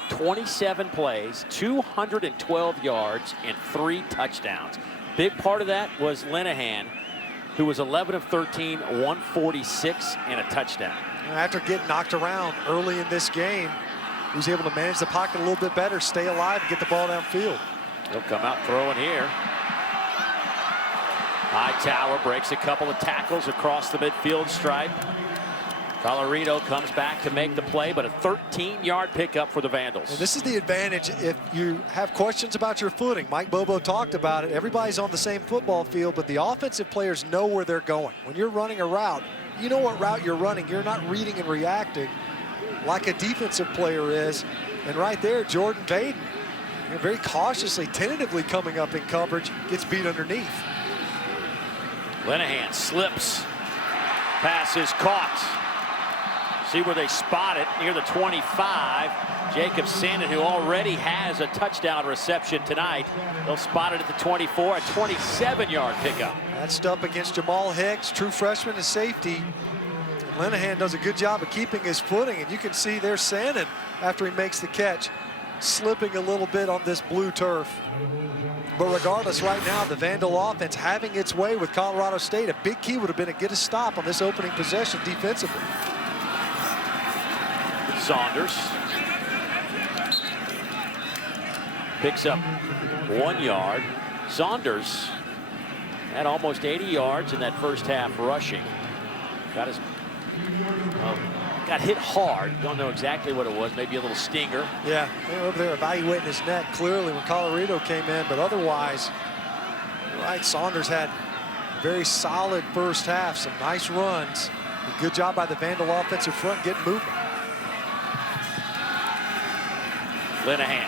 27 plays, 212 yards, and 3 touchdowns. Big part of that was Linehan, who was 11 of 13, 146, and a touchdown. After getting knocked around early in this game, he was able to manage the pocket a little bit better, stay alive, and get the ball downfield. He'll come out throwing here. Hightower breaks a couple of tackles across the midfield stripe. Colorado comes back to make the play, but a 13-yard pickup for the Vandals. And this is the advantage if you have questions about your footing. Mike Bobo talked about it. Everybody's on the same football field, but the offensive players know where they're going. When you're running a route, you know what route you're running. You're not reading and reacting like a defensive player is. And right there, Jordan Baden, very cautiously, tentatively coming up in coverage, gets beat underneath. Linehan slips. Pass is caught. See where they spot it near the 25. Jacob Sandin, who already has a touchdown reception tonight. They'll spot it at the 24, a 27-yard pickup. That's up against Jamal Hicks, true freshman and safety. And Linehan does a good job of keeping his footing, and you can see there's Sandin after he makes the catch, slipping a little bit on this blue turf. But regardless, right now, the Vandal offense having its way with Colorado State. A big key would have been to get a stop on this opening possession defensively. Saunders picks up 1 yard. Saunders had almost 80 yards in that first half rushing. Got hit hard. Don't know exactly what it was. Maybe a little stinger. Yeah, they were over there evaluating his neck clearly when Colorado came in, but otherwise, right, Saunders had a very solid first half, some nice runs. A good job by the Vandal offensive front getting movement. Linehan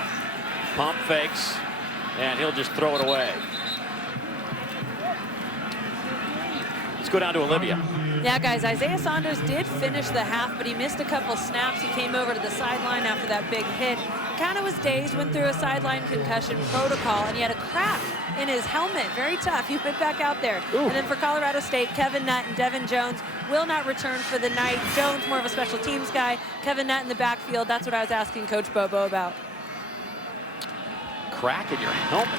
pump fakes, and he'll just throw it away. Let's go down to Olivia. Yeah, guys, Isaiah Saunders did finish the half, but he missed a couple snaps. He came over to the sideline after that big hit. Kind of was dazed, went through a sideline concussion protocol, and he had a crack in his helmet. Very tough. He went back out there. Ooh. And then for Colorado State, Kevin Nutt and Devin Jones will not return for the night. Jones, more of a special teams guy. Kevin Nutt in the backfield. That's what I was asking Coach Bobo about. Crack in your helmet.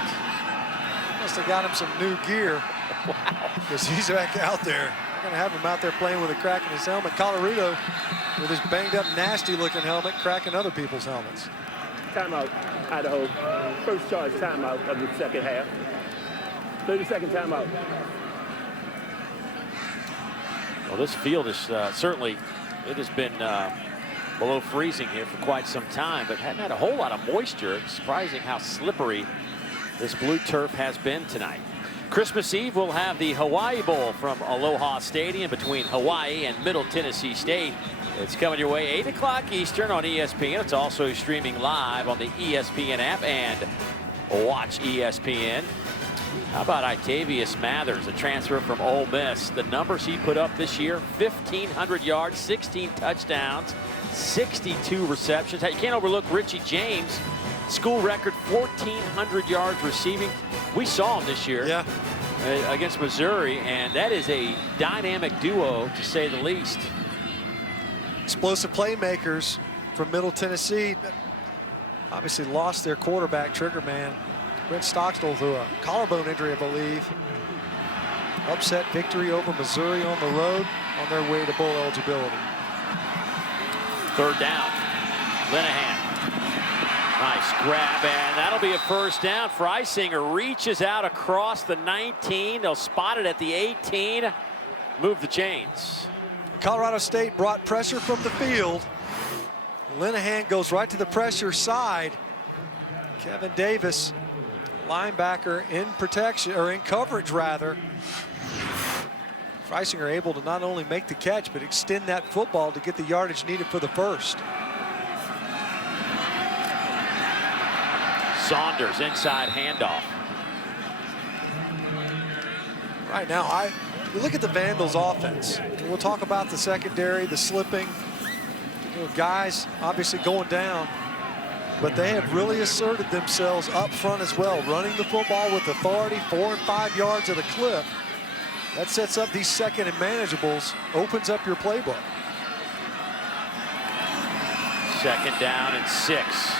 Must have got him some new gear. Wow. Because he's back out there. They're going to have him out there playing with a crack in his helmet. Colorado, with his banged up, nasty looking helmet, cracking other people's helmets. Timeout, Idaho. First charge timeout of the second half. 30-second timeout. Well, this field is certainly, it has been below freezing here for quite some time, but hadn't had a whole lot of moisture. It's surprising how slippery this blue turf has been tonight. Christmas Eve, we'll have the Hawaii Bowl from Aloha Stadium between Hawaii and Middle Tennessee State. It's coming your way 8 o'clock Eastern on ESPN. It's also streaming live on the ESPN app and Watch ESPN. How about Itavius Mathers, a transfer from Ole Miss? The numbers he put up this year, 1,500 yards, 16 touchdowns, 62 receptions. You can't overlook Richie James, school record 1,400 yards receiving. We saw him this year against Missouri, and that is a dynamic duo, to say the least. Explosive playmakers from Middle Tennessee. Obviously lost their quarterback, trigger man. Brent Stockstill through a collarbone injury, I believe. Upset victory over Missouri on the road on their way to bowl eligibility. Third down. Linehan. Nice grab, and that'll be a first down. Freisinger reaches out across the 19. They'll spot it at the 18. Move the chains. Colorado State brought pressure from the field. Linehan goes right to the pressure side. Kevin Davis, linebacker in protection, or in coverage rather. Freisinger able to not only make the catch, but extend that football to get the yardage needed for the first. Saunders inside handoff. Right now, you look at the Vandals offense. We'll talk about the secondary, the slipping, guys obviously going down, but they have really asserted themselves up front as well, running the football with authority, 4 and 5 yards at a clip. That sets up these second and manageables, opens up your playbook. Second down and 6.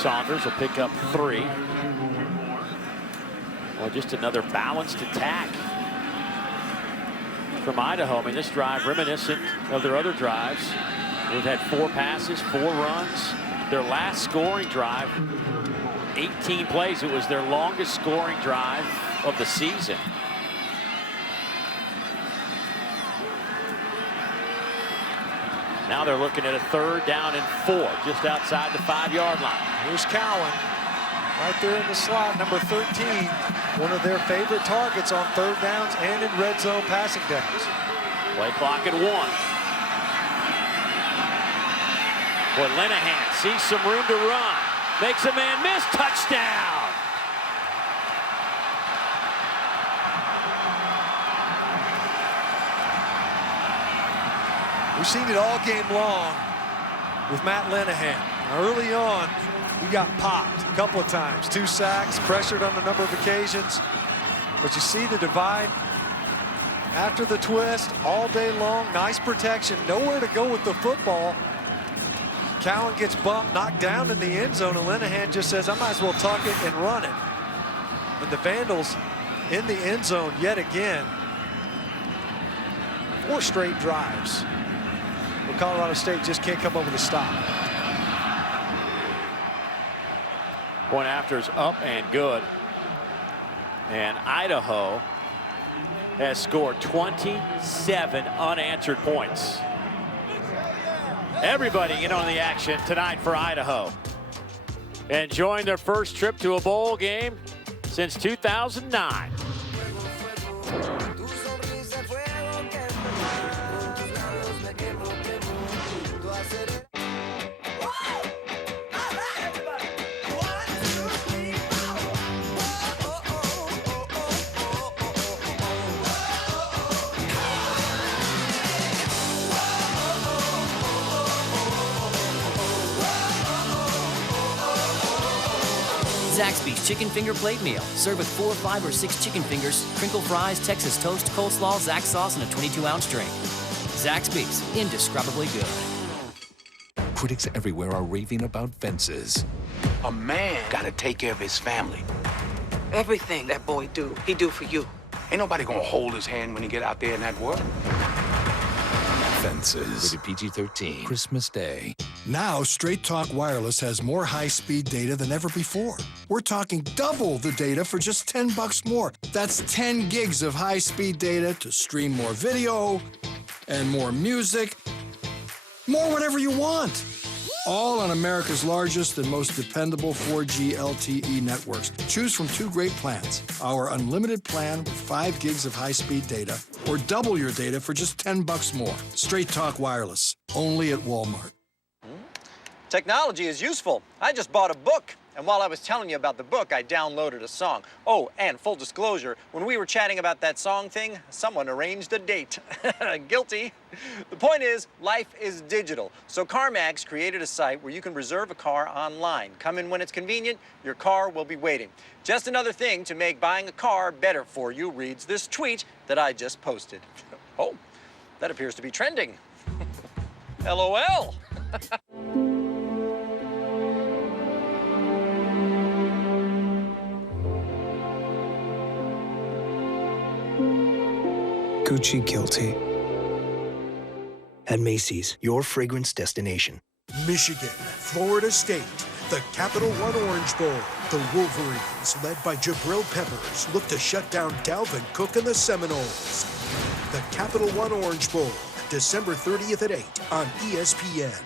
Saunders will pick up 3. Well, just another balanced attack from Idaho. I mean, this drive reminiscent of their other drives. They've had 4 passes, 4 runs. Their last scoring drive, 18 plays. It was their longest scoring drive of the season. Now they're looking at a 3rd down and 4, just outside the 5-yard line. Here's Cowan, right there in the slot, number 13. One of their favorite targets on 3rd downs and in red zone passing downs. Play clock at 1. Boy, Linehan sees some room to run. Makes a man miss. Touchdown. We've seen it all game long with Matt Linehan. Early on, he got popped a couple of times. 2 sacks, pressured on a number of occasions. But you see the divide after the twist all day long. Nice protection, nowhere to go with the football. Cowan gets bumped, knocked down in the end zone, and Linehan just says, I might as well tuck it and run it. And the Vandals in the end zone yet again. 4 straight drives. But Colorado State just can't come up with a stop. Point after is up and good. And Idaho has scored 27 unanswered points. Everybody in on the action tonight for Idaho. Enjoying their first trip to a bowl game since 2009. Zaxby's Chicken Finger Plate Meal. Serve with 4, 5, or 6 chicken fingers, crinkle fries, Texas toast, coleslaw, Zax sauce, and a 22-ounce drink. Zaxby's, indescribably good. Critics everywhere are raving about fences. A man gotta take care of his family. Everything that boy do, he do for you. Ain't nobody gonna hold his hand when he get out there in that world. Fences. Rated PG-13. Christmas Day. Now, Straight Talk Wireless has more high-speed data than ever before. We're talking double the data for just $10 more. That's 10 gigs of high-speed data to stream more video and more music, more whatever you want. All on America's largest and most dependable 4G LTE networks. Choose from 2 great plans. Our unlimited plan with 5 gigs of high-speed data, or double your data for just $10 more. Straight Talk Wireless, only at Walmart. Technology is useful. I just bought a book. And while I was telling you about the book, I downloaded a song. Oh, and full disclosure, when we were chatting about that song thing, someone arranged a date. Guilty. The point is, life is digital. So CarMax created a site where you can reserve a car online. Come in when it's convenient, your car will be waiting. Just another thing to make buying a car better for you, reads this tweet that I just posted. Oh, that appears to be trending. LOL. Gucci guilty. At Macy's, your fragrance destination. Michigan, Florida State, the Capital One Orange Bowl. The Wolverines, led by Jabril Peppers, look to shut down Dalvin Cook and the Seminoles. The Capital One Orange Bowl, December 30th at 8 on ESPN.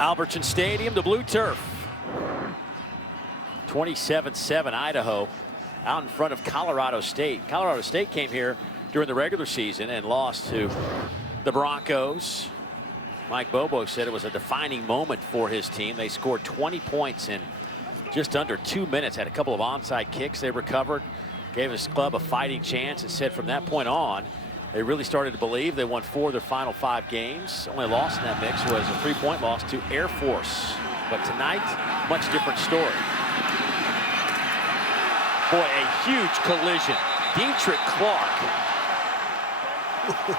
Albertson Stadium, the blue turf. 27-7 Idaho out in front of Colorado State. Colorado State came here during the regular season and lost to the Broncos. Mike Bobo said it was a defining moment for his team. They scored 20 points in just under 2 minutes, had a couple of onside kicks they recovered, gave his club a fighting chance, and said from that point on, they really started to believe. They won 4 of their final 5 games. Only loss in that mix was a 3-point loss to Air Force. But tonight, much different story. Boy, a huge collision. Dietrich Clark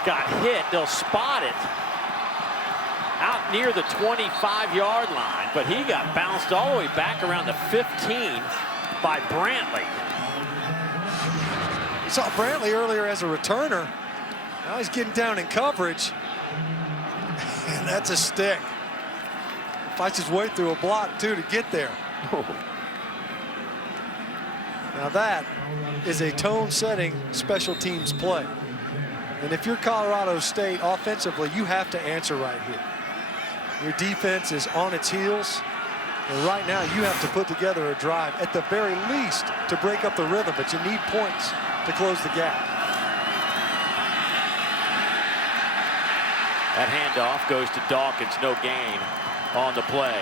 got hit. They'll spot it out near the 25-yard line, but he got bounced all the way back around the 15 by Brantley. You saw Brantley earlier as a returner. Now he's getting down in coverage. And that's a stick. Fights his way through a block, too, to get there. Now that is a tone-setting special teams play. And if you're Colorado State offensively, you have to answer right here. Your defense is on its heels. And right now you have to put together a drive at the very least to break up the rhythm, but you need points to close the gap. That handoff goes to Dawkins, no gain on the play.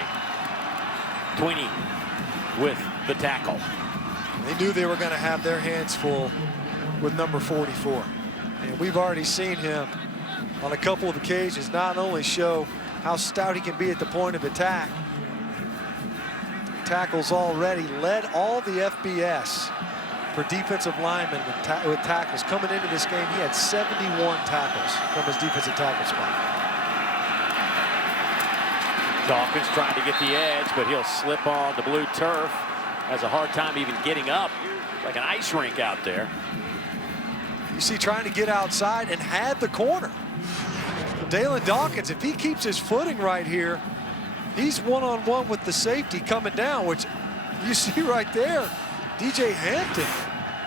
Tweeney with the tackle. They knew they were going to have their hands full with number 44. And we've already seen him on a couple of occasions not only show how stout he can be at the point of attack. Tackles already led all the FBS for defensive linemen with tackles. Coming into this game, he had 71 tackles from his defensive tackle spot. Dawkins trying to get the edge, but he'll slip on the blue turf. Has a hard time even getting up. Like an ice rink out there. You see, trying to get outside and had the corner. Dalen Dawkins, if he keeps his footing right here, he's one-on-one with the safety coming down, which you see right there. DJ Hampton,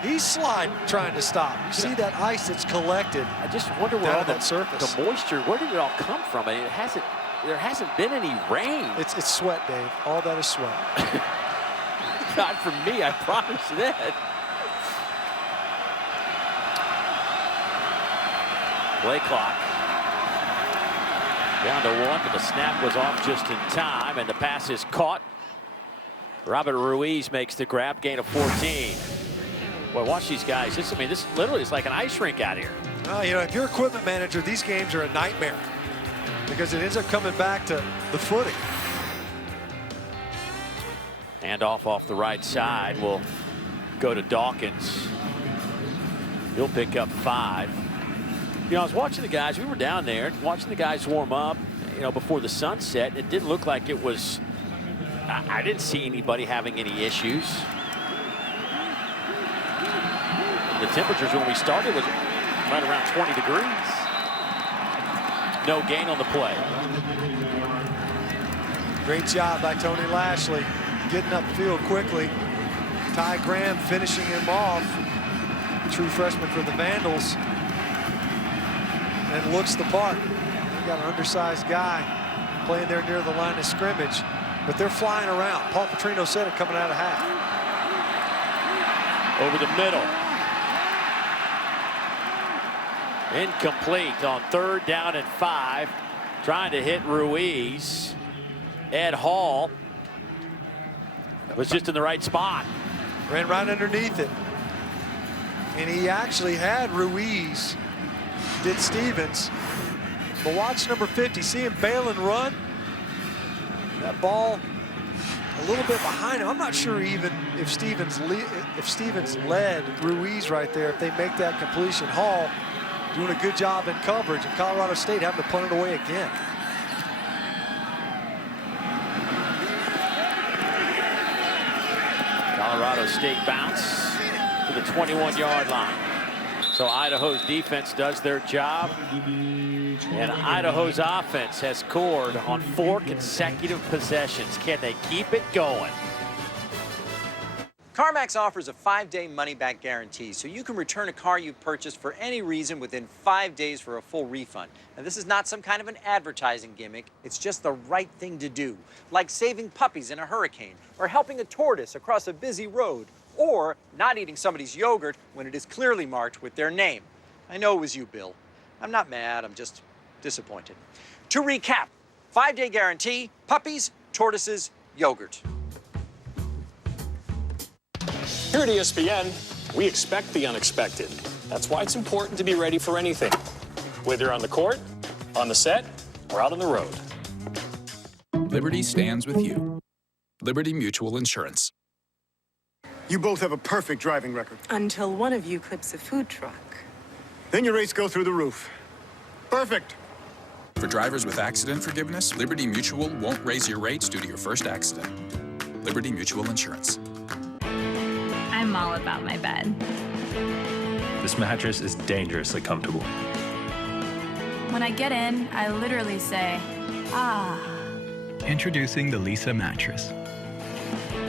he's sliding, trying to stop. You see that ice that's collected. I just wonder where all that surface. The moisture, where did it all come from? I mean, there hasn't been any rain. It's sweat, Dave. All that is sweat. Not for me, I promise you that. Play clock. Down to 1, but the snap was off just in time, and the pass is caught. Robert Ruiz makes the grab, gain of 14. Boy, watch these guys. This literally is like an ice rink out here. You know, if you're equipment manager, these games are a nightmare because it ends up coming back to the footing. Handoff off the right side will go to Dawkins. He'll pick up 5. You know, I was watching the guys. We were down there watching the guys warm up, you know, before the sunset. It didn't look like it was, I didn't see anybody having any issues. The temperatures when we started was right around 20 degrees. No gain on the play. Great job by Tony Lashley, getting upfield quickly. Ty Graham finishing him off. True freshman for the Vandals. And looks the part. You got an undersized guy playing there near the line of scrimmage, but they're flying around. Paul Petrino said it coming out of half. Over the middle. Incomplete on 3rd down and 5. Trying to hit Ruiz. Ed Hall was just in the right spot. Ran right underneath it. And he actually had Ruiz, did Stevens. But watch number 50, see him bail and run. That ball a little bit behind him. I'm not sure even if Stevens led Ruiz right there, if they make that completion. Hall doing a good job in coverage, and Colorado State having to punt it away again. Colorado State bounce to the 21-yard line. So Idaho's defense does their job, and Idaho's offense has scored on 4 consecutive possessions. Can they keep it going? CarMax offers a 5-day money-back guarantee, so you can return a car you purchased for any reason within 5 days for a full refund. Now, this is not some kind of an advertising gimmick. It's just the right thing to do, like saving puppies in a hurricane, or helping a tortoise across a busy road, or not eating somebody's yogurt when it is clearly marked with their name. I know it was you, Bill. I'm not mad, I'm just disappointed. To recap, 5-day guarantee, puppies, tortoises, yogurt. Here at ESPN, we expect the unexpected. That's why it's important to be ready for anything, whether on the court, on the set, or out on the road. Liberty stands with you. Liberty Mutual Insurance. You both have a perfect driving record. Until one of you clips a food truck. Then your rates go through the roof. Perfect. For drivers with accident forgiveness, Liberty Mutual won't raise your rates due to your first accident. Liberty Mutual Insurance. I'm all about my bed. This mattress is dangerously comfortable. When I get in, I literally say, ah. Introducing the Lisa mattress.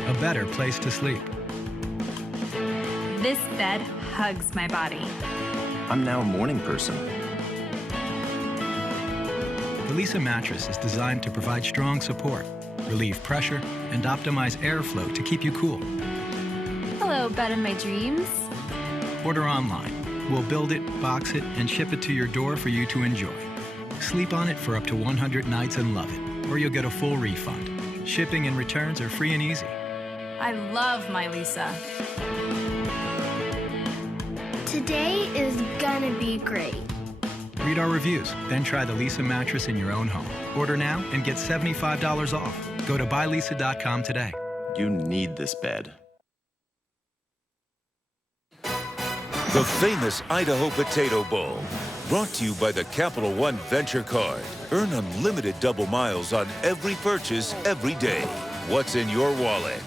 A better place to sleep. This bed hugs my body. I'm now a morning person. The Lisa mattress is designed to provide strong support, relieve pressure, and optimize airflow to keep you cool. Hello, bed of my dreams. Order online. We'll build it, box it, and ship it to your door for you to enjoy. Sleep on it for up to 100 nights and love it, or you'll get a full refund. Shipping and returns are free and easy. I love my Lisa. Today is gonna be great. Read our reviews, then try the Lisa mattress in your own home. Order now and get $75 off. Go to buylisa.com today. You need this bed. The famous Idaho Potato Bowl, brought to you by the Capital One Venture Card. Earn unlimited double miles on every purchase every day. What's in your wallet?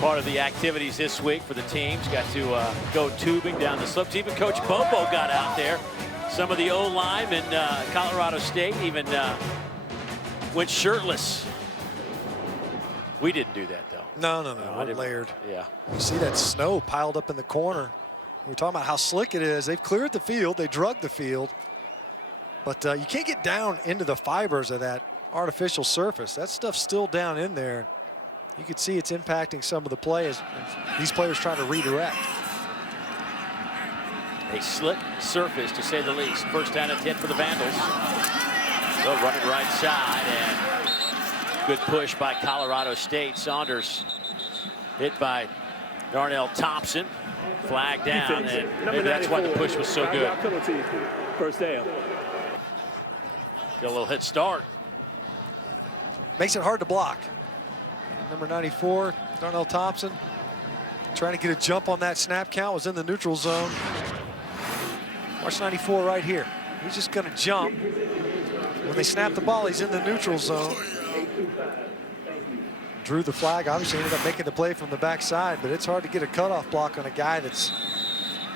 Part of the activities this week for the teams. Got to go tubing down the slopes. Even Coach Bobo got out there. Some of the O-line in Colorado State even went shirtless. We didn't do that, though. No, we're layered. Yeah. You see that snow piled up in the corner. We're talking about how slick it is. They've cleared the field. They drug the field. But you can't get down into the fibers of that artificial surface. That stuff's still down in there. You can see it's impacting some of the play as these players try to redirect. A slick surface, to say the least. First down and 10 for the Vandals. They'll run it right side, and good push by Colorado State. Saunders hit by Darnell Thompson. Flag down, and maybe that's why the push was so good. First down. Get a little head start. Makes it hard to block. Number 94, Darnell Thompson, trying to get a jump on that snap count, was in the neutral zone. Watch 94 right here. He's just going to jump. When they snap the ball, he's in the neutral zone. Drew the flag, obviously ended up making the play from the backside, but it's hard to get a cutoff block on a guy that's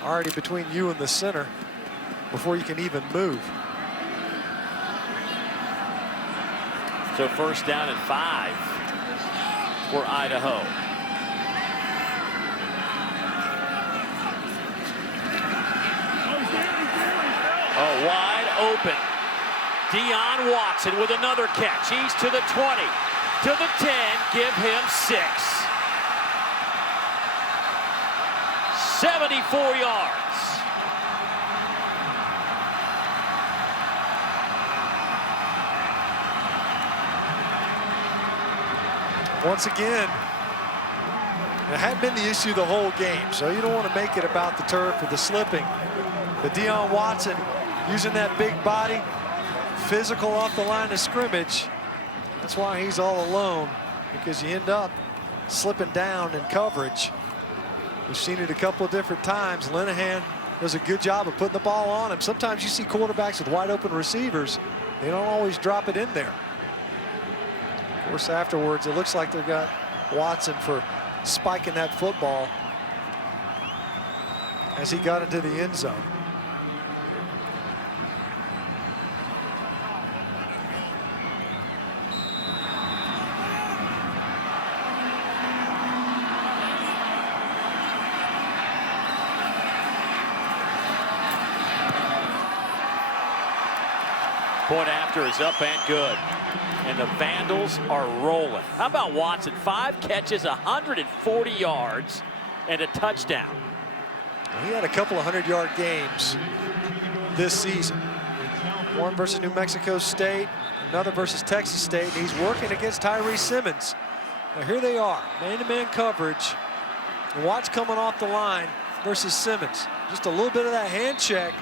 already between you and the center before you can even move. So first down and 5 for Idaho. Oh, wide open. Deion Watson with another catch. He's to the 20, to the 10, give him 6. 74 yards. Once again, it had been the issue the whole game, so you don't want to make it about the turf or the slipping. But Deion Watson using that big body, physical off the line of scrimmage. That's why he's all alone, because you end up slipping down in coverage. We've seen it a couple of different times. Linehan does a good job of putting the ball on him. Sometimes you see quarterbacks with wide open receivers. They don't always drop it in there. Of course, afterwards, it looks like they've got Watson for spiking that football as he got into the end zone. Point after is up and good. And the Vandals are rolling. How about Watson? 5 catches, 140 yards, and a touchdown. He had a couple of 100-yard games this season. One versus New Mexico State, another versus Texas State, and he's working against Tyree Simmons. Now here they are, man-to-man coverage. And Watts coming off the line versus Simmons. Just a little bit of that hand check,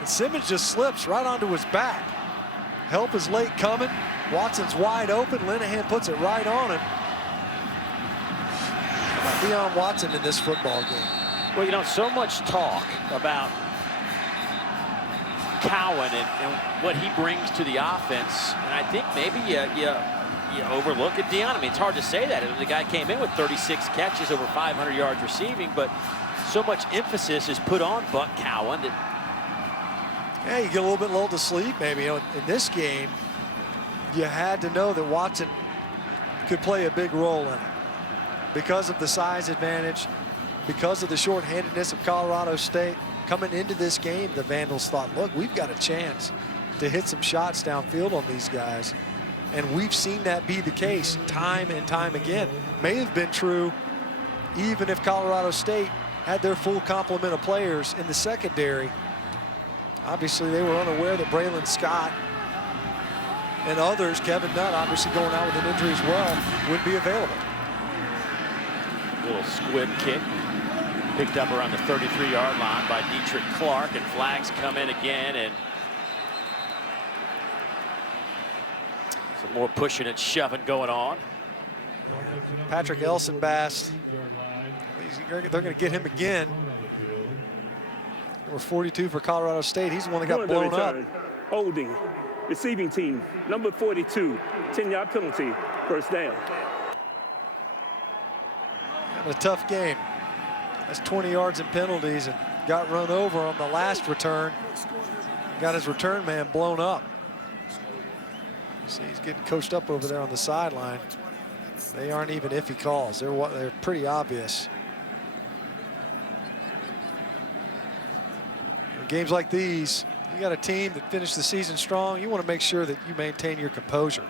and Simmons just slips right onto his back. Help is late coming. Watson's wide open. Linehan puts it right on him. Deion Watson in this football game. Well, you know, so much talk about Cowan and what he brings to the offense, and I think maybe you overlook at Deion. I mean, it's hard to say that. The guy came in with 36 catches, over 500 yards receiving, but so much emphasis is put on Buck Cowan that. Yeah, you get a little bit lulled to sleep, maybe. You know, in this game, you had to know that Watson could play a big role in it because of the size advantage, because of the shorthandedness of Colorado State. Coming into this game, the Vandals thought, look, we've got a chance to hit some shots downfield on these guys. And we've seen that be the case time and time again. May have been true even if Colorado State had their full complement of players in the secondary. Obviously, they were unaware that Braylon Scott and others, Kevin Nutt obviously going out with an injury as well, would be available. Little squib kick picked up around the 33-yard line by Dietrich Clark, and flags come in again, and some more pushing and shoving going on. Patrick Elsenbass, they're going to get him again. Number 42 for Colorado State. He's the one that got blown up. Holding, receiving team, number 42, 10-yard penalty, first down. Having a tough game. That's 20 yards in penalties and got run over on the last return. Got his return man blown up. You see he's getting coached up over there on the sideline. They aren't even iffy calls. They're pretty obvious. Games like these, you got a team that finished the season strong. You want to make sure that you maintain your composure.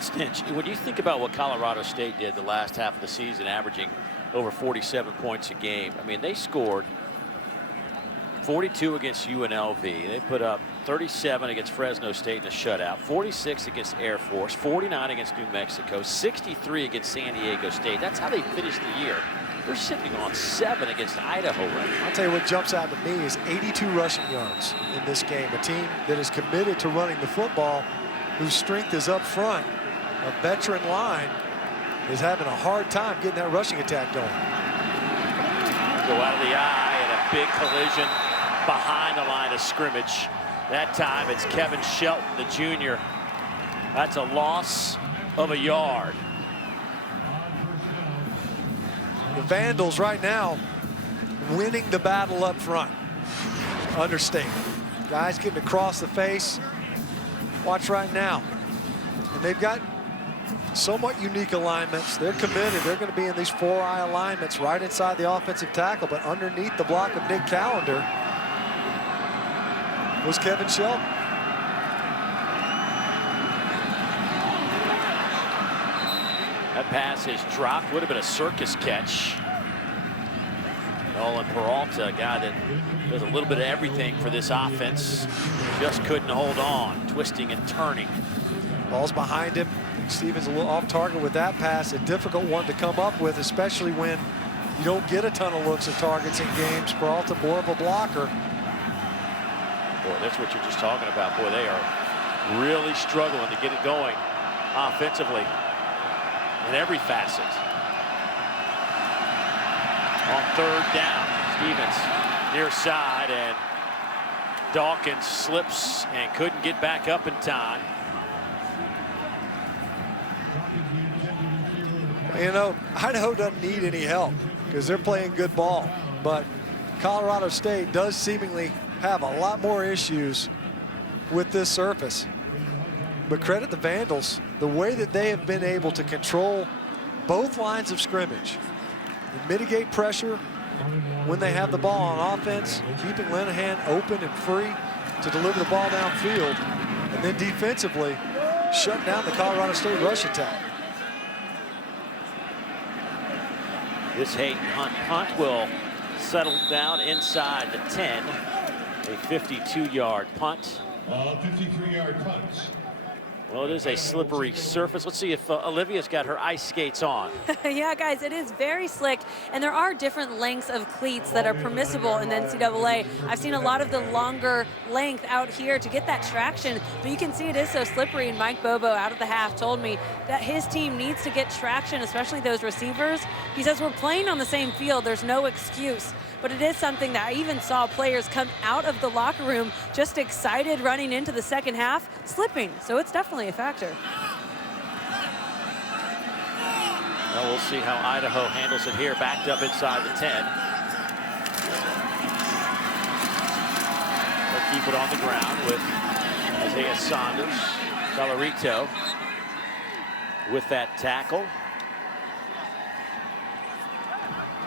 Stinch, when you think about what Colorado State did the last half of the season, averaging over 47 points a game, I mean, they scored 42 against UNLV. They put up 37 against Fresno State in a shutout, 46 against Air Force, 49 against New Mexico, 63 against San Diego State. That's how they finished the year. They're sitting on 7 against Idaho right now. I'll tell you what jumps out to me is 82 rushing yards in this game. A team that is committed to running the football, whose strength is up front, a veteran line, is having a hard time getting that rushing attack going. Go out of the eye and a big collision behind the line of scrimmage. That time it's Kevin Shelton, the junior. That's a loss of a yard. The Vandals right now winning the battle up front. Understatement. Guys getting across the face. Watch right now. And they've got somewhat unique alignments. They're committed. They're going to be in these 4-eye alignments right inside the offensive tackle, but underneath the block of Nick Callender was Kevin Shelton. That pass is dropped. Would have been a circus catch. Nolan Peralta, a guy that does a little bit of everything for this offense, just couldn't hold on, twisting and turning. Ball's behind him. Stevens a little off target with that pass. A difficult one to come up with, especially when you don't get a ton of looks at targets in games. Peralta more of a blocker. Boy, that's what you're just talking about. Boy, they are really struggling to get it going offensively in every facet. On third down, Stevens near side, and Dawkins slips and couldn't get back up in time. You know, Idaho doesn't need any help because they're playing good ball, but Colorado State does seemingly have a lot more issues with this surface. But credit the Vandals, the way that they have been able to control both lines of scrimmage and mitigate pressure when they have the ball on offense, keeping Linehan open and free to deliver the ball downfield, and then defensively shut down the Colorado State rush attack. This Hayden Hunt punt will settle down inside the 10. A 52-yard punt. 53-yard punt. Well, it is a slippery surface. Let's see if Olivia's got her ice skates on. Yeah, guys, it is very slick, and there are different lengths of cleats that are permissible in the NCAA. I've seen a lot of the longer length out here to get that traction, but you can see it is so slippery, and Mike Bobo out of the half told me that his team needs to get traction, especially those receivers. He says, we're playing on the same field. There's no excuse. But it is something that I even saw players come out of the locker room just excited running into the second half, slipping. So it's definitely a factor. Well, we'll see how Idaho handles it here, backed up inside the 10. They'll keep it on the ground with Isaiah Saunders, Galarito with that tackle.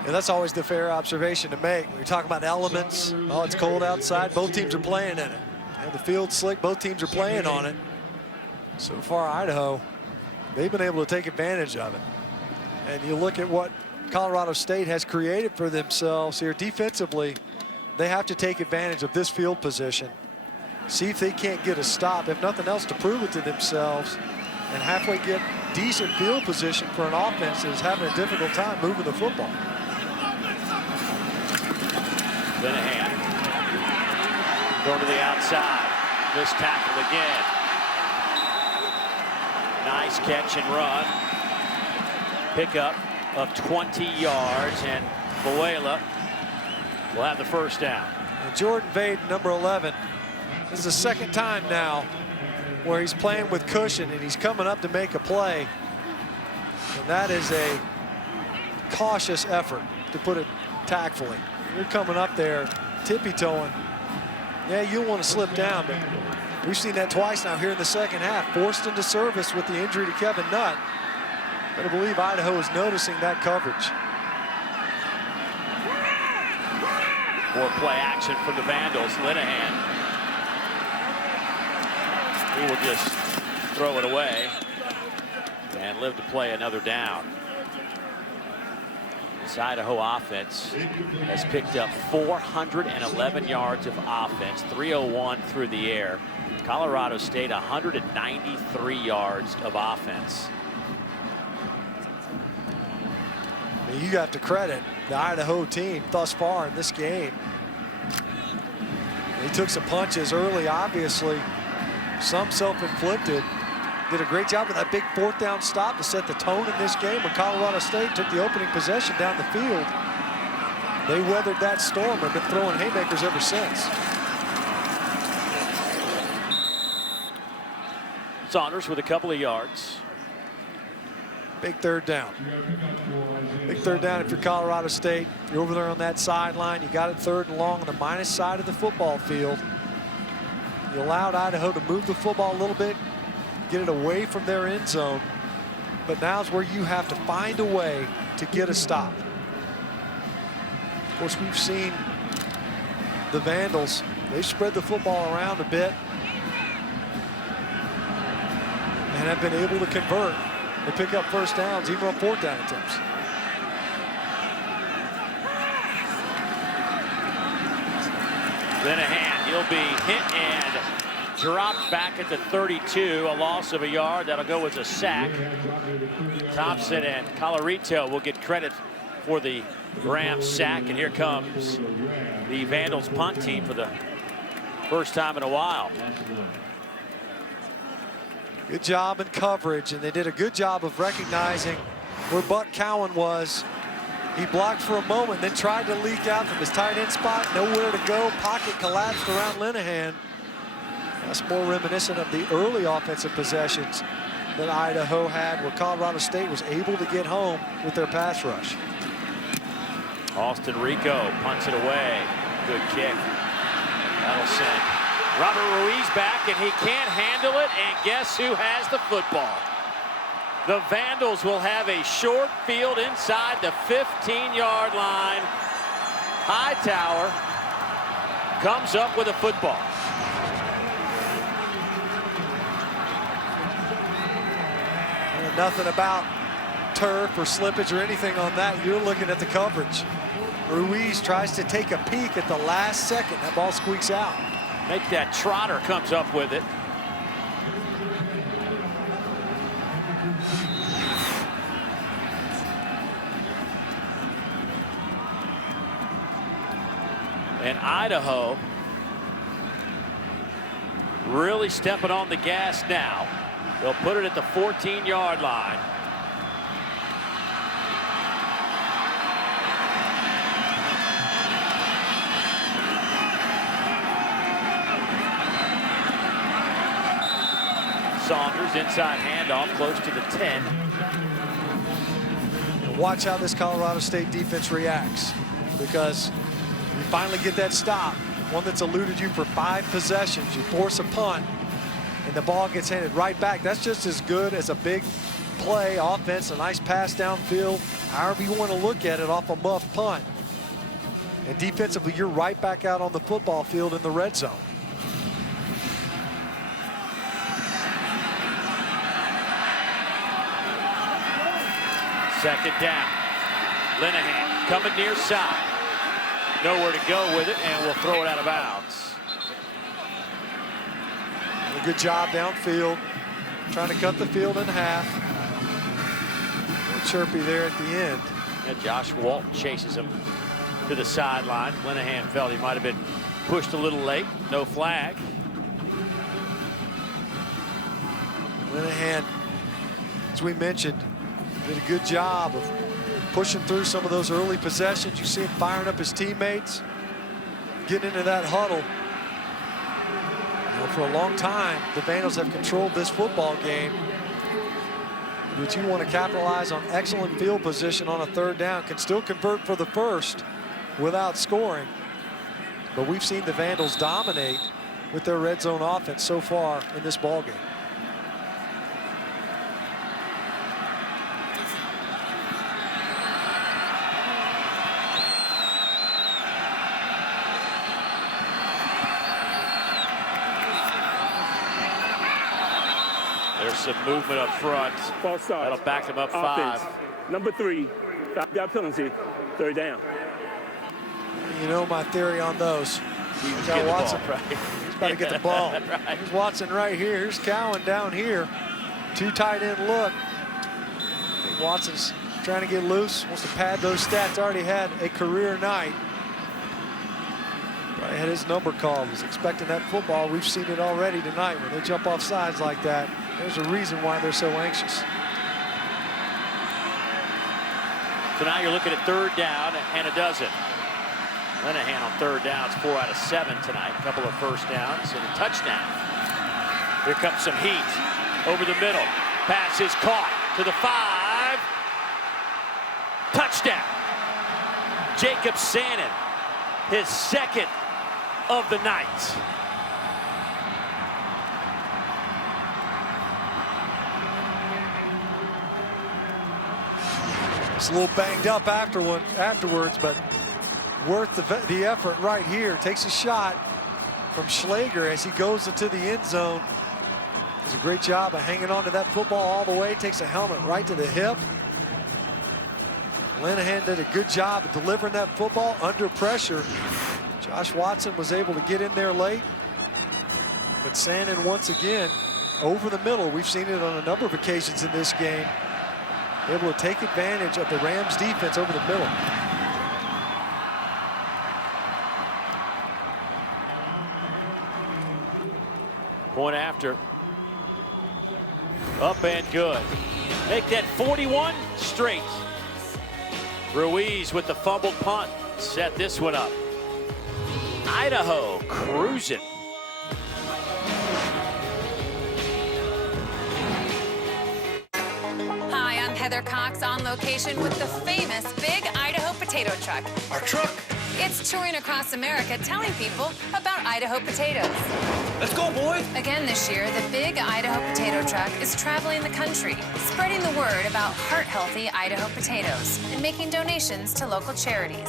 And that's always the fair observation to make. When you're talking about elements, oh, it's cold outside, both teams are playing in it. And the field's slick, both teams are playing on it. So far, Idaho, they've been able to take advantage of it. And you look at what Colorado State has created for themselves here defensively, they have to take advantage of this field position. See if they can't get a stop, if nothing else, to prove it to themselves, and halfway get decent field position for an offense that is having a difficult time moving the football. Linehan going to the outside. This tackle again. Nice catch and run. Pickup of 20 yards, and Buela will have the first down. And Jordan Vaden, number 11, this is the second time now where he's playing with cushion and he's coming up to make a play. And that is a cautious effort, to put it tactfully. You're coming up there, tippy-toeing. Yeah, you want to slip down, but we've seen that twice now here in the second half. Forced into service with the injury to Kevin Nutt. But I believe Idaho is noticing that coverage. More play action from the Vandals. Linehan. He will just throw it away and live to play another down. This Idaho offense has picked up 411 yards of offense, 301 through the air. Colorado State, 193 yards of offense. You have to credit the Idaho team thus far in this game. They took some punches early, obviously, some self-inflicted, did a great job with that big 4th down stop to set the tone in this game when Colorado State took the opening possession down the field. They weathered that storm and have been throwing haymakers ever since. Saunders with a couple of yards. Big 3rd down. Big 3rd down if you're Colorado State. You're over there on that sideline. You got it 3rd and long on the minus side of the football field. You allowed Idaho to move the football a little bit, get it away from their end zone. But now's where you have to find a way to get a stop. Of course, we've seen the Vandals. They spread the football around a bit and have been able to convert. They pick up 1st downs, even on 4th down attempts. Linehan, he'll be hit and dropped back at the 32, a loss of a yard. That'll go as a sack. Thompson and Colorito will get credit for the Rams sack, and here comes the Vandals punt team for the first time in a while. Good job in coverage, and they did a good job of recognizing where Buck Cowan was. He blocked for a moment, then tried to leak out from his tight end spot. Nowhere to go. Pocket collapsed around Linehan. That's more reminiscent of the early offensive possessions that Idaho had, where Colorado State was able to get home with their pass rush. Austin Rico punts it away. Good kick. That'll send Robert Ruiz back, and he can't handle it, and guess who has the football? The Vandals will have a short field inside the 15-yard line. Hightower comes up with a football. And nothing about turf or slippage or anything on that. You're looking at the coverage. Ruiz tries to take a peek at the last second. That ball squeaks out. Make that Trotter comes up with it. And Idaho really stepping on the gas now. They'll put it at the 14-yard line. Saunders inside handoff close to the 10. Watch how this Colorado State defense reacts, because you finally get that stop, one that's eluded you for 5 possessions. You force a punt, and the ball gets handed right back. That's just as good as a big play offense, a nice pass downfield, however you want to look at it, off a muff punt. And defensively, you're right back out on the football field in the red zone. Second down. Linehan coming near side. Nowhere to go with it, and we'll throw it out of bounds. A good job downfield, trying to cut the field in half. A little chirpy there at the end. And Josh Walton chases him to the sideline. Linehan felt he might have been pushed a little late. No flag. Linehan, as we mentioned, did a good job of pushing through some of those early possessions. You see him firing up his teammates, getting into that huddle. You know, for a long time, the Vandals have controlled this football game. But you want to capitalize on excellent field position on a 3rd down. Can still convert for the first without scoring. But we've seen the Vandals dominate with their red zone offense so far in this ball game. There's some movement up front. False start. That'll back them up Offense. 5. Number 3, got penalty, 3rd down. You know my theory on those. He's Got Watson. the ball, right? He's about to get the ball. Right. Here's Watson right here. Here's Cowan down here. 2 tight end look. I think Watson's trying to get loose. Wants to pad those stats. Already had a career night. Probably had his number called. Was expecting that football. We've seen it already tonight when they jump off sides like that. There's a reason why they're so anxious. So now you're looking at 3rd down and a dozen. Linehan on 3rd down, it's 4 out of 7 tonight. A couple of first downs and a touchdown. Here comes some heat over the middle. Pass is caught to the 5. Touchdown. Jacob Sannon, his 2nd of the night. It's a little banged up afterwards, but worth the effort right here. Takes a shot from Schlager as he goes into the end zone. Does a great job of hanging on to that football all the way. Takes a helmet right to the hip. Linehan did a good job of delivering that football under pressure. Josh Watson was able to get in there late. But Sannon once again over the middle. We've seen it on a number of occasions in this game. Able to take advantage of the Rams defense over the middle. Point after. Up and good. Make that 41 straight. Ruiz with the fumbled punt. Set this one up. Idaho cruising. Hi, I'm Heather Cox on location with the famous Big Idaho Potato Truck. Our truck? It's touring across America telling people about Idaho potatoes. Let's go, boys. Again this year, the Big Idaho Potato Truck is traveling the country, spreading the word about heart-healthy Idaho potatoes and making donations to local charities.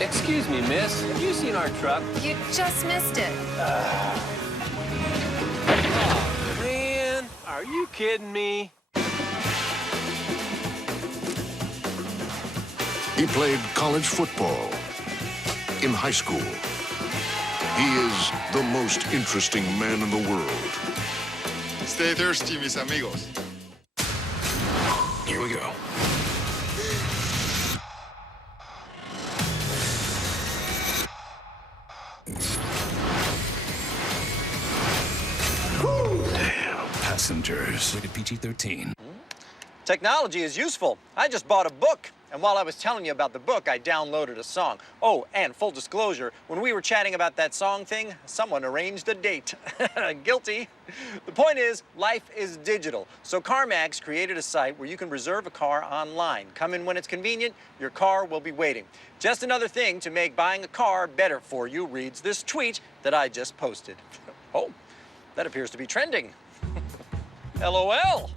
Excuse me, miss. Have you seen our truck? You just missed it. Oh, man. Are you kidding me? He played college football in high school. He is the most interesting man in the world. Stay thirsty, mis amigos. Here we go. Damn. Passengers. Rated PG-13. Technology is useful. I just bought a book. And while I was telling you about the book, I downloaded a song. Oh, and full disclosure, when we were chatting about that song thing, someone arranged a date. Guilty. The point is, life is digital. So CarMax created a site where you can reserve a car online. Come in when it's convenient, your car will be waiting. Just another thing to make buying a car better for you, reads this tweet that I just posted. Oh, that appears to be trending. LOL.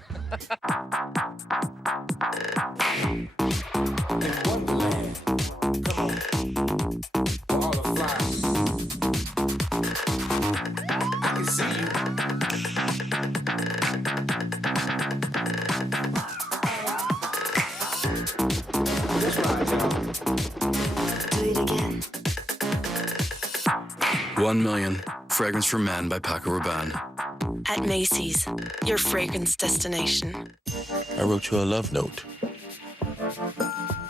Do it again. 1 Million. Fragrance for Men by Paco Rabanne. At Macy's, your fragrance destination. I wrote you a love note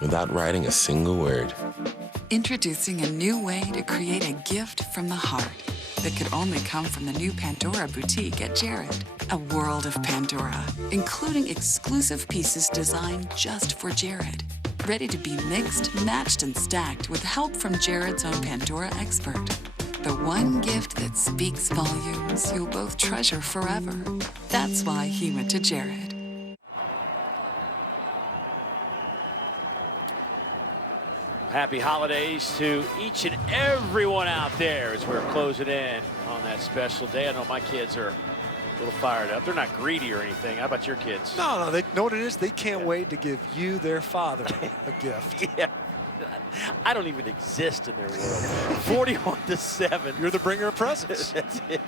without writing a single word. Introducing a new way to create a gift from the heart that could only come from the new Pandora boutique at Jared. A world of Pandora, including exclusive pieces designed just for Jared. Ready to be mixed, matched, and stacked with help from Jared's own Pandora expert. The one gift that speaks volumes you'll both treasure forever. That's why he went to Jared. Happy holidays to each and everyone out there as we're closing in on that special day. I know my kids are a little fired up. They're not greedy or anything. How about your kids? No, they know what it is. They can't wait to give you, their father, a gift. Yeah. I don't even exist in their world. 41-7. You're the bringer of presents. That's it.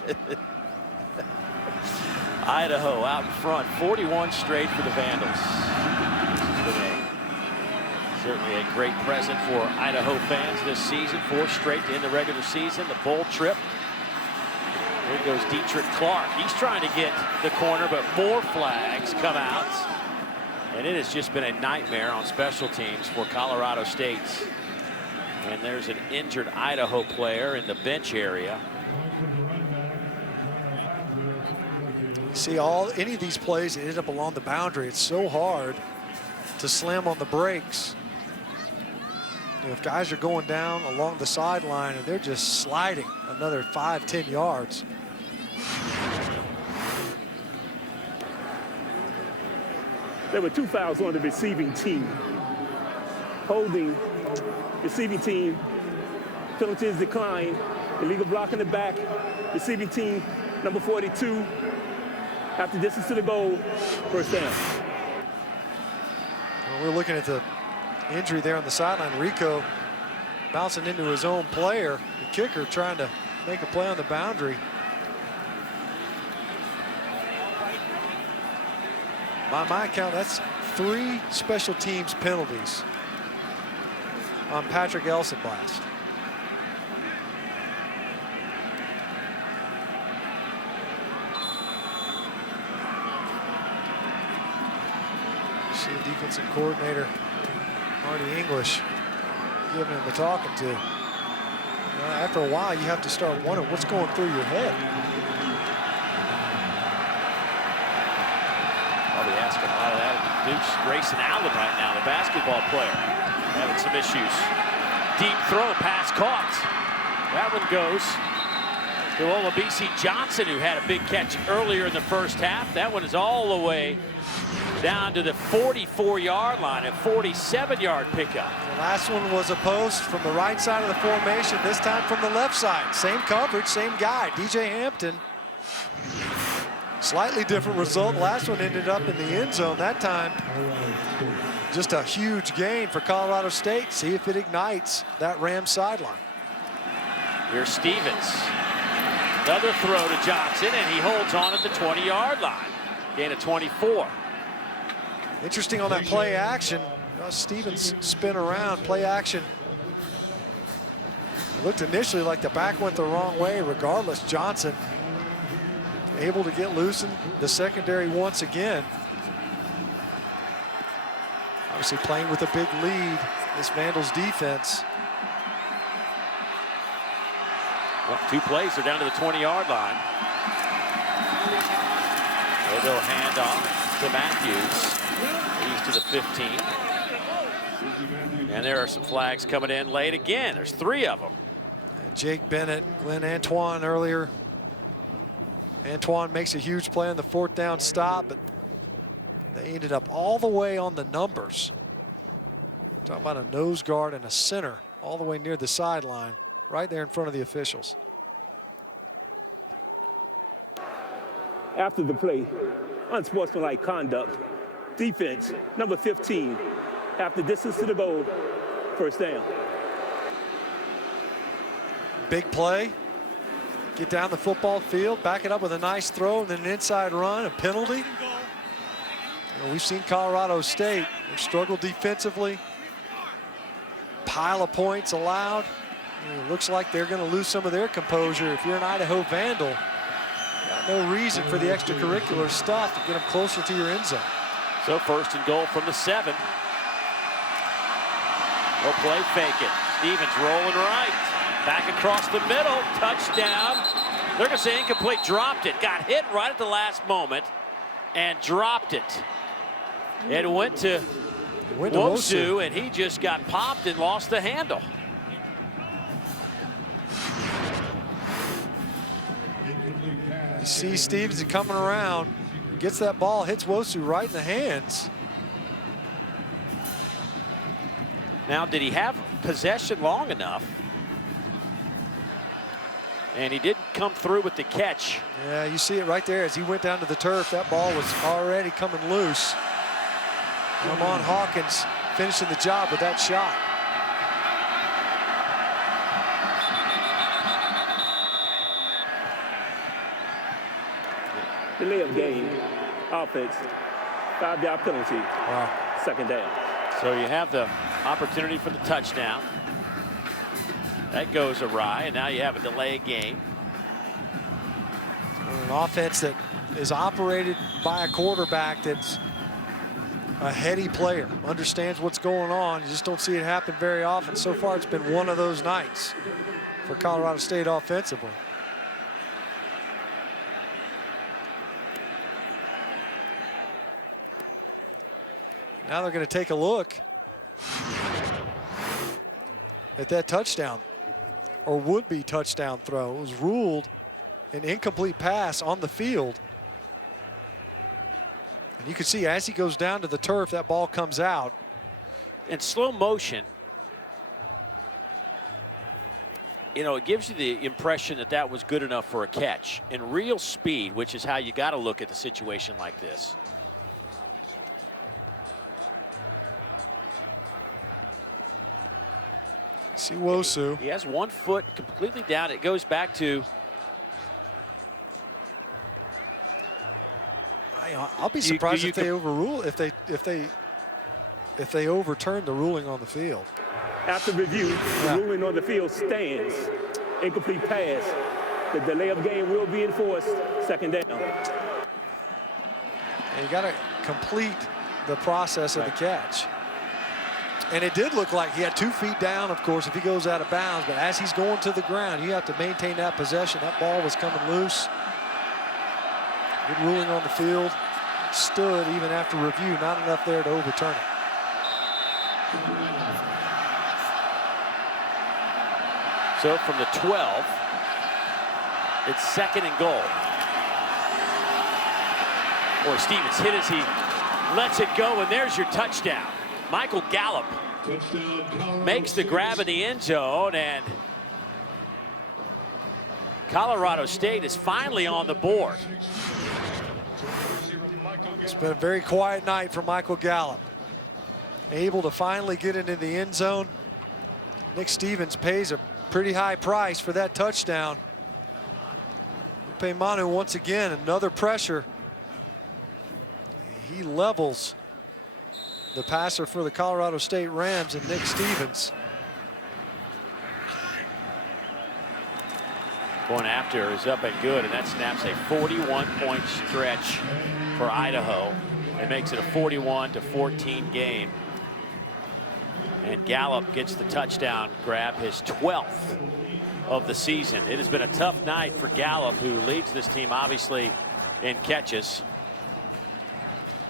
Idaho out in front, 41 straight for the Vandals. Certainly a great present for Idaho fans this season. 4 straight to end the regular season. The bowl trip. There goes Dietrich Clark. He's trying to get the corner, but more flags come out. And it has just been a nightmare on special teams for Colorado State. And there's an injured Idaho player in the bench area. See, any of these plays that end up along the boundary, it's so hard to slam on the brakes. You know, if guys are going down along the sideline and they're just sliding another 5-10 yards. There were 2 fouls on the receiving team. Holding, receiving team, penalties declined. Illegal block in the back. Receiving team, number 42. After distance to the goal, first down. Well, we're looking at the injury there on the sideline. Rico bouncing into his own player. The kicker trying to make a play on the boundary. By my count, that's 3 special teams penalties on Patrick Elsenblast. See defensive coordinator Marty English giving him a talking to. You know, after a while, you have to start wondering what's going through your head. Probably asking a lot of that of Duke's Grayson Allen right now, the basketball player, having some issues. Deep throw, pass caught. That one goes to Olabisi Johnson, who had a big catch earlier in the first half. That one is all the way down to the 44-yard line, a 47-yard pickup. The last one was a post from the right side of the formation, this time from the left side. Same coverage, same guy, DJ Hampton. Slightly different result. Last one ended up in the end zone. That time, just a huge gain for Colorado State. See if it ignites that Rams sideline. Here's Stevens. Another throw to Johnson, and he holds on at the 20-yard line. Gain of 24. Interesting on that play action. Stevens spin around, play action. It looked initially like the back went the wrong way. Regardless, Johnson able to get loose in the secondary once again. Obviously playing with a big lead, this Vandals defense. Well, 2 plays, they're down to the 20-yard line. They'll hand off to Matthews. He's to the 15. And there are some flags coming in late again. There's 3 of them. Jake Bennett, Glenn Antoine earlier. Antoine makes a huge play on the 4th down stop, but they ended up all the way on the numbers. Talk about a nose guard and a center all the way near the sideline, right there in front of the officials. After the play, unsportsmanlike conduct. Defense, number 15. After distance to the goal, first down. Big play. Get down the football field, back it up with a nice throw, and then an inside run, a penalty. You know, we've seen Colorado State. They've struggled defensively. Pile of points allowed. It looks like they're going to lose some of their composure. If you're an Idaho Vandal, got no reason for the extracurricular stuff to get them closer to your end zone. So 1st and goal from the 7. No play fake it. Stevens rolling right. Back across the middle. Touchdown. They're going to say incomplete. Dropped it. Got hit right at the last moment and dropped it. It went to Wosu, and he just got popped and lost the handle. You see Stevens coming around, gets that ball, hits Wosu right in the hands. Now, did he have possession long enough? And he didn't come through with the catch. Yeah, you see it right there as he went down to the turf. That ball was already coming loose. Lamont Hawkins finishing the job with that shot. Delay of game, offense, 5-yard penalty. Wow. 2nd down. So you have the opportunity for the touchdown. That goes awry, and now you have a delay game. An offense that is operated by a quarterback that's a heady player, understands what's going on. You just don't see it happen very often. So far, it's been one of those nights for Colorado State offensively. Now they're going to take a look at that touchdown, or would-be touchdown throw. It was ruled an incomplete pass on the field. And you can see as he goes down to the turf, that ball comes out. In slow motion, you know, it gives you the impression that that was good enough for a catch. In real speed, which is how you got to look at the situation like this. Siwosu. He has 1 foot completely down. It goes back to. I'll be surprised if they overrule, if they overturn the ruling on the field. After review, the ruling on the field stands. Incomplete pass. The delay of game will be enforced. Second down. And you got to complete the process of the catch. And it did look like he had 2 feet down, of course, if he goes out of bounds. But as he's going to the ground, you have to maintain that possession. That ball was coming loose. Good ruling on the field. Stood even after review. Not enough there to overturn it. So from the 12, it's 2nd and goal. Boy, Stevens hit as he lets it go, and there's your touchdown. Michael Gallup makes the grab in the end zone, and Colorado State is finally on the board. It's been a very quiet night for Michael Gallup. Able to finally get into the end zone. Nick Stevens pays a pretty high price for that touchdown. Manu once again, another pressure. He levels the passer for the Colorado State Rams, and Nick Stevens. Going after is up and good, and that snaps a 41-point stretch for Idaho. It makes it a 41-14 game. And Gallup gets the touchdown grab, his 12th of the season. It has been a tough night for Gallup, who leads this team obviously in catches,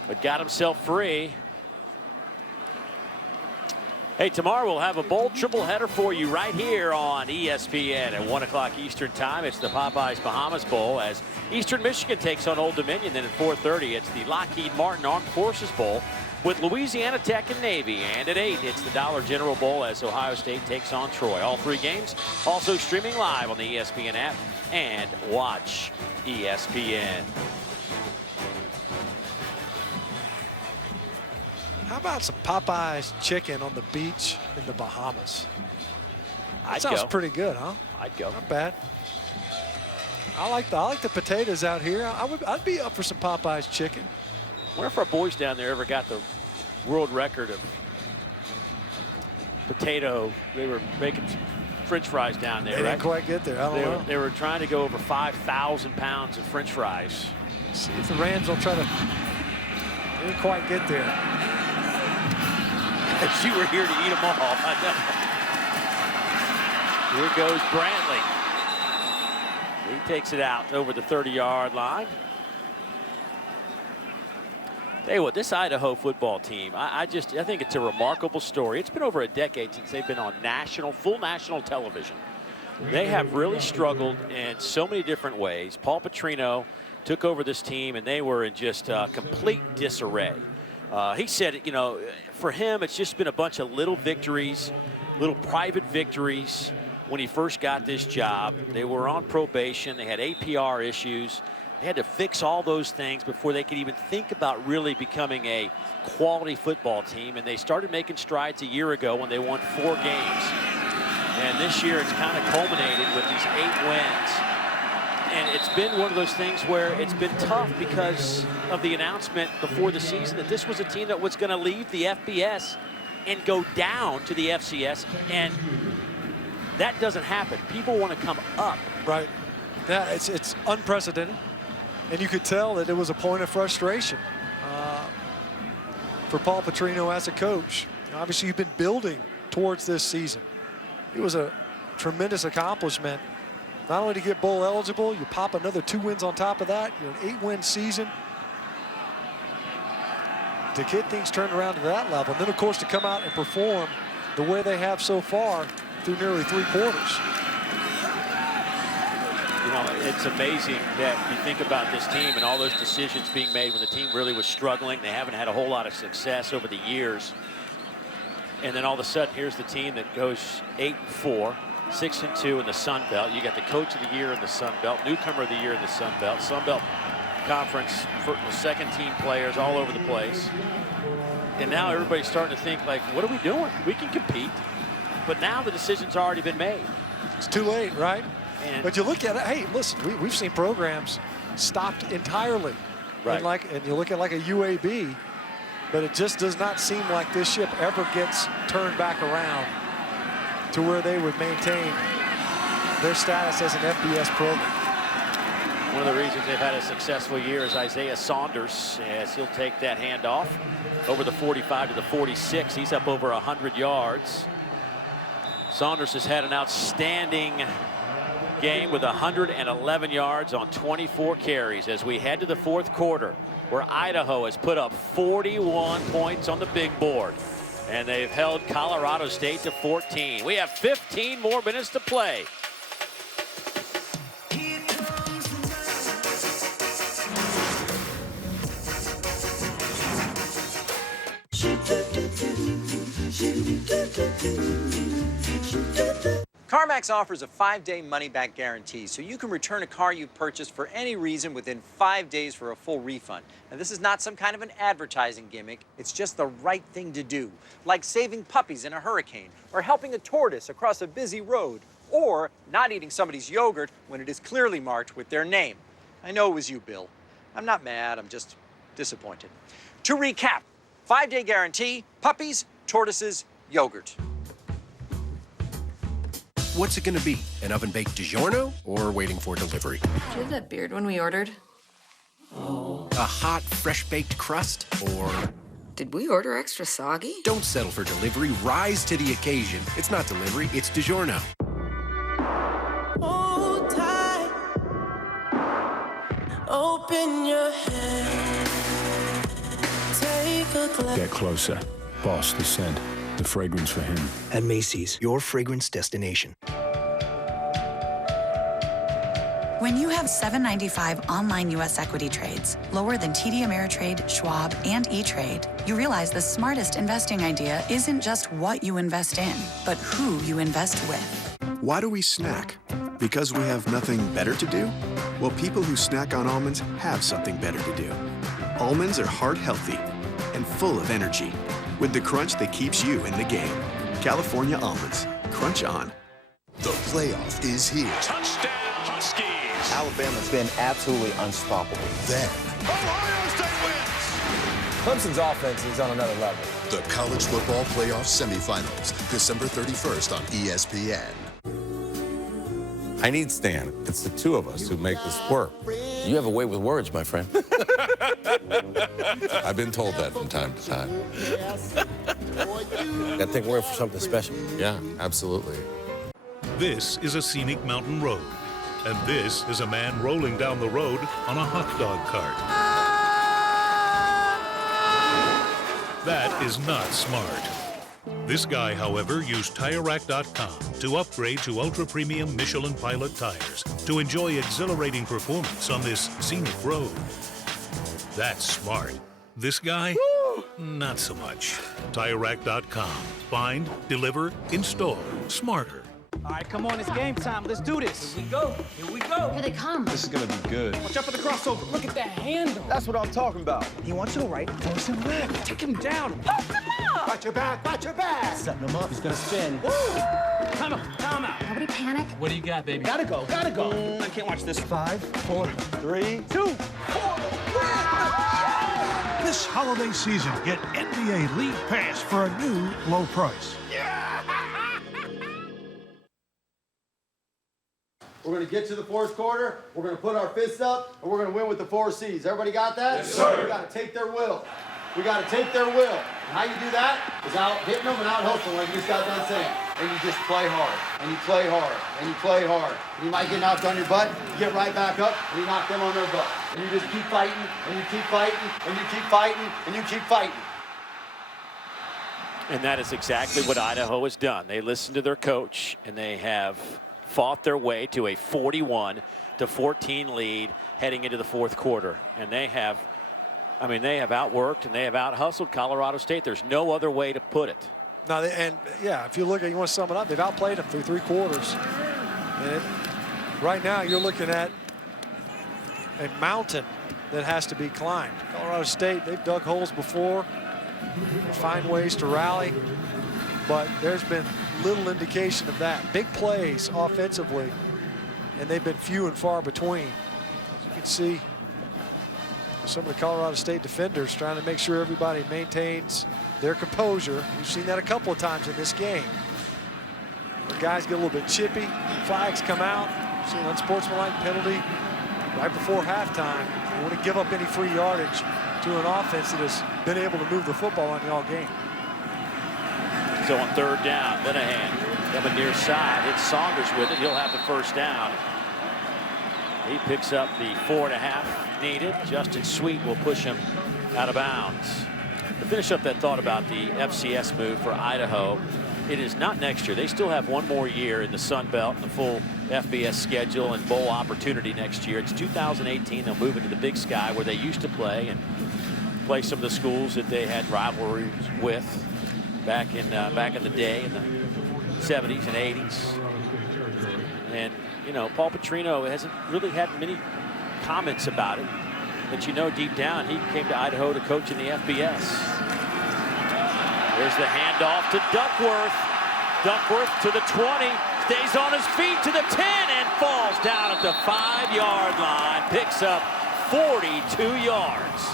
but got himself free. Hey, tomorrow we'll have a bowl triple header for you right here on ESPN at 1 o'clock Eastern time. It's the Popeyes Bahamas Bowl as Eastern Michigan takes on Old Dominion. Then at 4:30, it's the Lockheed Martin Armed Forces Bowl with Louisiana Tech and Navy. And at 8, it's the Dollar General Bowl as Ohio State takes on Troy. All 3 games also streaming live on the ESPN app and watch ESPN. How about some Popeyes chicken on the beach in the Bahamas? That sounds pretty good, huh? I'd go. Not bad. I like the potatoes out here. I'd be up for some Popeyes chicken. I wonder if our boys down there ever got the world record of potato. They were making some French fries down there, They right? didn't quite get there. I don't know. They were trying to go over 5,000 pounds of French fries. See if the Rams will try to. They didn't quite get there. If you were here to eat them all, I know. Here goes Brantley. He takes it out over the 30-yard line. Tell you what, this Idaho football team, I think it's a remarkable story. It's been over a decade since they've been on full national television. They have really struggled in so many different ways. Paul Petrino took over this team, and they were in just complete disarray. He said, you know, for him, it's just been a bunch of little victories, little private victories when he first got this job. They were on probation. They had APR issues. They had to fix all those things before they could even think about really becoming a quality football team. And they started making strides a year ago when they won 4 games. And this year it's kind of culminated with these 8 wins. And it's been one of those things where it's been tough because of the announcement before the season that this was a team that was going to leave the FBS and go down to the FCS. And that doesn't happen. People want to come up. Right. Yeah, it's unprecedented. And you could tell that it was a point of frustration for Paul Petrino as a coach. Obviously, you've been building towards this season. It was a tremendous accomplishment. Not only to get bowl eligible, you pop another 2 wins on top of that. You're an 8-win season. to get things turned around to that level. And then, of course, to come out and perform the way they have so far through nearly 3 quarters. You know, it's amazing that you think about this team and all those decisions being made when the team really was struggling. They haven't had a whole lot of success over the years. And then all of a sudden, here's the team that goes 8-4, 6-2 in the Sun Belt. You got the coach of the year in the Sun Belt, newcomer of the year in the Sun Belt Conference for the second-team players all over the place. And now everybody's starting to think, like, what are we doing? We can compete. But now the decision's already been made. It's too late, right? And but you look at it, hey, listen, we've seen programs stopped entirely. Right. And you look at like a UAB, but it just does not seem like this ship ever gets turned back around to where they would maintain their status as an FBS program. One of the reasons they've had a successful year is Isaiah Saunders, as he'll take that handoff over the 45 to the 46. He's up over 100 yards. Saunders has had an outstanding game with 111 yards on 24 carries as we head to the 4th quarter, where Idaho has put up 41 points on the big board. And they've held Colorado State to 14. We have 15 more minutes to play. CarMax offers a 5-day money-back guarantee, so you can return a car you've purchased for any reason within 5 days for a full refund. Now, this is not some kind of an advertising gimmick. It's just the right thing to do, like saving puppies in a hurricane, or helping a tortoise across a busy road, or not eating somebody's yogurt when it is clearly marked with their name. I know it was you, Bill. I'm not mad, I'm just disappointed. To recap, 5-day guarantee, puppies, tortoises, yogurt. What's it gonna be? An oven-baked DiGiorno or waiting for delivery? Did you have that beard when we ordered? A hot, fresh-baked crust or... Did we order extra soggy? Don't settle for delivery. Rise to the occasion. It's not delivery, it's DiGiorno. Hold tight. Open your head. Take a glass. Get closer. Boss, the scent. The fragrance for him. At Macy's, your fragrance destination. When you have $7.95 online U.S. equity trades, lower than TD Ameritrade, Schwab, and E-Trade, you realize the smartest investing idea isn't just what you invest in, but who you invest with. Why do we snack? Because we have nothing better to do? Well, people who snack on almonds have something better to do. Almonds are heart healthy and full of energy, with the crunch that keeps you in the game. California almonds. Crunch on. The playoff is here. Touchdown, Huskies! Alabama's been absolutely unstoppable. Then, Ohio State wins! Clemson's offense is on another level. The College Football Playoff Semifinals, December 31st on ESPN. I need Stan. It's the two of us who make this work. You have a way with words, my friend. I've been told that from time to time. I think we're in for something special. Yeah, absolutely. This is a scenic mountain road, and this is a man rolling down the road on a hot dog cart. That is not smart. This guy, however, used TireRack.com to upgrade to ultra-premium Michelin Pilot tires to enjoy exhilarating performance on this scenic road. That's smart. This guy, not so much. TireRack.com. Find, deliver, install. Smarter. All right, come on, it's game time. Let's do this. Here we go. Here we go. Here they come. This is gonna be good. Watch out for the crossover. Look at that handle. That's what I'm talking about. He wants to the right, force him left. Take him down. Post him up. Watch your back. Watch your back. Setting him up. He's gonna spin. Woo! Time out. Time out. Nobody panic. What do you got, baby? Gotta go. Gotta go. I can't watch this. 5, 4, 3, 2, 4. This holiday season, get NBA League Pass for a new low price. We're going to get to the 4th quarter, we're going to put our fists up, and we're going to win with the 4 C's. Everybody got that? Yes, sir. We got to take their will. We got to take their will. And how you do that is out hitting them and out hustling, like you just got done saying. And you just play hard, and you play hard, and you play hard. And you might get knocked on your butt, you get right back up, and you knock them on their butt. And you just keep fighting, and you keep fighting, and you keep fighting, and you keep fighting. And that is exactly what Idaho has done. They listened to their coach, and they have fought their way to a 41-14 lead heading into the fourth quarter. And they have, I mean, they have outworked and they have out-hustled Colorado State. There's no other way to put it. No, yeah, if you look at, you want to sum it up, they've outplayed them through 3 quarters. And right now, you're looking at a mountain that has to be climbed. Colorado State, they've dug holes before. They find ways to rally, but there's been little indication of that. Big plays offensively, and they've been few and far between. As you can see, some of the Colorado State defenders trying to make sure everybody maintains their composure. We've seen that a couple of times in this game. The guys get a little bit chippy, flags come out, see an unsportsmanlike penalty right before halftime. You want to give up any free yardage to an offense that has been able to move the football on you all game. So on third down, Linehan coming near side, hits Saunders with it. He'll have the first down. He picks up the 4.5 needed. Justin Sweet will push him out of bounds. To finish up that thought about the FCS move for Idaho, it is not next year. They still have one more year in the Sun Belt and the full FBS schedule and bowl opportunity next year. It's 2018. They'll move into the Big Sky where they used to play and play some of the schools that they had rivalries with back in the day in the 70s and 80s. And you know, Paul Petrino hasn't really had many comments about it, but you know deep down he came to Idaho to coach in the FBS. There's the handoff to Duckworth. Duckworth to the 20, stays on his feet to the 10 and falls down at the 5-yard line. Picks up 42 yards.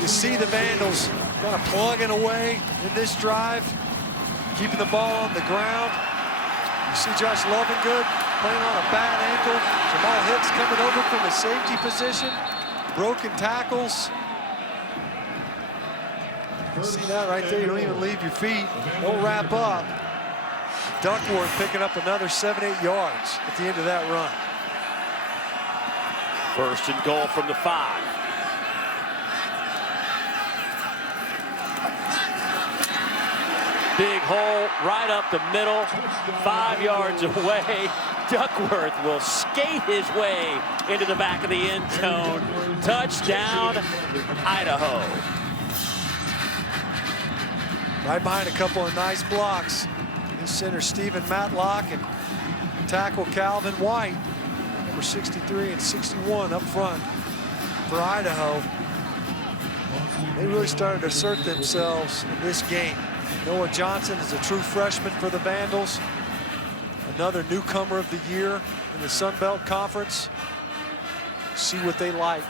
You see the Vandals kind of plugging away in this drive, keeping the ball on the ground. You see Josh Lovingood playing on a bad ankle. Jamal Hicks coming over from the safety position. Broken tackles. You see that right there? You don't even leave your feet. Don't wrap up. Duckworth picking up another 7-8 yards at the end of that run. First and goal from the 5. Big hole right up the middle, 5 yards away. Duckworth will skate his way into the back of the end zone. Touchdown, Idaho. Right behind a couple of nice blocks. His center Stephen Matlock and tackle Calvin White, number 63 and 61 up front for Idaho. They really started to assert themselves in this game. Noah Johnson is a true freshman for the Vandals. Another newcomer of the year in the Sun Belt Conference. See what they like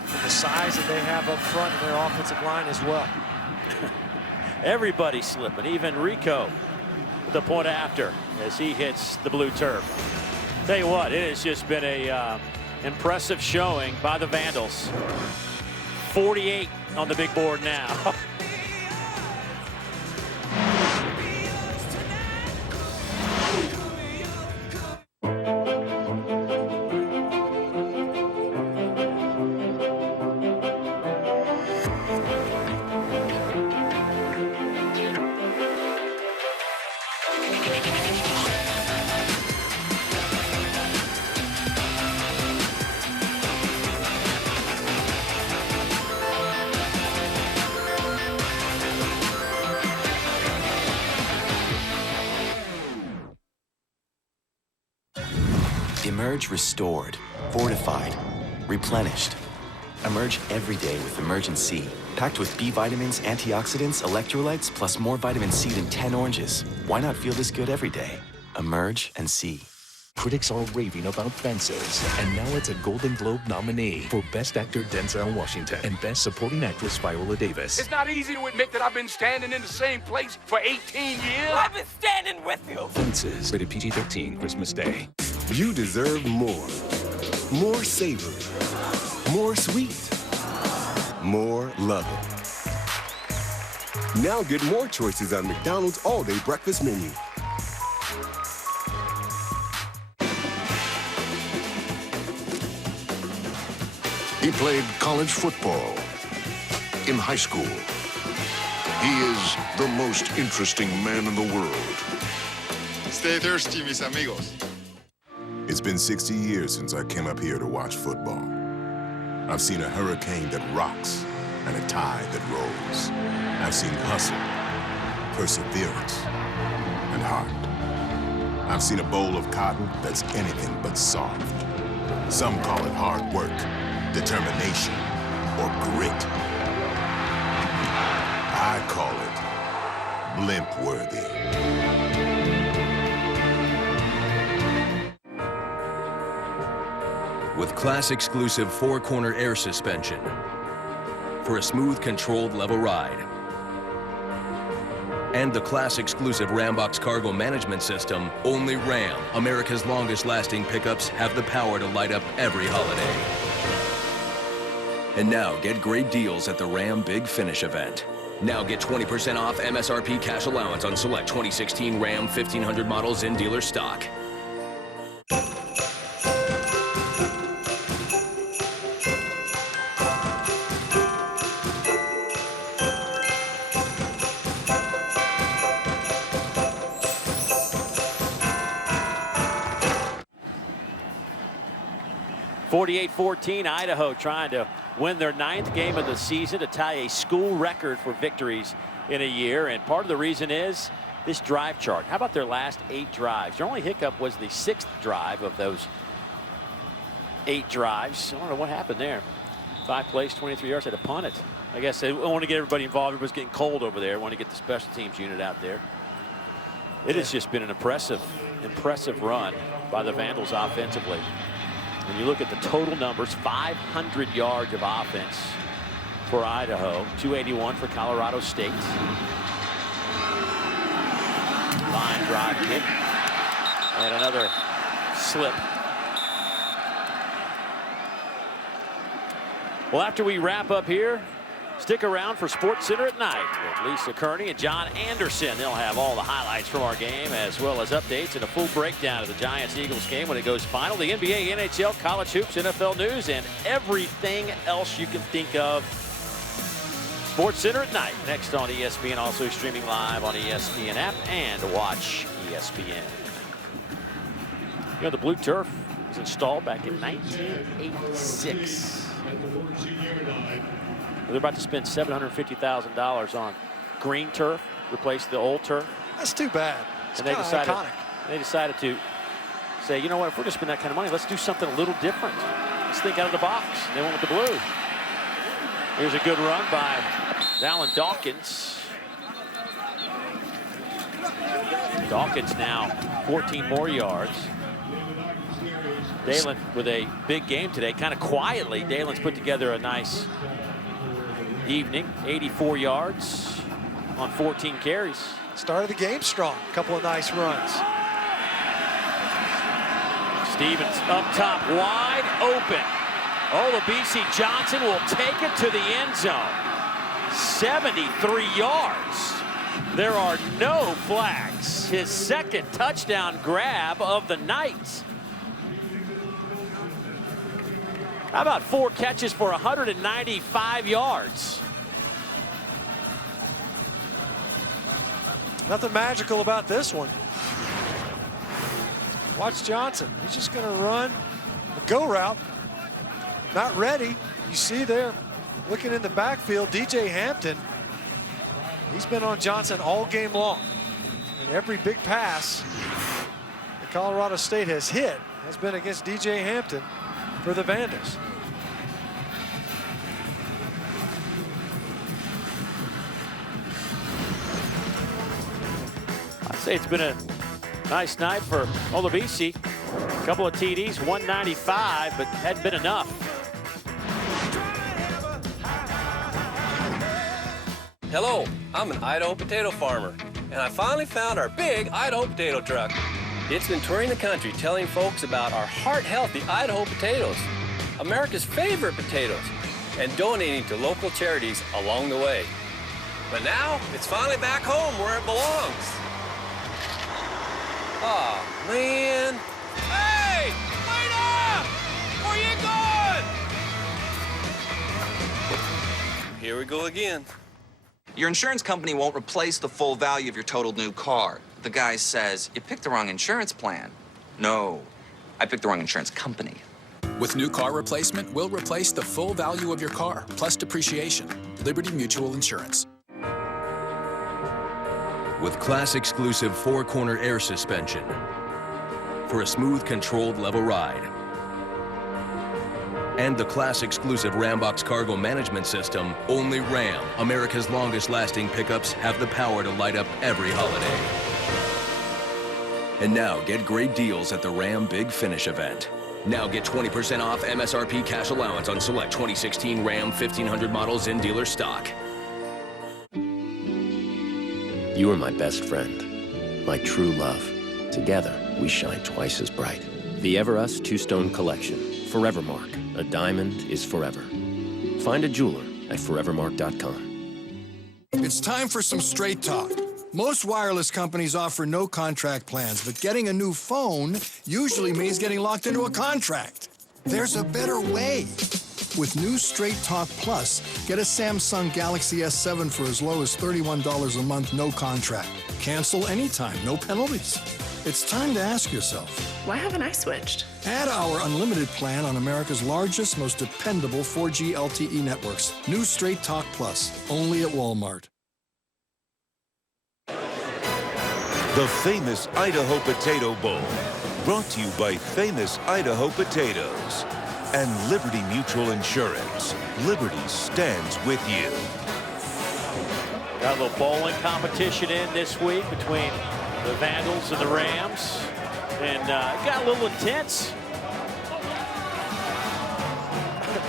and the size that they have up front in their offensive line as well. Everybody slipping, even Rico with the point after as he hits the blue turf. Tell you what, it has just been a impressive showing by the Vandals. 48 on the big board now. Emerge restored, fortified, replenished. Emerge every day with Emergen-C. Packed with B vitamins, antioxidants, electrolytes, plus more vitamin C than 10 oranges. Why not feel this good every day? Emerge-N-C. Critics are raving about Fences, and now it's a Golden Globe nominee for Best Actor Denzel Washington and Best Supporting Actress Viola Davis. It's not easy to admit that I've been standing in the same place for 18 years. I've been standing with you. Fences, rated PG-13, Christmas Day. You deserve more. More savory. More sweet. More loving. Now get more choices on McDonald's all-day breakfast menu. He played college football in high school. He is the most interesting man in the world. Stay thirsty, mis amigos. It's been 60 years since I came up here to watch football. I've seen a hurricane that rocks and a tide that rolls. I've seen hustle, perseverance, and heart. I've seen a bowl of cotton that's anything but soft. Some call it hard work, determination, or grit. I call it blimp-worthy. With class-exclusive four-corner air suspension for a smooth, controlled, level ride. And the class-exclusive Rambox cargo management system, only Ram, America's longest-lasting pickups, have the power to light up every holiday. And now, get great deals at the Ram Big Finish event. Now get 20% off MSRP cash allowance on select 2016 Ram 1500 models in dealer stock. (48-14), Idaho trying to win their 9th game of the season to tie a school record for victories in a year. And part of the reason is this drive chart. How about their last 8 drives? Their only hiccup was the 6th drive of those 8 drives. I don't know what happened there. 5 plays, 23 yards, had to punt it. I guess they want to get everybody involved. Everybody's getting cold over there. Want to get the special teams unit out there. It has just been an impressive run by the Vandals offensively. When you look at the total numbers, 500 yards of offense for Idaho, 281 for Colorado State. Line drive kick. And another slip. Well, after we wrap up here, stick around for Sports Center at Night with Lisa Kearney and John Anderson. They'll have all the highlights from our game as well as updates and a full breakdown of the Giants-Eagles game when it goes final. The NBA, NHL, college hoops, NFL news, and everything else you can think of. Sports Center at Night next on ESPN, also streaming live on ESPN app and watch ESPN. You know, the blue turf was installed back in 1986. They're about to spend $750,000 on green turf, replace the old turf. That's too bad. It's and they decided to say, you know what, if we're going to spend that kind of money, let's do something a little different. Let's think out of the box. And they went with the blue. Here's a good run by Alan Dawkins. Dawkins now 14 more yards. Dalen with a big game today, kind of quietly. Dalen's put together a nice evening, 84 yards on 14 carries. Started the game strong, a couple of nice runs. Stevens up top, wide open. Olabisi Johnson will take it to the end zone. 73 yards. There are no flags. His second touchdown grab of the night. How about 4 catches for 195 yards? Nothing magical about this one. Watch Johnson. He's just going to run the go route. Not ready. You see there, looking in the backfield, DJ Hampton. He's been on Johnson all game long. And every big pass that Colorado State has hit has been against DJ Hampton for the Vandals. I'd say it's been a nice night for Olabisi. A couple of TDs, 195, but hadn't been enough. Hello, I'm an Idaho potato farmer, and I finally found our big Idaho potato truck. It's been touring the country telling folks about our heart-healthy Idaho potatoes, America's favorite potatoes, and donating to local charities along the way. But now, it's finally back home where it belongs. Aw, man. Hey, wait up! Where you going? Here we go again. Your insurance company won't replace the full value of your totaled new car. The guy says, you picked the wrong insurance plan. No, I picked the wrong insurance company. With new car replacement, we'll replace the full value of your car, plus depreciation. Liberty Mutual Insurance. With class-exclusive four-corner air suspension for a smooth, controlled, level ride. And the class-exclusive Rambox cargo management system, only Ram, America's longest-lasting pickups, have the power to light up every holiday. And now, get great deals at the Ram Big Finish event. Now get 20% off MSRP cash allowance on select 2016 Ram 1500 models in dealer stock. You are my best friend, my true love. Together, we shine twice as bright. The Ever Us Two-Stone Collection. Forevermark. A diamond is forever. Find a jeweler at forevermark.com. It's time for some straight talk. Most wireless companies offer no contract plans, but getting a new phone usually means getting locked into a contract. There's a better way. With new Straight Talk Plus, get a Samsung Galaxy S7 for as low as $31 a month, no contract. Cancel anytime, no penalties. It's time to ask yourself, why haven't I switched? Add our unlimited plan on America's largest, most dependable 4G LTE networks. New Straight Talk Plus, only at Walmart. The famous Idaho Potato Bowl, brought to you by Famous Idaho Potatoes and Liberty Mutual Insurance. Liberty stands with you. Got a little bowling competition in this week between the Vandals and the Rams, and it got a little intense.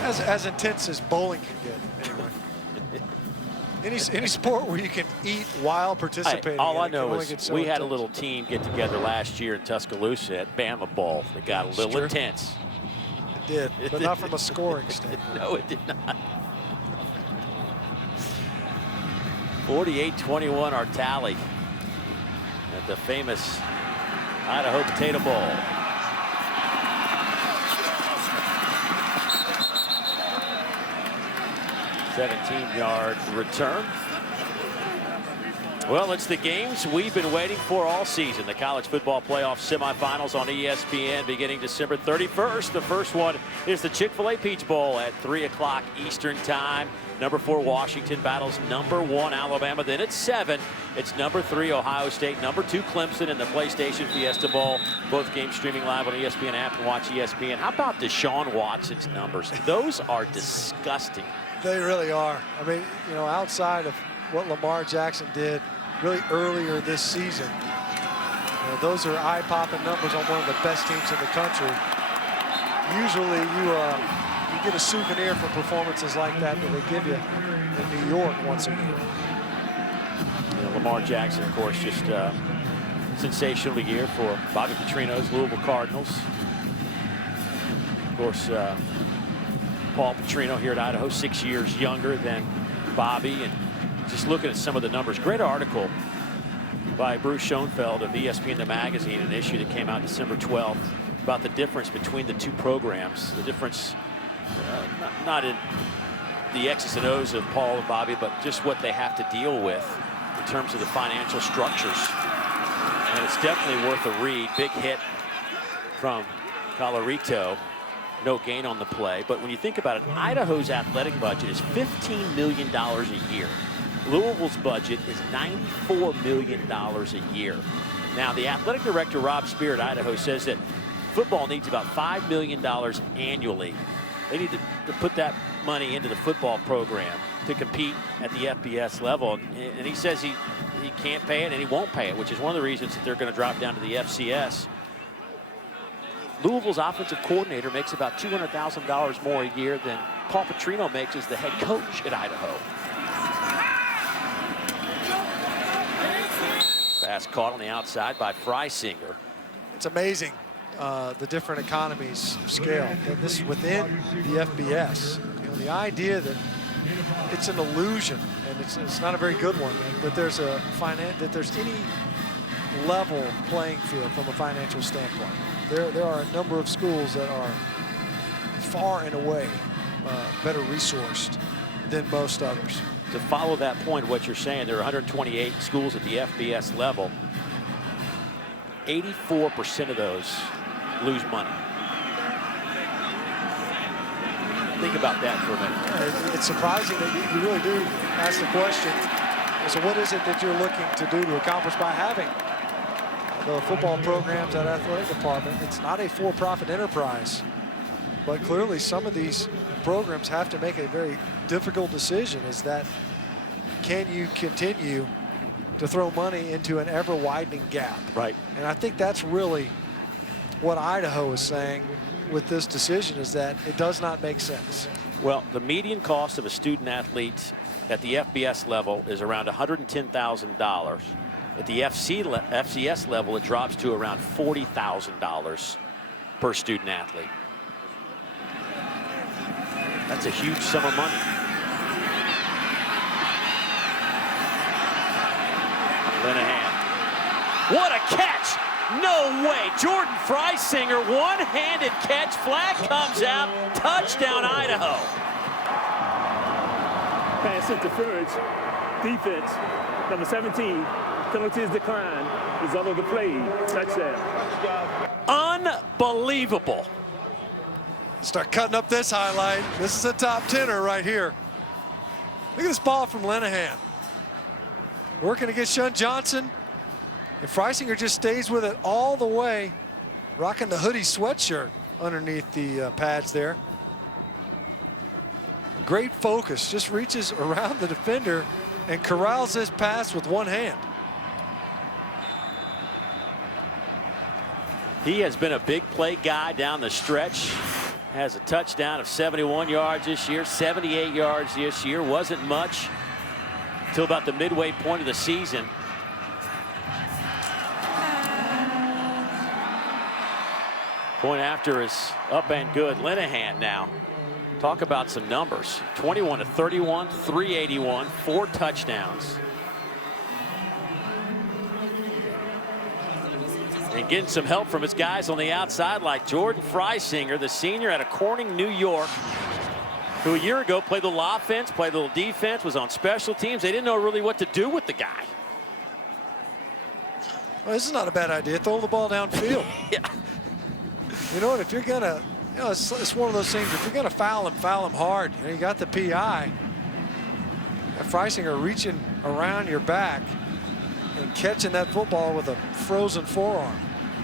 As intense as bowling can get, anyway. Any sport where you can eat while participating. All I know is so we intense. had a little team get together last year in Tuscaloosa at Bama Bowl. It got a little intense. It did, but not from a scoring standpoint. No, it did not. 48-21 our tally at the famous Idaho Potato Bowl. $17-yard return. Well, it's the games we've been waiting for all season. The college football playoff semifinals on ESPN beginning December 31st. The first one is the Chick-fil-A Peach Bowl at 3 o'clock Eastern time. Number 4 Washington battles number 1 Alabama. Then at 7, it's number 3 Ohio State, number 2 Clemson in the PlayStation Fiesta Bowl. Both games streaming live on ESPN app and watch ESPN. How about Deshaun Watson's numbers? Those are disgusting. They really are. I mean, you know, outside of what Lamar Jackson did really earlier this season, you know, those are eye-popping numbers on one of the best teams in the country. Usually you get a souvenir for performances like that they give you in New York once a year. You know, Lamar Jackson, of course, just sensational year for Bobby Petrino's Louisville Cardinals. Of course, Paul Petrino here at Idaho, 6 years younger than Bobby, and just looking at some of the numbers. Great article by Bruce Schoenfeld of ESPN The Magazine, an issue that came out December 12th, about the difference between the two programs. The difference, not in the X's and O's of Paul and Bobby, but just what they have to deal with in terms of the financial structures. And it's definitely worth a read. Big hit from Colorito. No gain on the play. But when you think about it, Idaho's athletic budget is $15 million a year. Louisville's budget is $94 million a year. Now, the athletic director, Rob Spear at Idaho, says that football needs about $5 million annually. They need to put that money into the football program to compete at the FBS level. And he says he can't pay it and he won't pay it, which is one of the reasons that they're going to drop down to the FCS. Louisville's offensive coordinator makes about $200,000 more a year than Paul Petrino makes as the head coach at Idaho. Pass caught on the outside by Freisinger. It's amazing the different economies of scale. And this is within the FBS. You know, the idea that it's an illusion, and it's not a very good one, that there's any level playing field from a financial standpoint. There are a number of schools that are far and away better resourced than most others. To follow that point, what you're saying, there are 128 schools at the FBS level. 84% of those lose money. Think about that for a minute. It's surprising that you really do ask the question. So what is it that you're looking to do to accomplish by having the football programs at athletic department? It's not a for-profit enterprise, but clearly some of these programs have to make a very difficult decision. Is that, can you continue to throw money into an ever-widening gap? Right. And I think that's really what Idaho is saying with this decision, is that it does not make sense. Well, the median cost of a student athlete at the FBS level is around $110,000. At the FCS level, it drops to around $40,000 per student athlete. That's a huge sum of money. Linehan. What a catch! No way. Jordan Freisinger, one-handed catch. Flag comes out. Touchdown, Idaho. Pass interference. Defense. Number 17. Penalty is declined. Result of the play. Touchdown. Unbelievable. Start cutting up this highlight. This is a top tenner right here. Look at this ball from Linehan. Working against Shun Johnson. And Freisinger just stays with it all the way, rocking the hoodie sweatshirt underneath the pads there. Great focus, just reaches around the defender and corrals this pass with one hand. He has been a big play guy down the stretch. Has a touchdown of 71 yards this year, 78 yards this year. Wasn't much until about the midway point of the season. Point after is up and good. Linehan now. Talk about some numbers. 21 to 31, 381, 4 touchdowns. And getting some help from his guys on the outside like Jordan Freisinger, the senior out of Corning, New York, who a year ago played a little offense, played a little defense, was on special teams. They didn't know really what to do with the guy. Well, this is not a bad idea. Throw the ball downfield. Yeah. You know what, if you're gonna, it's one of those things, if you're gonna foul him hard. You got the PI. And Freisinger reaching around your back and catching that football with a frozen forearm.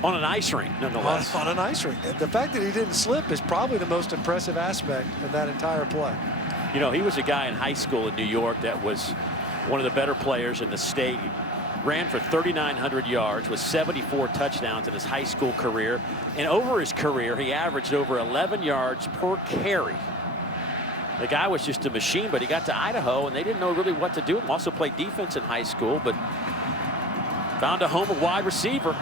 On an ice rink, nonetheless. On an ice rink. The fact that he didn't slip is probably the most impressive aspect of that entire play. You know, he was a guy in high school in New York that was one of the better players in the state. Ran for 3,900 yards with 74 touchdowns in his high school career. And over his career, he averaged over 11 yards per carry. The guy was just a machine, but he got to Idaho, and they didn't know really what to do. He also played defense in high school, but found a home at wide receiver.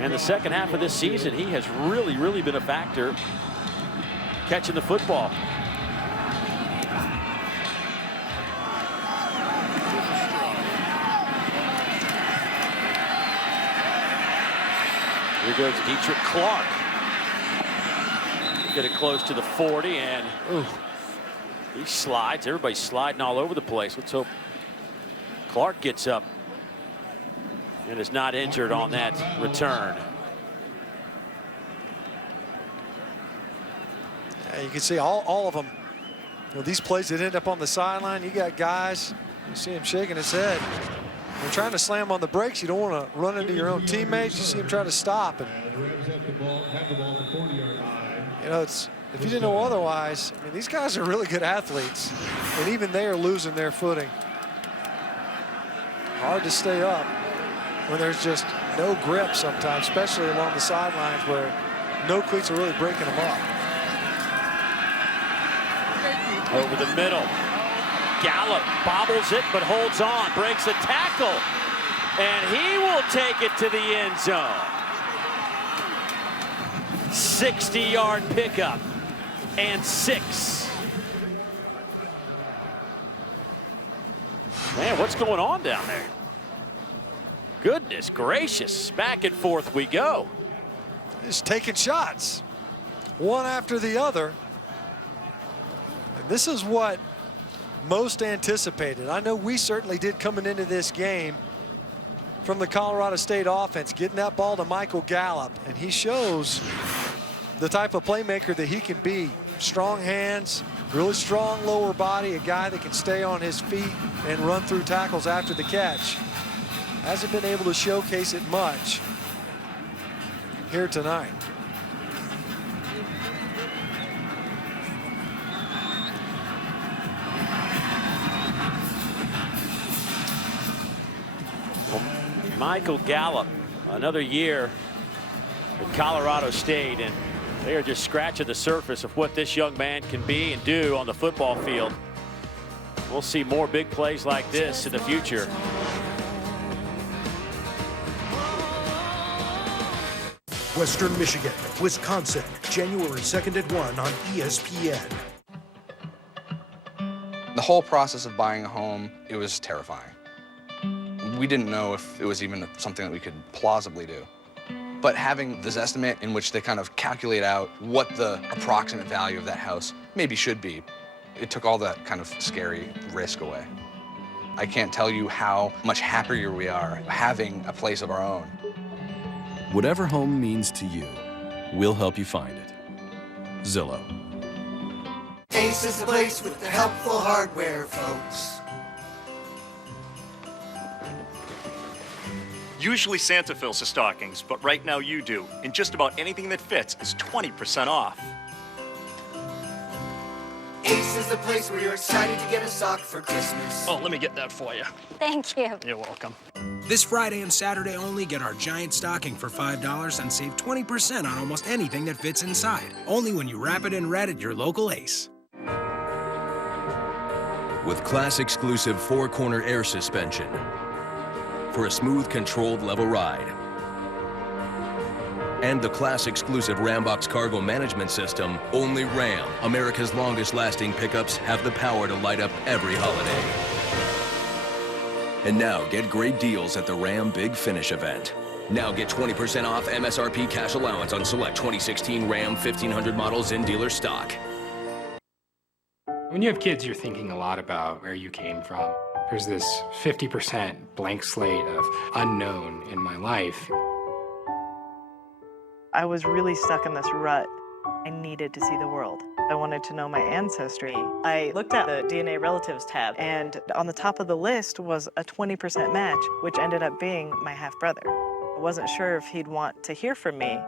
And the second half of this season, he has really been a factor catching the football. Here goes Dietrich Clark. Get it close to the 40, and he slides. Everybody's sliding all over the place. Let's hope Clark gets up and is not injured on that return. Yeah, you can see all of them. You know, these plays that end up on the sideline, you got guys, you see him shaking his head. You're trying to slam on the brakes. You don't want to run into your own teammates. You see him try to stop. And, you know, it's, if you didn't know otherwise, I mean, these guys are really good athletes. And even they are losing their footing. Hard to stay up when there's just no grip sometimes, especially along the sidelines where no cleats are really breaking them up. Over the middle. Gallup bobbles it, but holds on, breaks a tackle, and he will take it to the end zone. 60-yard pickup and 6. Man, what's going on down there? Goodness gracious, back and forth we go. Just taking shots, one after the other. And this is what most anticipated. I know we certainly did coming into this game from the Colorado State offense, getting that ball to Michael Gallup, and he shows the type of playmaker that he can be. Strong hands, really strong lower body, a guy that can stay on his feet and run through tackles after the catch. Hasn't been able to showcase it much here tonight. Michael Gallup, another year at Colorado State, and they are just scratching the surface of what this young man can be and do on the football field. We'll see more big plays like this in the future. Western Michigan, Wisconsin, January 2nd at 1 on ESPN. The whole process of buying a home, it was terrifying. We didn't know if it was even something that we could plausibly do. But having this estimate in which they kind of calculate out what the approximate value of that house maybe should be, it took all that kind of scary risk away. I can't tell you how much happier we are having a place of our own. Whatever home means to you, we'll help you find it. Zillow. Ace is the place with the helpful hardware, folks. Usually Santa fills the stockings, but right now you do. And just about anything that fits is 20% off. Ace is the place where you're excited to get a sock for Christmas. Oh, let me get that for you. Thank you. You're welcome. This Friday and Saturday only, get our giant stocking for $5 and save 20% on almost anything that fits inside. Only when you wrap it in red at your local Ace. With class-exclusive four-corner air suspension for a smooth, controlled, level ride. And the class-exclusive Rambox cargo management system, only Ram, America's longest-lasting pickups, have the power to light up every holiday. And now, get great deals at the Ram Big Finish event. Now get 20% off MSRP cash allowance on select 2016 Ram 1500 models in dealer stock. When you have kids, you're thinking a lot about where you came from. There's this 50% blank slate of unknown in my life. I was really stuck in this rut. I needed to see the world. I wanted to know my ancestry. I looked at the DNA relatives tab, and on the top of the list was a 20% match, which ended up being my half-brother. I wasn't sure if he'd want to hear from me.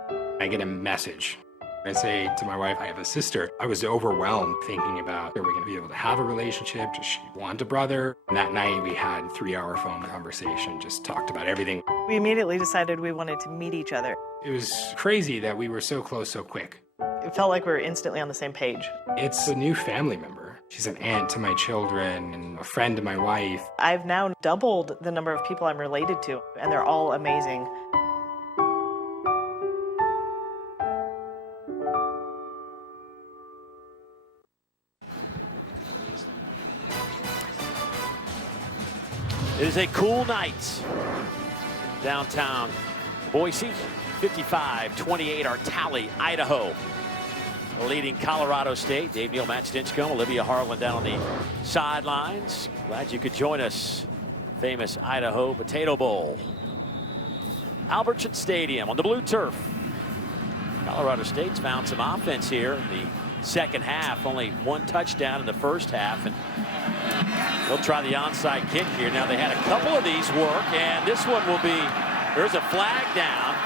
I get a message. I say to my wife, I have a sister. I was overwhelmed thinking about, are we going to be able to have a relationship? Does she want a brother? And that night we had a 3-hour phone conversation, just talked about everything. We immediately decided we wanted to meet each other. It was crazy that we were so close so quick. It felt like we were instantly on the same page. It's a new family member. She's an aunt to my children and a friend to my wife. I've now doubled the number of people I'm related to, and they're all amazing. It is a cool night downtown Boise. 55-28 our tally. Idaho leading Colorado State. Dave Neal, Matt Stinchcomb, Olivia Harlan down on the sidelines. Glad you could join us. Famous Idaho Potato Bowl. Albertson Stadium on the blue turf. Colorado State's found some offense here in the second half. Only one touchdown in the first half, and they'll try the onside kick here. Now they had a couple of these work, and this one will be, there's a flag down,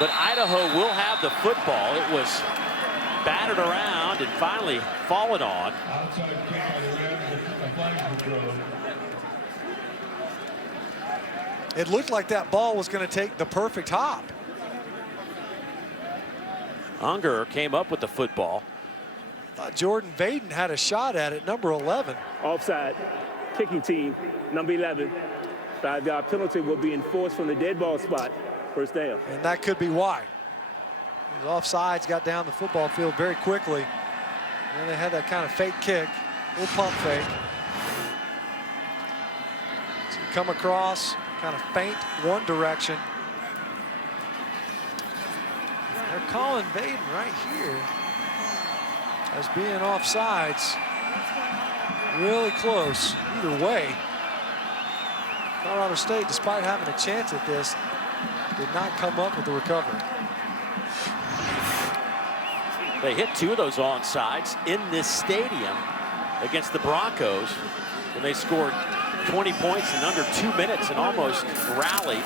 but Idaho will have the football. It was battered around and finally fallen on. It looked like that ball was going to take the perfect hop. Unger came up with the football. Thought Jordan Vaden had a shot at it, number 11. Offside, kicking team, number 11. 5-yard penalty will be enforced from the dead ball spot, first down. And that could be why. The offsides got down the football field very quickly. And they had that kind of fake kick, little pump fake. So you come across, kind of feint one direction. They're calling Vaden right here. as being offsides. Really close either way. Colorado State, despite having a chance at this, did not come up with the recovery. They hit 2 of those onsides in this stadium against the Broncos when they scored 20 points in under 2 minutes and almost rallied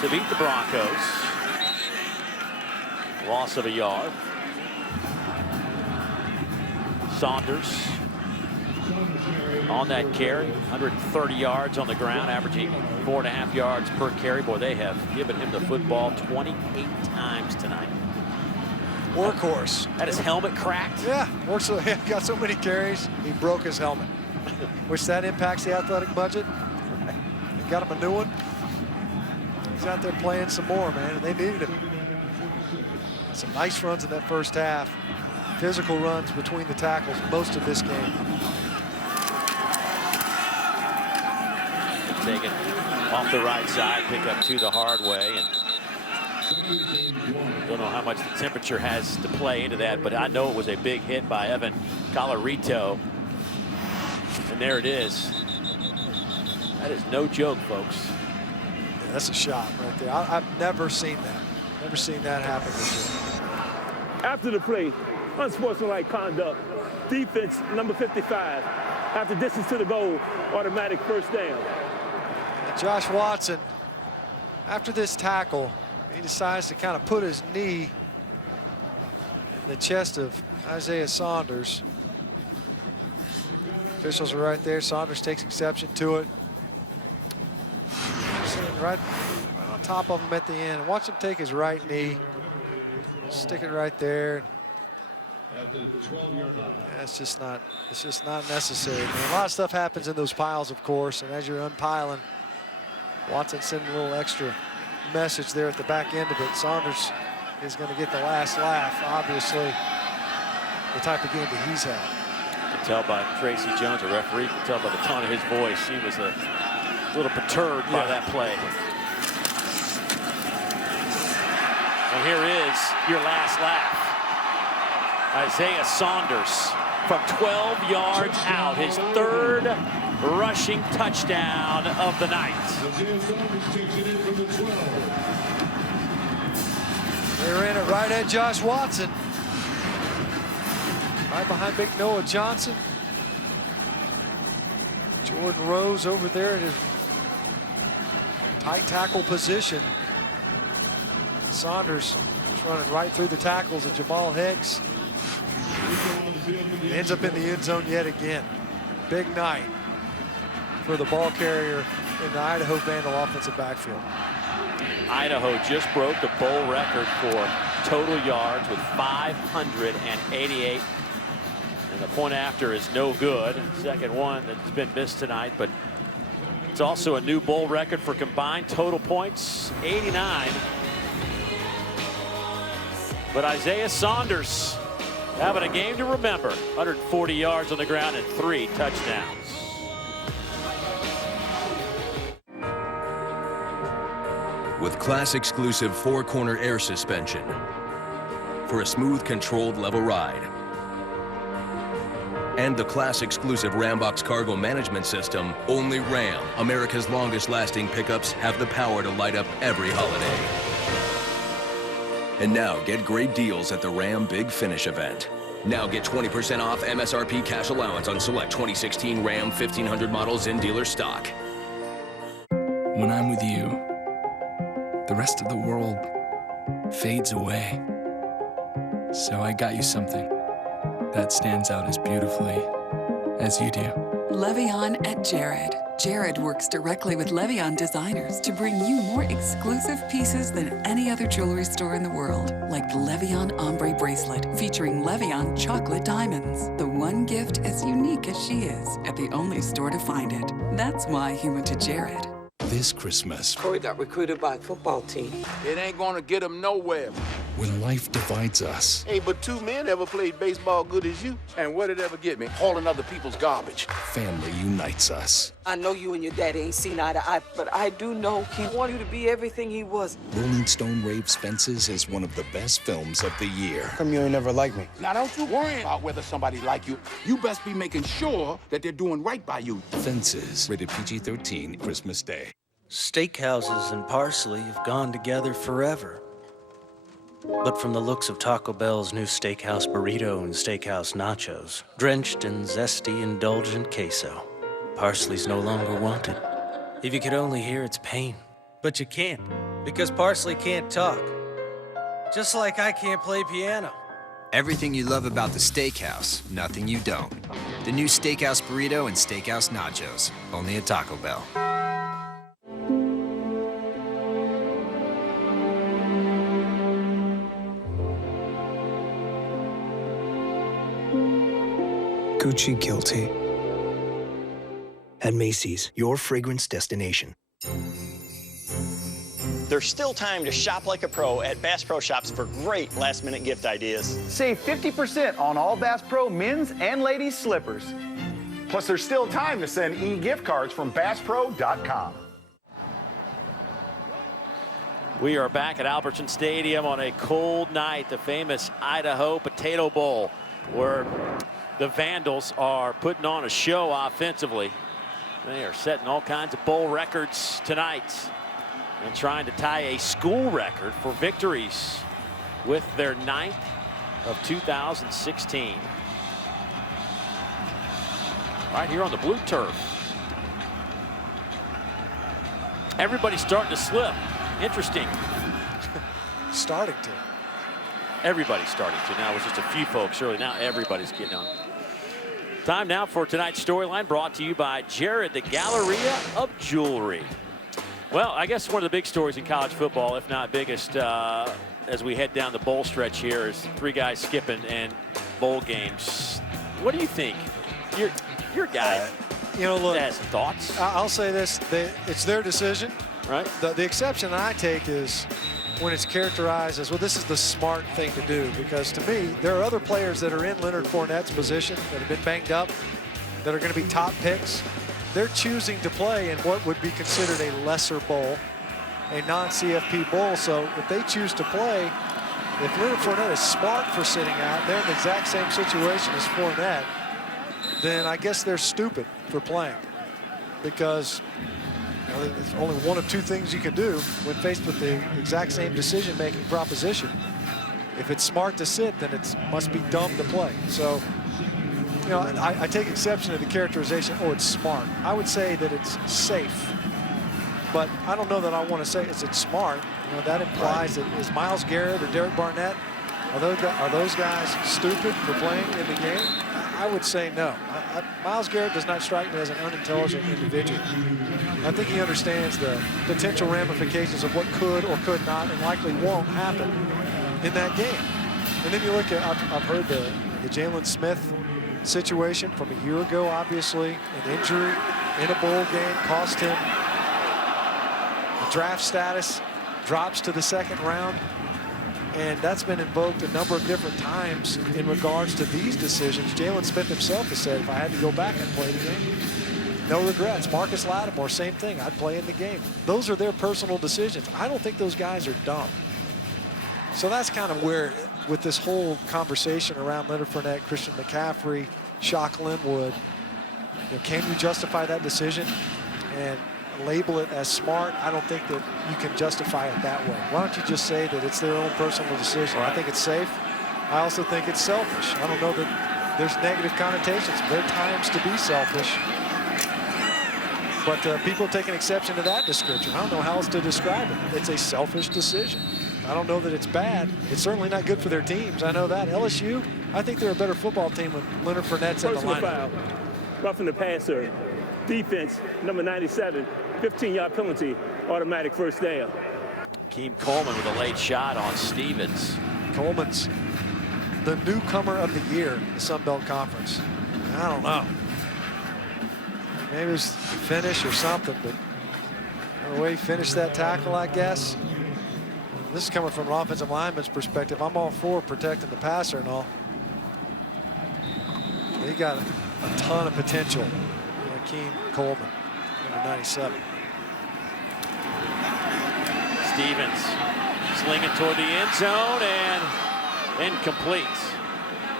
to beat the Broncos. Loss of a yard. Saunders on that carry, 130 yards on the ground, averaging 4.5 yards per carry. Boy, they have given him the football 28 times tonight. Workhorse. Had his helmet cracked. Yeah, got so many carries, he broke his helmet. Which that impacts the athletic budget. They got him a new one. He's out there playing some more, man, and they needed him. Some nice runs in that first half. Physical runs between the tackles most of this game. Taken off the right side, pick up 2 the hard way. And don't know how much the temperature has to play into that, but I know it was a big hit by Evan Collarito. And there it is. That is no joke, folks. Yeah, that's a shot right there. I've never seen that. Never seen that happen before. After the play, unsportsmanlike conduct, defense number 55. After distance to the goal, automatic first down. And Josh Watson, after this tackle, he decides to kind of put his knee in the chest of Isaiah Saunders. Officials are right there. Saunders takes exception to it. Sitting right on top of him at the end. Watch him take his right knee, stick it right there. Yeah, it's just not necessary, man. A lot of stuff happens in those piles, of course, and as you're unpiling, Watson sending a little extra message there at the back end of it. Saunders is going to get the last laugh, obviously, the type of game that he's had. You can tell by Tracy Jones, a referee, you can tell by the tone of his voice, he was a little perturbed by that play. And here is your last laugh. Isaiah Saunders from 12 yards out, his 3rd rushing touchdown of the night. They're in it right at Josh Watson. Right behind big Noah Johnson. Jordan Rose over there in his tight tackle position. Saunders is running right through the tackles of Jamal Hicks. He ends up in the end zone yet again. Big night for the ball carrier in the Idaho Vandal offensive backfield. Idaho just broke the bowl record for total yards with 588. And the point after is no good. Second one that's been missed tonight, but it's also a new bowl record for combined total points, 89. But Isaiah Saunders having a game to remember. 140 yards on the ground and 3 touchdowns. With class-exclusive 4-corner air suspension for a smooth, controlled, level ride. And the class-exclusive Rambox cargo management system, only Ram, America's longest-lasting pickups, have the power to light up every holiday. And now get great deals at the Ram Big Finish event. Now get 20% off MSRP cash allowance on select 2016 Ram 1500 models in dealer stock. When I'm with you, the rest of the world fades away. So I got you something that stands out as beautifully as you do. Levion at Jared. Jared works directly with Levion designers to bring you more exclusive pieces than any other jewelry store in the world, like the Levion Ombre Bracelet featuring Levion chocolate diamonds. The one gift as unique as she is at the only store to find it. That's why he went to This Christmas, Corey got recruited by a football team. It ain't gonna get him nowhere. when life divides us. Hey, but two men ever played baseball good as you. And what did it ever get me? Hauling other people's garbage. Family unites us. I know you and your daddy ain't seen eye to eye, but I do know he wanted you to be everything he was. Rolling Stone raves Fences as one of the best films of the year. How come you ain't never liked me? Now, don't you worry about whether somebody like you. You best be making sure that they're doing right by you. Fences, rated PG-13, Christmas Day. Steakhouses and parsley have gone together forever. But from the looks of Taco Bell's new steakhouse burrito and steakhouse nachos, drenched in zesty, indulgent queso, parsley's no longer wanted. If you could only hear its pain. But you can't, because parsley can't talk. Just like I can't play piano. Everything you love about the steakhouse, nothing you don't. The new steakhouse burrito and steakhouse nachos, only at Taco Bell. Gucci guilty. At Macy's, your fragrance destination. There's still time to shop like a pro at Bass Pro Shops for great last-minute gift ideas. Save 50% on all Bass Pro men's and ladies' slippers. Plus, there's still time to send e-gift cards from BassPro.com. We are back at Albertson Stadium on a cold night, the famous Idaho Potato Bowl, where the Vandals are putting on a show offensively. They are setting all kinds of bowl records tonight and trying to tie a school record for victories with their 9th of 2016. Right here on the blue turf. Everybody's starting to slip. Interesting. Starting to. Everybody's starting to. Now it was just a few folks early. Now everybody's getting on. Time now for tonight's storyline, brought to you by Jared, the Galleria of Jewelry. Well, I guess one of the big stories in college football, if not biggest, as we head down the bowl stretch here, is 3 guys skipping and bowl games. What do you think? You're a guy. Look, has thoughts. I'll say this: it's their decision. Right. The exception I take is when it's characterized as, well, this is the smart thing to do, because to me, there are other players that are in Leonard Fournette's position that have been banged up, that are going to be top picks. They're choosing to play in what would be considered a lesser bowl, a non-CFP bowl. So if they choose to play, if Leonard Fournette is smart for sitting out, they're in the exact same situation as Fournette, then I guess they're stupid for playing, because there's only one of 2 things you can do when faced with the exact same decision-making proposition. If it's smart to sit, then it must be dumb to play. So, I take exception to the characterization, oh, it's smart. I would say that it's safe, but I don't know that I want to say it's smart. That implies that is Myles Garrett or Derek Barnett, are those guys stupid for playing in the game? I would say no. Myles Garrett does not strike me as an unintelligent individual. I think he understands the potential ramifications of what could or could not and likely won't happen in that game. And then you look at, I've heard the Jalen Smith situation from a year ago, obviously, an injury in a bowl game cost him a draft status, drops to the 2nd round. And that's been invoked a number of different times in regards to these decisions. Jalen Smith himself has said, if I had to go back, I'd play the game. No regrets. Marcus Lattimore, same thing. I'd play in the game. Those are their personal decisions. I don't think those guys are dumb. So that's kind of where, with this whole conversation around Leonard Fournette, Christian McCaffrey, Shock Linwood, can you justify that decision and label it as smart? I don't think that you can justify it that way. Why don't you just say that it's their own personal decision? I think it's safe. I also think it's selfish. I don't know that there's negative connotations. There are times to be selfish. But people take an exception to that description. I don't know how else to describe it. It's a selfish decision. I don't know that it's bad. It's certainly not good for their teams. I know that. LSU, I think they're a better football team with Leonard Fournette's at the lineup. Foul. Roughing the passer. Defense, number 97. 15-yard penalty, automatic first down. Keem Coleman with a late shot on Stevens. Coleman's the newcomer of the year in the Sun Belt Conference. I don't know. Maybe it was the finish or something, but the way he finished that tackle, I guess. this is coming from an offensive lineman's perspective. I'm all for protecting the passer and all. He got a ton of potential. Akeem Coleman, number 97. Stevens slinging toward the end zone and incomplete.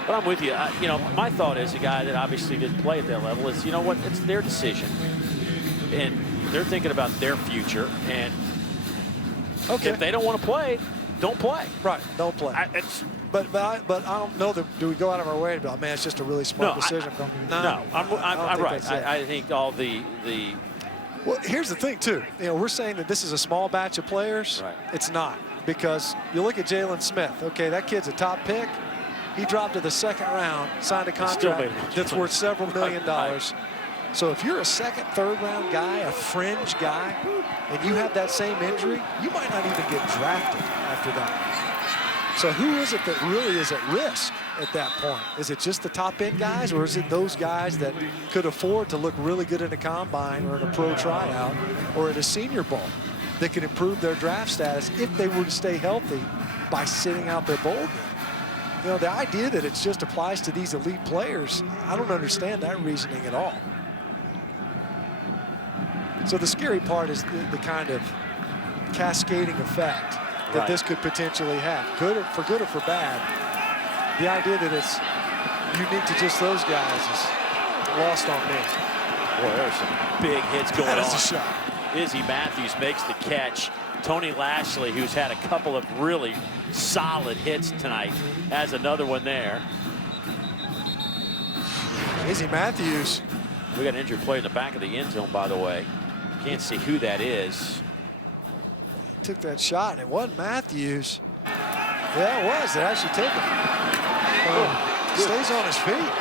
But I'm with you. You know, my thought is a guy that obviously didn't play at that level is, you know what, it's their decision. And they're thinking about their future. And if they don't want to play, don't play. Right, don't play. But I don't know that, do we go out of our way to be like, man, it's just a really smart decision. No, I'm right. I think all the Well, here's the thing, too. You know, we're saying that this is a small batch of players. Right. It's not, because you look at Jalen Smith. Okay, that kid's a top pick. He dropped to the second round, signed a contract that's worth several $million. So if you're a second, third round guy, a fringe guy, and you have that same injury, you might not even get drafted after that. So who is it that really is at risk at that point? Is it just the top end guys, or is it those guys that could afford to look really good in a combine or in a pro tryout or at a Senior Bowl that could improve their draft status if they were to stay healthy by sitting out their bowl game? You know, the idea that it just applies to these elite players, I don't understand that reasoning at all. So the scary part is the kind of cascading effect that this could potentially have, for good or for bad. The idea that it's unique to just those guys is lost on me. Boy, there's some big hits going on. That is a shot. Izzy Matthews makes the catch. Tony Lashley, who's had a couple of really solid hits tonight, has another one there. Izzy Matthews. We got an injured player in the back of the end zone, by the way. Can't see who that is. Took that shot, and it wasn't Matthews. Yeah, it was. They actually took it. Stays on his feet.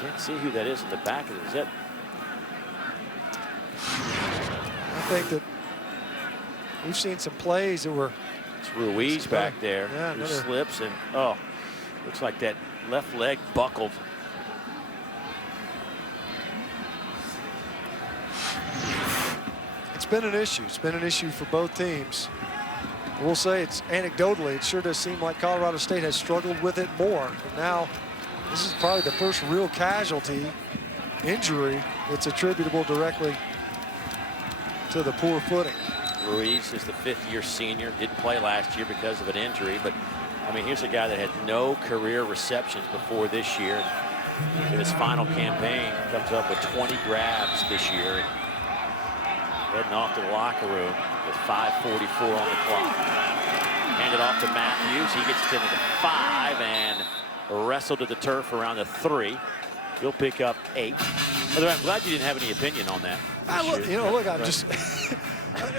Can't see who that is in the back of it. Is that? I think that we've seen some plays that were. It's Ruiz back there. Yeah, who slips and looks like that left leg buckled. It's been an issue. It's been an issue for both teams. We'll say it's anecdotally, it sure does seem like Colorado State has struggled with it more. But now, this is probably the first real casualty injury that's attributable directly to the poor footing. Ruiz is the fifth-year senior. Didn't play last year because of an injury, but I mean, here's a guy that had no career receptions before this year. In his final campaign, comes up with 20 grabs this year. Heading off to the locker room with 5:44 on the clock. Handed off to Matthews. He gets to the 5 and wrestled to the turf around the 3. He'll pick up 8. I'm glad you didn't have any opinion on that. I'm just.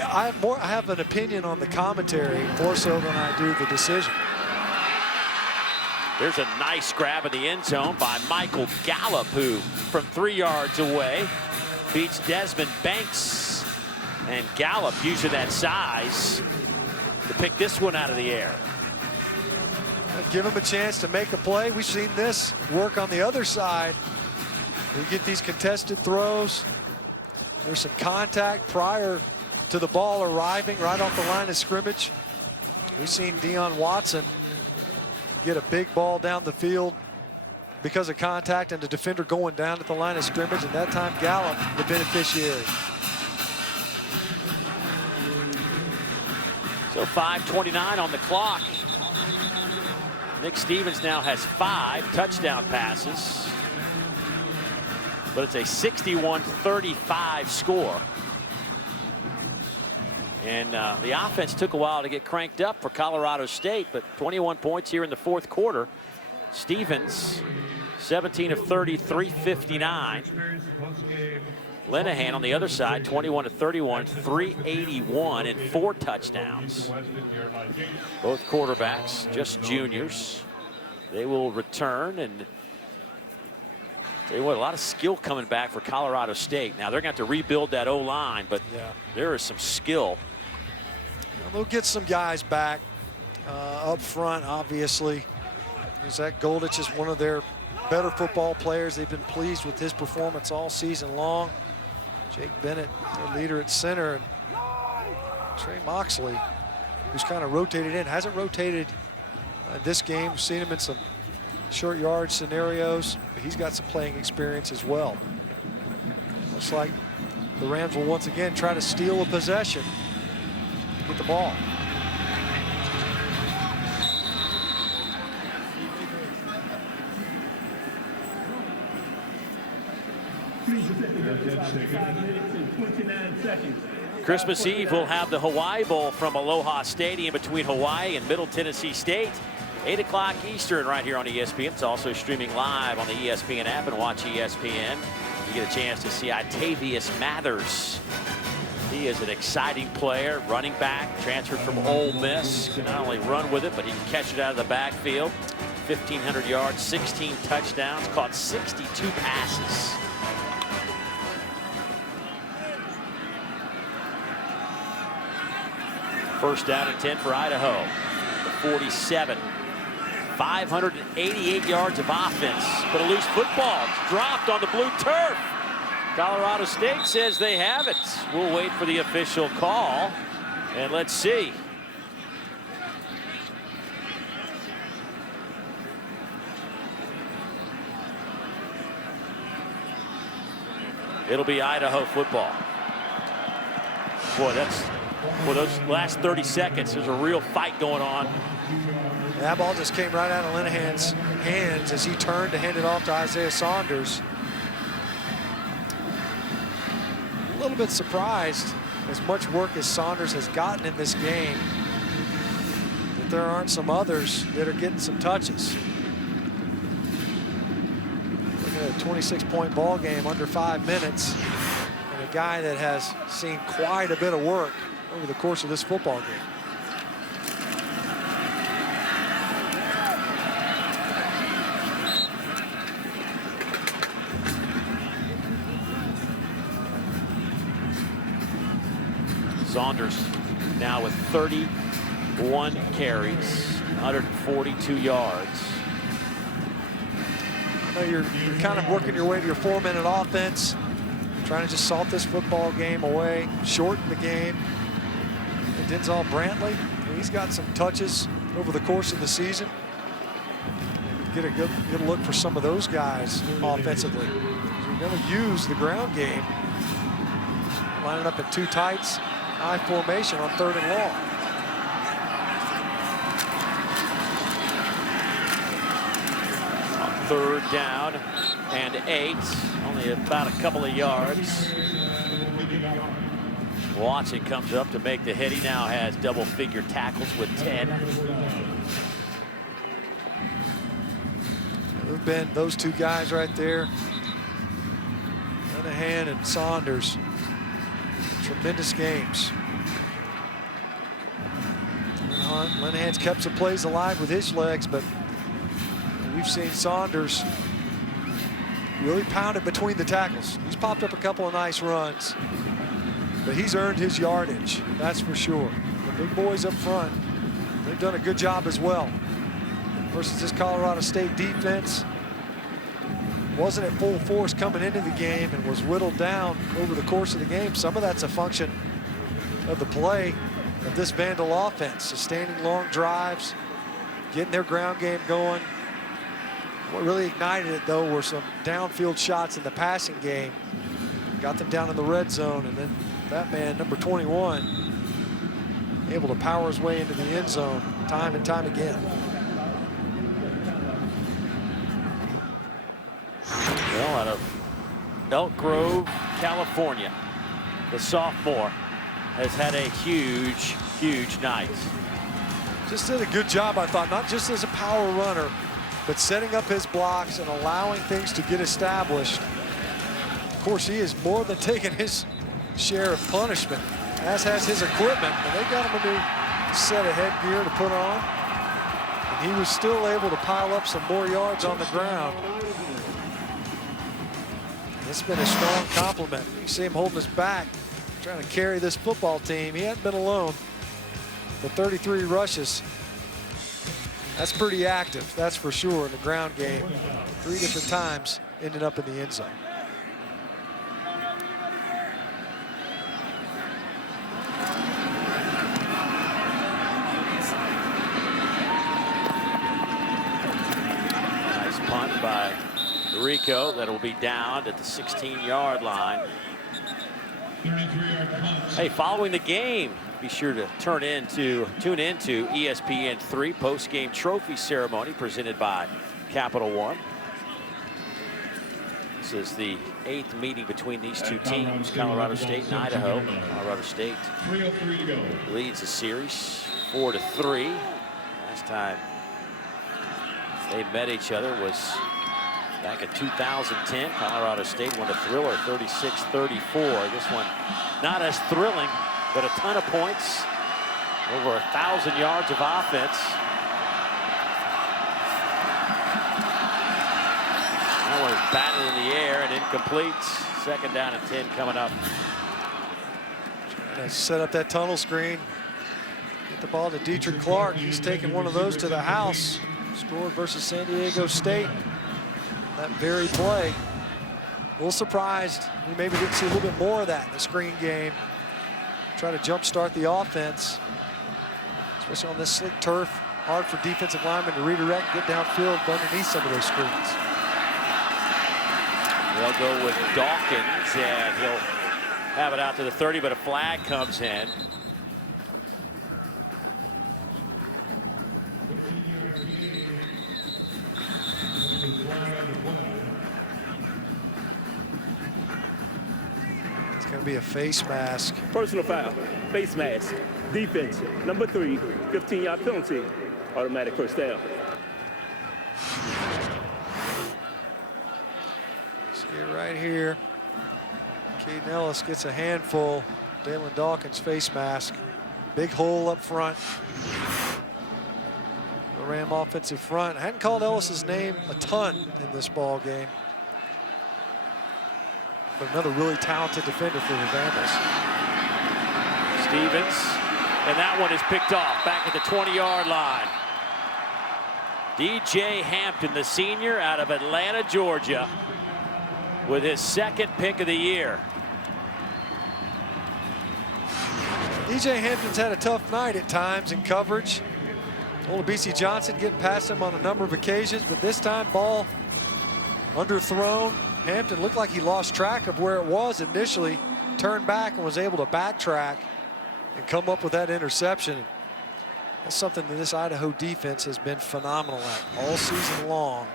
I have an opinion on the commentary more so than I do the decision. There's a nice grab in the end zone by Michael Gallup, who from 3 yards away beats Desmond Banks. And Gallup using that size to pick this one out of the air. Give him a chance to make a play. We've seen this work on the other side. We get these contested throws. There's some contact prior to the ball arriving right off the line of scrimmage. We've seen Deion Watson get a big ball down the field because of contact and the defender going down at the line of scrimmage, and that time Gallup, the beneficiary. So 5:29 on the clock. Nick Stevens now has 5 touchdown passes, but it's a 61-35 score. And the offense took a while to get cranked up for Colorado State, but 21 points here in the fourth quarter. Stevens, 17 of 30, 359. Linehan on the other side, 21 of 31, 381 and 4 touchdowns. Both quarterbacks, just juniors. They will return, and tell you what, a lot of skill coming back for Colorado State. Now they're going to have to rebuild that O-line, but there is some skill. They'll get some guys back up front, obviously. Zach Goldich is one of their better football players. They've been pleased with his performance all season long. Jake Bennett, their leader at center, and Trey Moxley, who's kind of rotated in, hasn't rotated this game. We've seen him in some short yard scenarios, but he's got some playing experience as well. Looks like the Rams will once again try to steal a possession to get the ball. Christmas Eve, we'll have the Hawaii Bowl from Aloha Stadium between Hawaii and Middle Tennessee State. 8 o'clock Eastern right here on ESPN. It's also streaming live on the ESPN app, and watch ESPN. You get a chance to see Itavius Mathers. He is an exciting player, running back, transferred from Ole Miss. Can not only run with it, but he can catch it out of the backfield. 1,500 yards, 16 touchdowns, caught 62 passes. First down and 10 for Idaho. The 47. 588 yards of offense, but a loose football. It's dropped on the blue turf. Colorado State says they have it. We'll wait for the official call, and let's see. It'll be Idaho football. Boy, those last 30 seconds, there's a real fight going on. That ball just came right out of Linehan's hands as he turned to hand it off to Isaiah Saunders. A little bit surprised, as much work as Saunders has gotten in this game, that there aren't some others that are getting some touches. Look at a 26-point ball game under 5 minutes, and a guy that has seen quite a bit of work over the course of this football game. Saunders now with 31 carries, 142 yards. I know you're kind of working your way to your 4-minute offense, trying to just salt this football game away, shorten the game. And Denzel Brantley, he's got some touches over the course of the season. Get a good look for some of those guys offensively. We're going to use the ground game, lining up in two tights, high formation on 3rd and long. On 3rd down and 8, only about a couple of yards. Watson comes up to make the hit. He now has double-figure tackles with 10. There've been those two guys right there, Linehan and Saunders. Tremendous games. Linehan's kept some plays alive with his legs, but we've seen Saunders really pound it between the tackles. He's popped up a couple of nice runs, but he's earned his yardage, that's for sure. The big boys up front, they've done a good job as well. Versus this Colorado State defense, wasn't at full force coming into the game and was whittled down over the course of the game. Some of that's a function of the play of this Vandal offense, sustaining long drives, getting their ground game going. What really ignited it, though, were some downfield shots in the passing game. Got them down in the red zone, and then that man, number 21, able to power his way into the end zone time and time again. Well, out of Elk Grove, California, the sophomore has had a huge, huge night. Just did a good job, I thought, not just as a power runner, but setting up his blocks and allowing things to get established. Of course, he has more than taken his share of punishment, as has his equipment. And they got him a new set of headgear to put on. And he was still able to pile up some more yards on the ground. It's been a strong compliment. You see him holding his back, trying to carry this football team. He hasn't been alone. The 33 rushes That's pretty active, that's for sure, in the ground game. 3 different times ended up in the end zone. Nice punt by Rico. That'll be down at the 16-yard line. Hey, following the game, be sure to tune into ESPN3 post-game trophy ceremony presented by Capital One. This is the 8th meeting between these two teams, Colorado State and Idaho. Colorado State leads the series 4-3. Last time they met each other was back in 2010. Colorado State won a thriller 36-34. This one not as thrilling, but a ton of points. Over 1,000 yards of offense. That one is batted in the air and incomplete. 2nd down and 10 coming up. Trying to set up that tunnel screen. Get the ball to Dietrich Clark. He's taken one of those to the house. Scored versus San Diego State. That very play. A little surprised we maybe didn't see a little bit more of that in the screen game. Try to jumpstart the offense, especially on this slick turf. Hard for defensive linemen to redirect, get downfield underneath some of those screens. They'll go with Dawkins, and he'll have it out to the 30, but a flag comes in. Going to be a face mask. Personal foul, face mask, defense, number 3, 15-yard penalty, automatic first down. See it right here. Caden Ellis gets a handful. Dalen Dawkins face mask. Big hole up front. The Ram offensive front. I hadn't called Ellis's name a ton in this ball game. But another really talented defender for the Vandals. Stevens, and that one is picked off back at the 20-yard line. DJ Hampton, the senior out of Atlanta, Georgia, with his 2nd pick of the year. DJ Hampton's had a tough night at times in coverage. Olabisi Johnson getting past him on a number of occasions, but this time ball underthrown. Hampton looked like he lost track of where it was initially, turned back and was able to backtrack and come up with that interception. That's something that this Idaho defense has been phenomenal at all season long,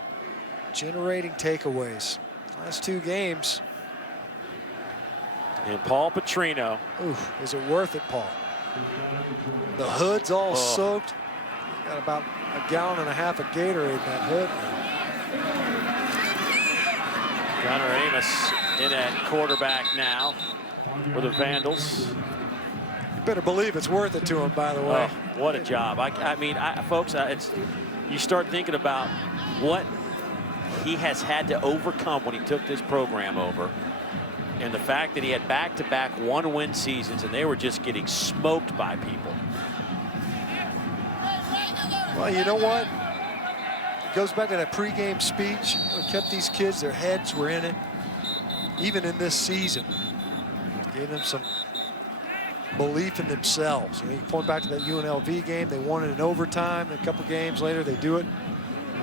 generating takeaways. Last 2 games. And Paul Petrino. Ooh, is it worth it, Paul? The hood's all soaked. Got about 1.5 gallons of Gatorade in that hood. Gunnar Amos in at quarterback now for the Vandals. You better believe it's worth it to him, by the way. Oh, what a job. I mean, folks, you start thinking about what he has had to overcome when he took this program over. And the fact that he had back-to-back 1-win seasons and they were just getting smoked by people. Well, you know what? Goes back to that pregame speech. It kept these kids, their heads were in it, even in this season. Gave them some belief in themselves. You point back to that UNLV game. They won it in overtime. A couple games later, they do it.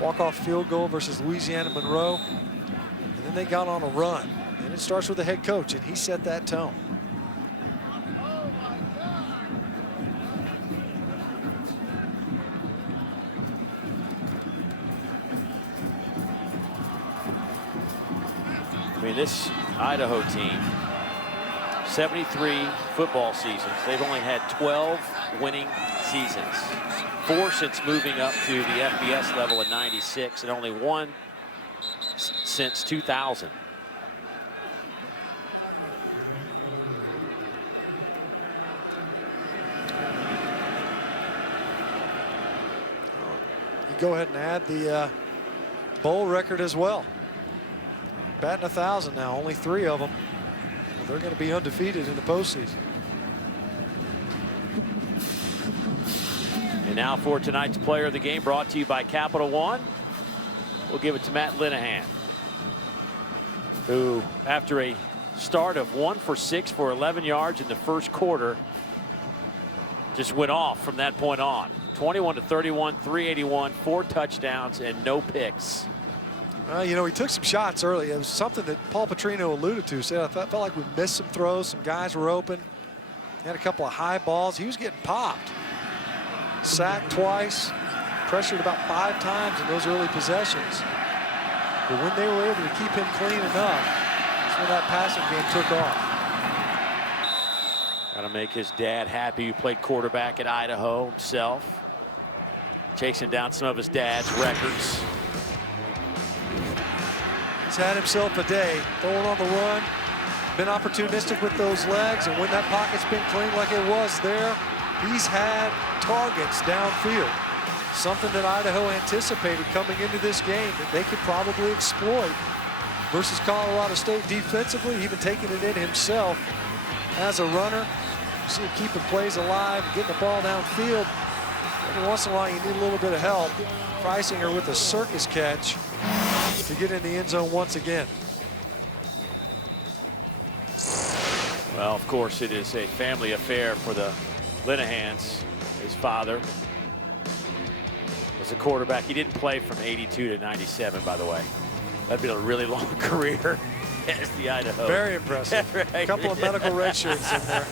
Walk-off field goal versus Louisiana Monroe. And then they got on a run. And it starts with the head coach, and he set that tone. I mean, this Idaho team, 73 football seasons. They've only had 12 winning seasons. 4 since moving up to the FBS level in '96, and only 1 since 2000. You go ahead and add the bowl record as well. Batting 1,000 now, only 3 of them. Well, they're going to be undefeated in the postseason. And now for tonight's player of the game, brought to you by Capital One. We'll give it to Matt Linehan, who, after a start of 1 for 6 for 11 yards in the first quarter, just went off from that point on. 21 to 31, 381, 4 touchdowns, and no picks. You know, he took some shots early. It was something that Paul Petrino alluded to. Said, I felt like we missed some throws. Some guys were open. He had a couple of high balls. He was getting popped. Sacked twice. Pressured about 5 times in those early possessions. But when they were able to keep him clean enough, that's when that passing game took off. Got to make his dad happy, who played quarterback at Idaho himself. Chasing down some of his dad's records. He's had himself a day, throwing on the run, been opportunistic with those legs, and when that pocket's been clean like it was there, he's had targets downfield. Something that Idaho anticipated coming into this game that they could probably exploit versus Colorado State defensively, even taking it in himself as a runner. See him keeping plays alive, getting the ball downfield. Every once in a while you need a little bit of help. Preisinger with a circus catch to get in the end zone once again. Well, of course, it is a family affair for the Linehans. His father was a quarterback. He didn't play from 82 to 97, by the way. That'd be a really long career as the Idaho. Very impressive. Right. A couple of medical red shirts in there.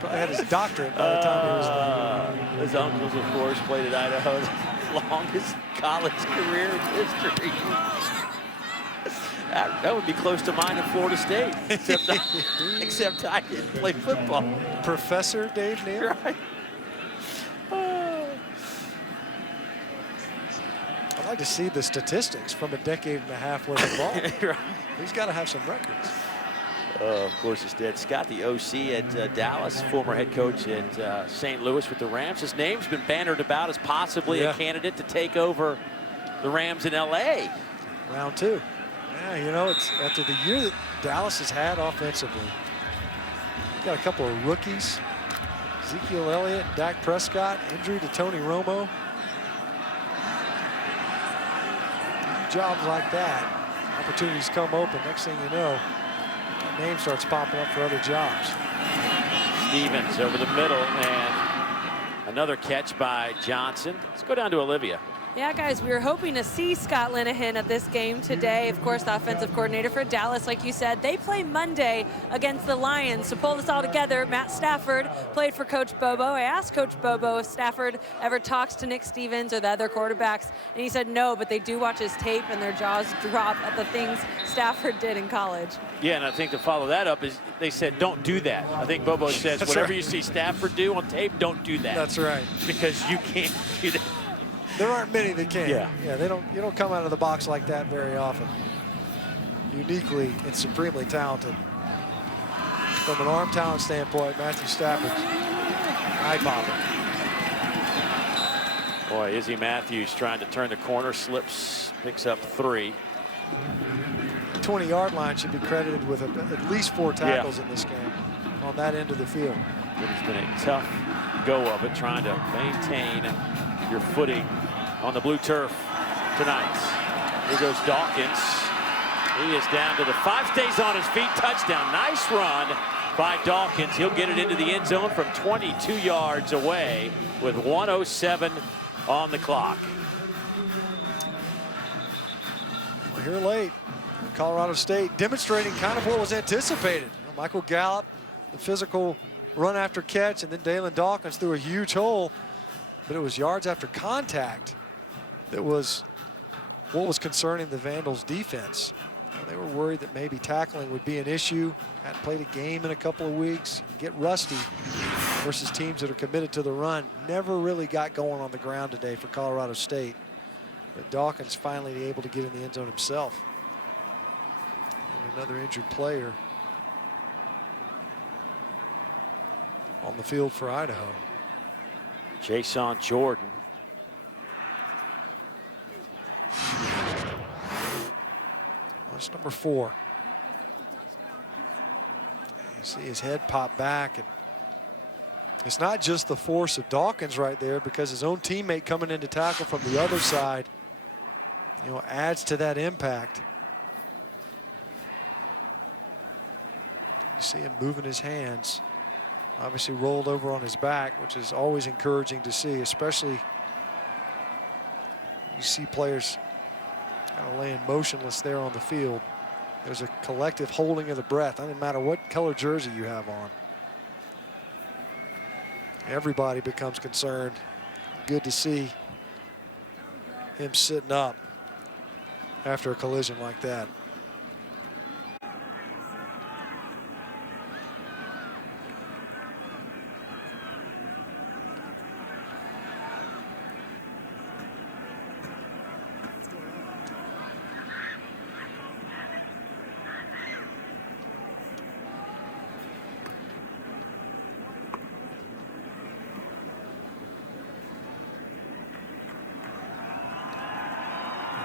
Probably had his doctorate by the time he was. His uncles, of course, played at Idaho. Longest college career in history. That would be close to mine at Florida State, except I didn't play football. Professor Dave Neal. Right. I'd like to see the statistics from a decade and a half worth of ball. Right. He's got to have some records. Of course, his dad, Scott, the OC at Dallas, former head coach at St. Louis with the Rams. His name's been bannered about as possibly a candidate to take over the Rams in LA. Round 2. Yeah, you know, it's after the year that Dallas has had offensively. Got a couple of rookies. Ezekiel Elliott, Dak Prescott, injury to Tony Romo. Jobs like that, opportunities come open. Next thing you know, that name starts popping up for other jobs. Stevens over the middle, and another catch by Johnson. Let's go down to Olivia. Yeah, guys, we were hoping to see Scott Linehan at this game today. Of course, the offensive coordinator for Dallas, like you said. They play Monday against the Lions. To pull this all together, Matt Stafford played for Coach Bobo. I asked Coach Bobo if Stafford ever talks to Nick Stevens or the other quarterbacks, and he said no, but they do watch his tape, and their jaws drop at the things Stafford did in college. Yeah, and I think to follow that up is they said don't do that. I think Bobo says whatever you see Stafford do on tape, don't do that. That's right. Because you can't do that. There aren't many that can. Yeah. You don't come out of the box like that very often. Uniquely and supremely talented. From an arm talent standpoint, Matthew Stafford's eye-popping. Boy, Izzy Matthews trying to turn the corner, slips, picks up 3. The 20-yard line should be credited with at least 4 tackles in this game on that end of the field. It has been a tough go of it, trying to maintain your footing on the blue turf tonight. Here goes Dawkins. He is down to the 5, stays on his feet, touchdown. Nice run by Dawkins. He'll get it into the end zone from 22 yards away with 1:07 on the clock. Well, here late, Colorado State demonstrating kind of what was anticipated. Michael Gallup, the physical run after catch, and then Dalen Dawkins threw a huge hole, but it was yards after contact that was what was concerning the Vandals defense. They were worried that maybe tackling would be an issue. Hadn't played a game in a couple of weeks. Get rusty versus teams that are committed to the run. Never really got going on the ground today for Colorado State. But Dawkins finally able to get in the end zone himself. And another injured player on the field for Idaho. Jason Jordan. That's number 4. You see his head pop back, and It's not just the force of Dawkins right there, because his own teammate coming in to tackle from the other side, you know, adds to that impact. You see him moving his hands, obviously rolled over on his back, which is always encouraging to see, especially you see players kind of laying motionless there on the field. There's a collective holding of the breath. It doesn't matter what color jersey you have on. Everybody becomes concerned. Good to see him sitting up after a collision like that.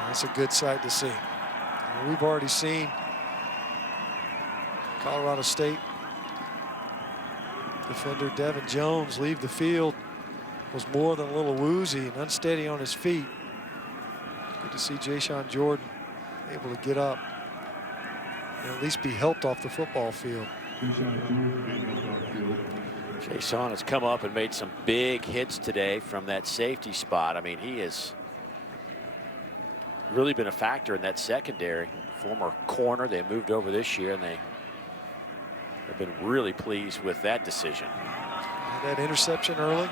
That's a good sight to see. We've already seen Colorado State defender Devin Jones leave the field, was more than a little woozy and unsteady on his feet. Good to see Jayshon Jordan able to get up and at least be helped off the football field. Jayshon has come up and made some big hits today from that safety spot. I mean, he has really been a factor in that secondary. Former corner, they moved over this year, and they have been really pleased with that decision. That interception early,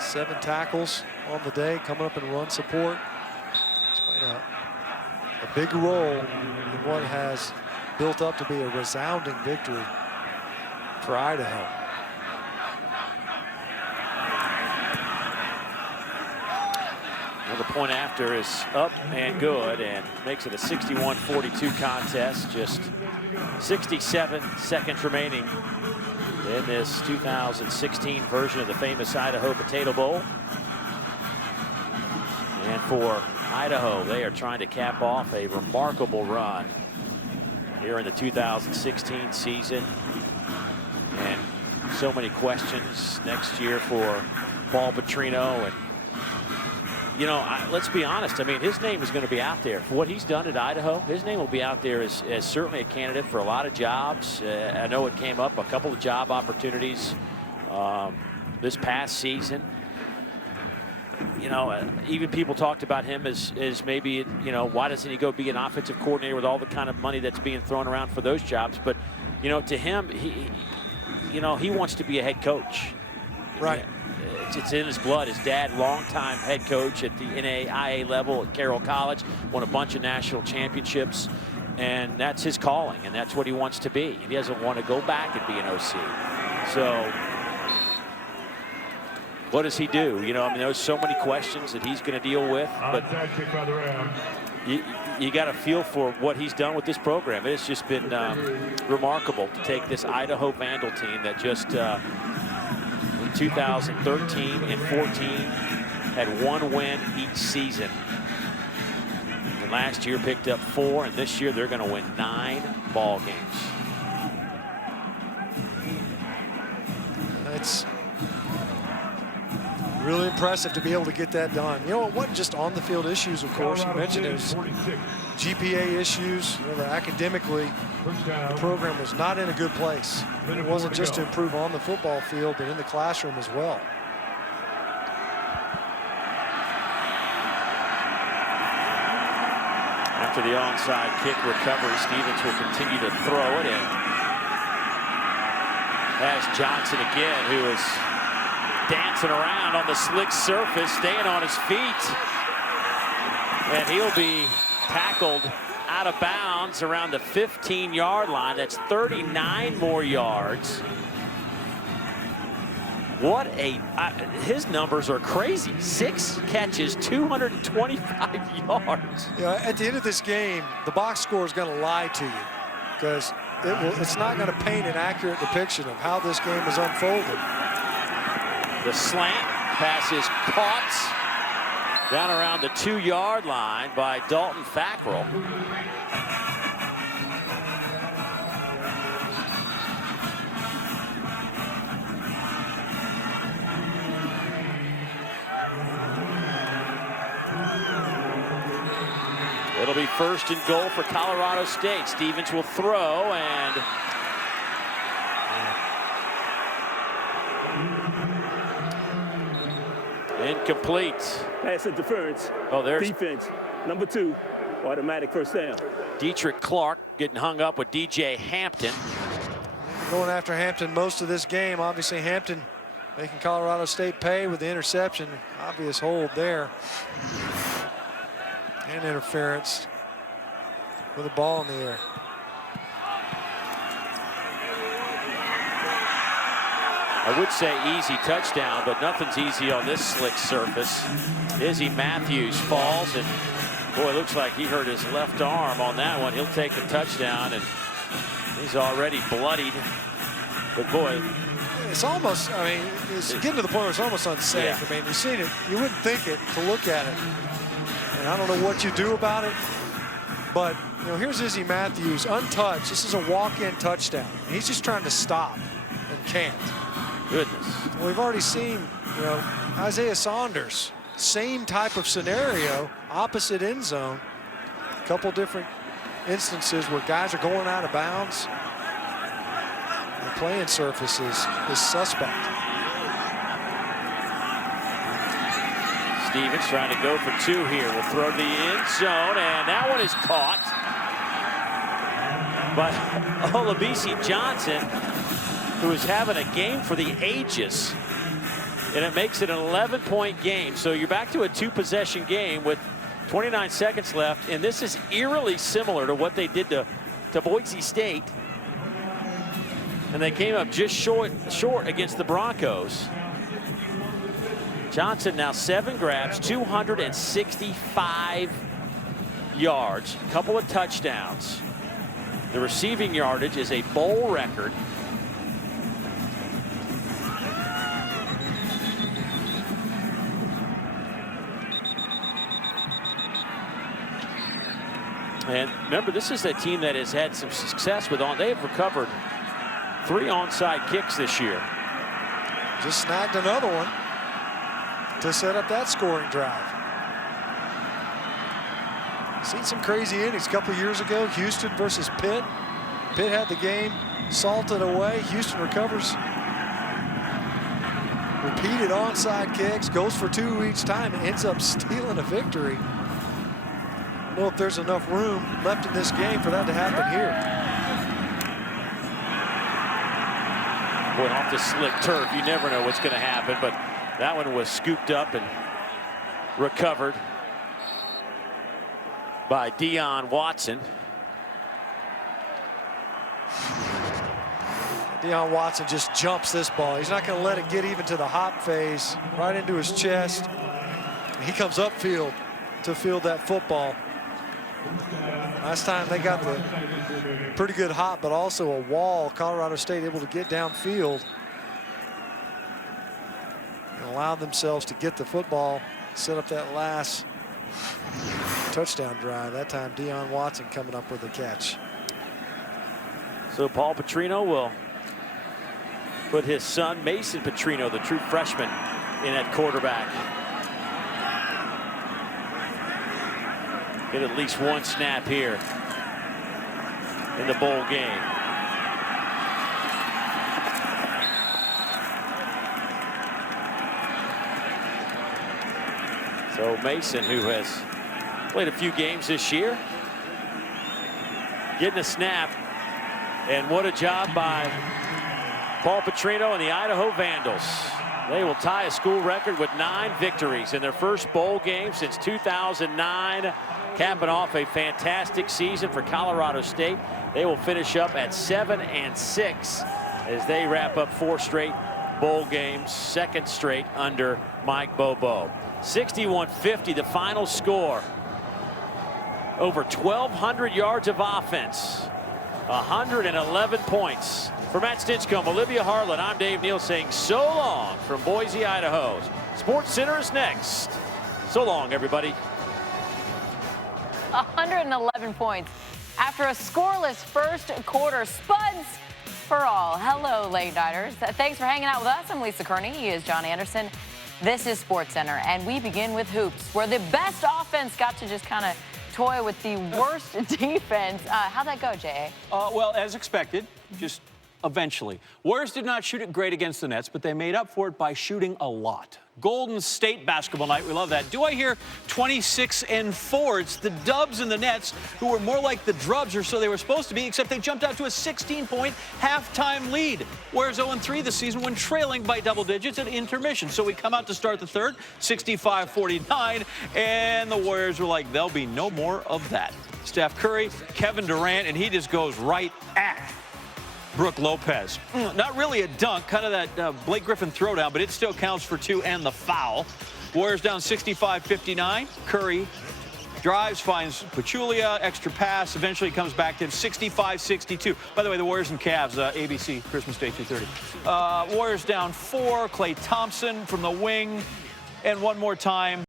7 tackles on the day, coming up in run support. It's playing a big role in what has built up to be a resounding victory for Idaho. Well, the point after is up and good and makes it a 61-42 contest. Just 67 seconds remaining in this 2016 version of the famous Idaho Potato Bowl. And for Idaho, they are trying to cap off a remarkable run here in the 2016 season. And so many questions next year for Paul Petrino. And you know, let's be honest. I mean, his name is going to be out there for what he's done at Idaho. His name will be out there as certainly a candidate for a lot of jobs. I know it came up a couple of job opportunities this past season. You know, even people talked about him as maybe, you know, why doesn't he go be an offensive coordinator with all the kind of money that's being thrown around for those jobs? But, you know, to him, he wants to be a head coach. Right. It's in his blood. His dad, longtime head coach at the NAIA level at Carroll College, won a bunch of national championships, and that's his calling, and that's what he wants to be. He doesn't want to go back and be an OC. So what does he do? You know, I mean, there's so many questions that he's going to deal with, but you got to feel for what he's done with this program. It's just been remarkable to take this Idaho Vandal team that just 2013 and 14 had 1 win each season. And last year picked up 4, and this year they're going to win 9 ball games. It's really impressive to be able to get that done. You know, it wasn't just on the field issues, of course. You mentioned it was GPA issues. You know, that academically, the program was not in a good place. It wasn't just to improve on the football field, but in the classroom as well. After the onside kick recovery, Stevens will continue to throw it in. As Johnson again, who is dancing around on the slick surface, staying on his feet. And he'll be tackled out of bounds around the 15-yard line. That's 39 more yards. What his numbers are crazy. 6 catches, 225 yards. Yeah, at the end of this game, the box score is going to lie to you, because it's not going to paint an accurate depiction of how this game is unfolded. The slant pass is caught down around the 2-yard line by Dalton Fackrell. be first and goal for Colorado State. Stevens will throw, and incomplete. Pass interference. Oh, there's defense. Number 2, automatic first down. Dietrich Clark getting hung up with DJ Hampton. Going after Hampton most of this game. Obviously, Hampton making Colorado State pay with the interception. Obvious hold there. And interference with the ball in the air. I would say easy touchdown, but nothing's easy on this slick surface. Izzy Matthews falls, and boy, it looks like he hurt his left arm on that one. He'll take the touchdown, and he's already bloodied. But boy, it's almost, I mean, it's getting to the point where it's almost unsafe. Yeah. I mean, you've seen it, you wouldn't think it to look at it. And I don't know what you do about it, but you know, here's Izzy Matthews untouched. This is a walk-in touchdown. And he's just trying to stop and can't. Goodness. And we've already seen, you know, Isaiah Saunders, same type of scenario, opposite end zone. A couple different instances where guys are going out of bounds. The playing surface is suspect. Stevens trying to go for 2 here. Will throw to the end zone, and that one is caught by Olabisi Johnson, who is having a game for the ages. And it makes it an 11-point game. So you're back to a 2-possession game with 29 seconds left. And this is eerily similar to what they did to Boise State. And they came up just short against the Broncos. Johnson now 7 grabs, 265 yards, a couple of touchdowns. The receiving yardage is a bowl record. And remember, this is a team that has had some success with they have recovered 3 onside kicks this year. Just snagged another one to set up that scoring drive. Seen some crazy innings a couple years ago. Houston versus Pitt. Pitt had the game salted away. Houston recovers. Repeated onside kicks, goes for 2 each time, and ends up stealing a victory. I don't know if there's enough room left in this game for that to happen here. Boy, off the slick turf, you never know what's going to happen, but that one was scooped up and recovered by Deion Watson. Deion Watson just jumps this ball. He's not going to let it get even to the hop phase, right into his chest. He comes upfield to field that football. Last time they got the pretty good hop, but also a wall. Colorado State able to get downfield and allow themselves to get the football, set up that last touchdown drive. That time Deion Watson coming up with a catch. So Paul Petrino will put his son Mason Petrino, the true freshman, in at quarterback. Get at least 1 snap here in the bowl game. So Mason, who has played a few games this year, getting a snap. And what a job by Paul Petrino and the Idaho Vandals. They will tie a school record with 9 victories in their first bowl game since 2009, capping off a fantastic season for Colorado State. They will finish up at 7-6 as they wrap up 4 straight bowl games, 2nd straight under Mike Bobo. 61-50 the final score. Over 1,200 yards of offense, 111 points. For Matt Stinchcomb, Olivia Harlan, I'm Dave Neal saying so long from Boise, Idaho. Sports Center is next. So long, everybody. 111 points after a scoreless first quarter. Spuds for all. Hello, late nighters. Thanks for hanging out with us. I'm Lisa Kearney. He is John Anderson. This is Sports Center, and we begin with hoops, where the best offense got to just kind of toy with the worst defense. How'd that go, J.A.? Well, as expected, just eventually. Warriors did not shoot it great against the Nets, but they made up for it by shooting a lot. Golden State basketball night, we love that. Do I hear 26-4? It's the Dubs and the Nets, who were more like the Drubs, or so they were supposed to be, except they jumped out to a 16-point halftime lead. Warriors 0-3 this season when trailing by double digits at intermission. So we come out to start the third, 65-49, and the Warriors were like, there'll be no more of that. Steph Curry, Kevin Durant, and he just goes right at Brook Lopez. Not really a dunk, kind of that Blake Griffin throwdown, but it still counts for 2 and the foul. Warriors down 65-59. Curry drives, finds Pachulia, extra pass, eventually comes back to him, 65-62. By the way, the Warriors and Cavs, ABC, Christmas Day 2:30. Warriors down 4, Klay Thompson from the wing, and one more time.